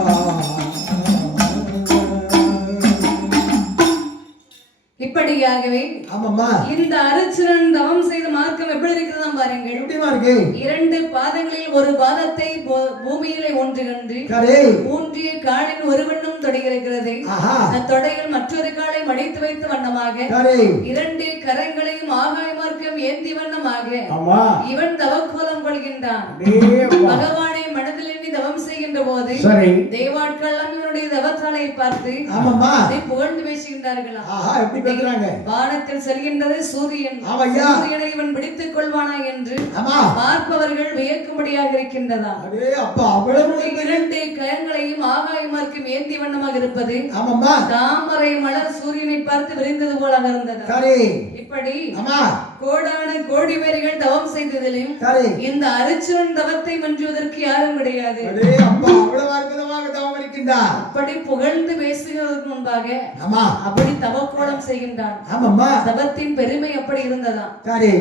இப்படியாகவே ஆமாம்மா இந்த அருச்சுரன் தவம் செய்த மார்க்கம் எப்படி இருக்கிறதாம் பாருங்கள். எப்படிமா இருக்கு? 2 பாதங்களில் ஒரு பாதத்தை பூமியிலே ஊன்றுகின்று சரி ஊன்றிய காலின் ஒரு வண்ணம் தொடங்கியிருக்கிறது. ஆஹா தொடையில் மற்றொரு காலை மடித்து வைத்த வண்ணமாக சரி 2 கரங்களையும் ஆகாய மார்க்கம் ஏந்தி வண்ணமாக ஆமா இவன் தவக்கோலம் கொள்கின்றான். டேப்பா. பகவானை மனதில் எண்ணி தவம் செய்கின்ற போது சரி தேவாட்கள் எல்லாம் இவனுடைய தவத்தாலை பார்த்து ஆமாம்மா அதை புகழ்ந்து பேசுகின்றார்களா. ஆஹா எப்படி பேசுறாங்க? வானத்தில் செல்கின்றது சூரியன். ஆமையா. சூரியனை இவன் பிடித்துக் கொள்வானா என்று ஆமா பார்ப்பவர்கள் வியக்கும்படியாக இருக்கின்றதா. அடே அப்பா அவ்வளவு 2 கரங்களையும் ஆகாயமார்க்கும் ஏந்தி வண்ணமாக இருப்பது ஆமாம்மா தாமரை மலர் சூரியனை பார்த்து விரிந்தது போலாக இருந்தது. சரி இப்படி ஆமா கோடான கோடி பேர்கள் தவம் செய்ததிலும் சரி இந்த அருச்சுரன் தவத்தை மன்றுவதற்கு யாரும் கிடையாது. அடே அப்பா அவ்வளவு அற்புதமாக தவம் இருக்கின்றார். அப்படி புகழ்ந்து பேசுவதற்கு முன்பாக ஆமா அப்படி தவக்கோலம் செய்கின்றான். ஆமாம்மா தவத்தின் பெருமை அப்படி இருந்ததா. சரி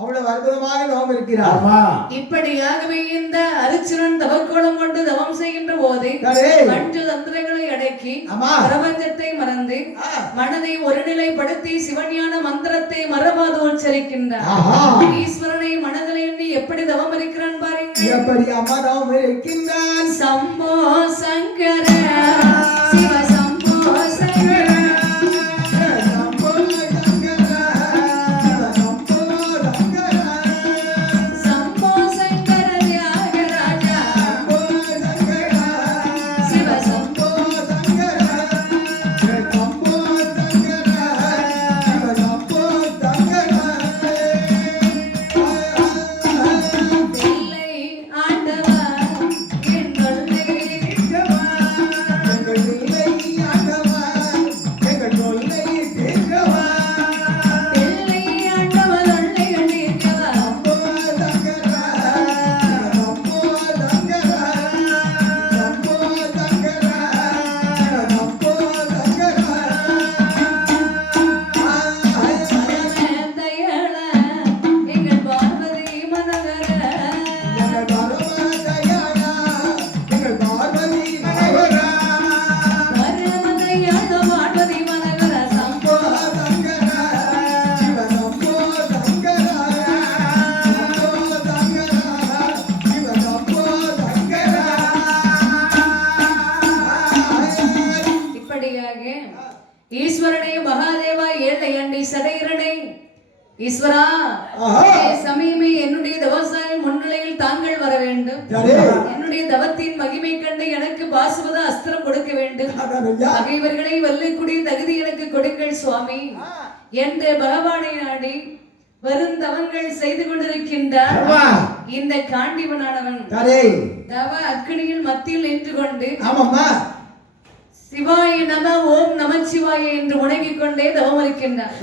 அவ்வளவு அற்புதமாக தவம் இருக்கிறார். ஆமா இப்படியாகவே இந்த அருச்சுரன் தவக்கோலம் கொண்டு தவம் செய்கின்ற போது சரி பஞ்ச தந்திரங்களை அடக்கி ஆமா பிரபஞ்சத்தை மறந்து மனதை ஒருநிலைப்படுத்தி சிவஞான மந்திரத்தை மறவாது உச்சரிக்கின்றார். ஆஹா ஈஸ்வரனை மனதில் எண்ணி எப்படி தவம் இருக்கிறான் பாருங்க. எப்படி அம்மா தவம் இருக்கின்றான். சம்போ சங்கர சிவ சம்போ சங்கர சம்போ சங்கர தியாகராஜா சிவ சம்போ இல்லை ஆண்டவா என் கொள்ளை ஈஸ்வரனே மகாதேவா ஏழையண்டி சடையரனே ஈஸ்வரா சமயமே என்னுடைய தவசாய முன்னிலையில் தாங்கள் வர வேண்டும். என்னுடைய தவத்தின் மகிமை கண்டு எனக்கு பாசுவத அஸ்திரம் கொடுக்க வேண்டும். பகைவர்களை வெல்லக்கூடிய தகுதி எனக்கு கொடுங்கள் சுவாமி என்று பகவானை நாடி வருந்தவங்கள் செய்து கொண்டிருக்கின்றார். இந்த காண்டிவனானவன் தவ அக்னியில் மத்தியில் நின்று கொண்டு சிவாய நம ஓம் நமச்சிவாய என்று முழங்கிக் கொண்டே தவம் இருக்கின்றார்.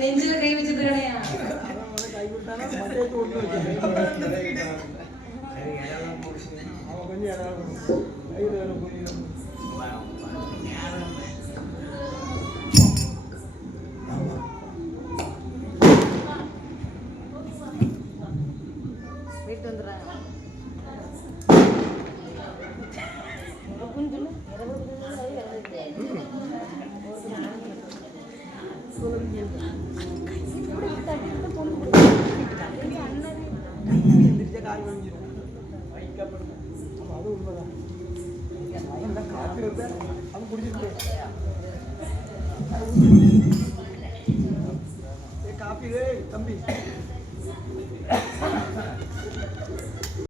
நெஞ்சில கை வச்சிட்டு கிடையா வீட்டு வந்துடுறாங்க. அது உண்மைதான் காத்திருந்த அது குடிச்சிட்டு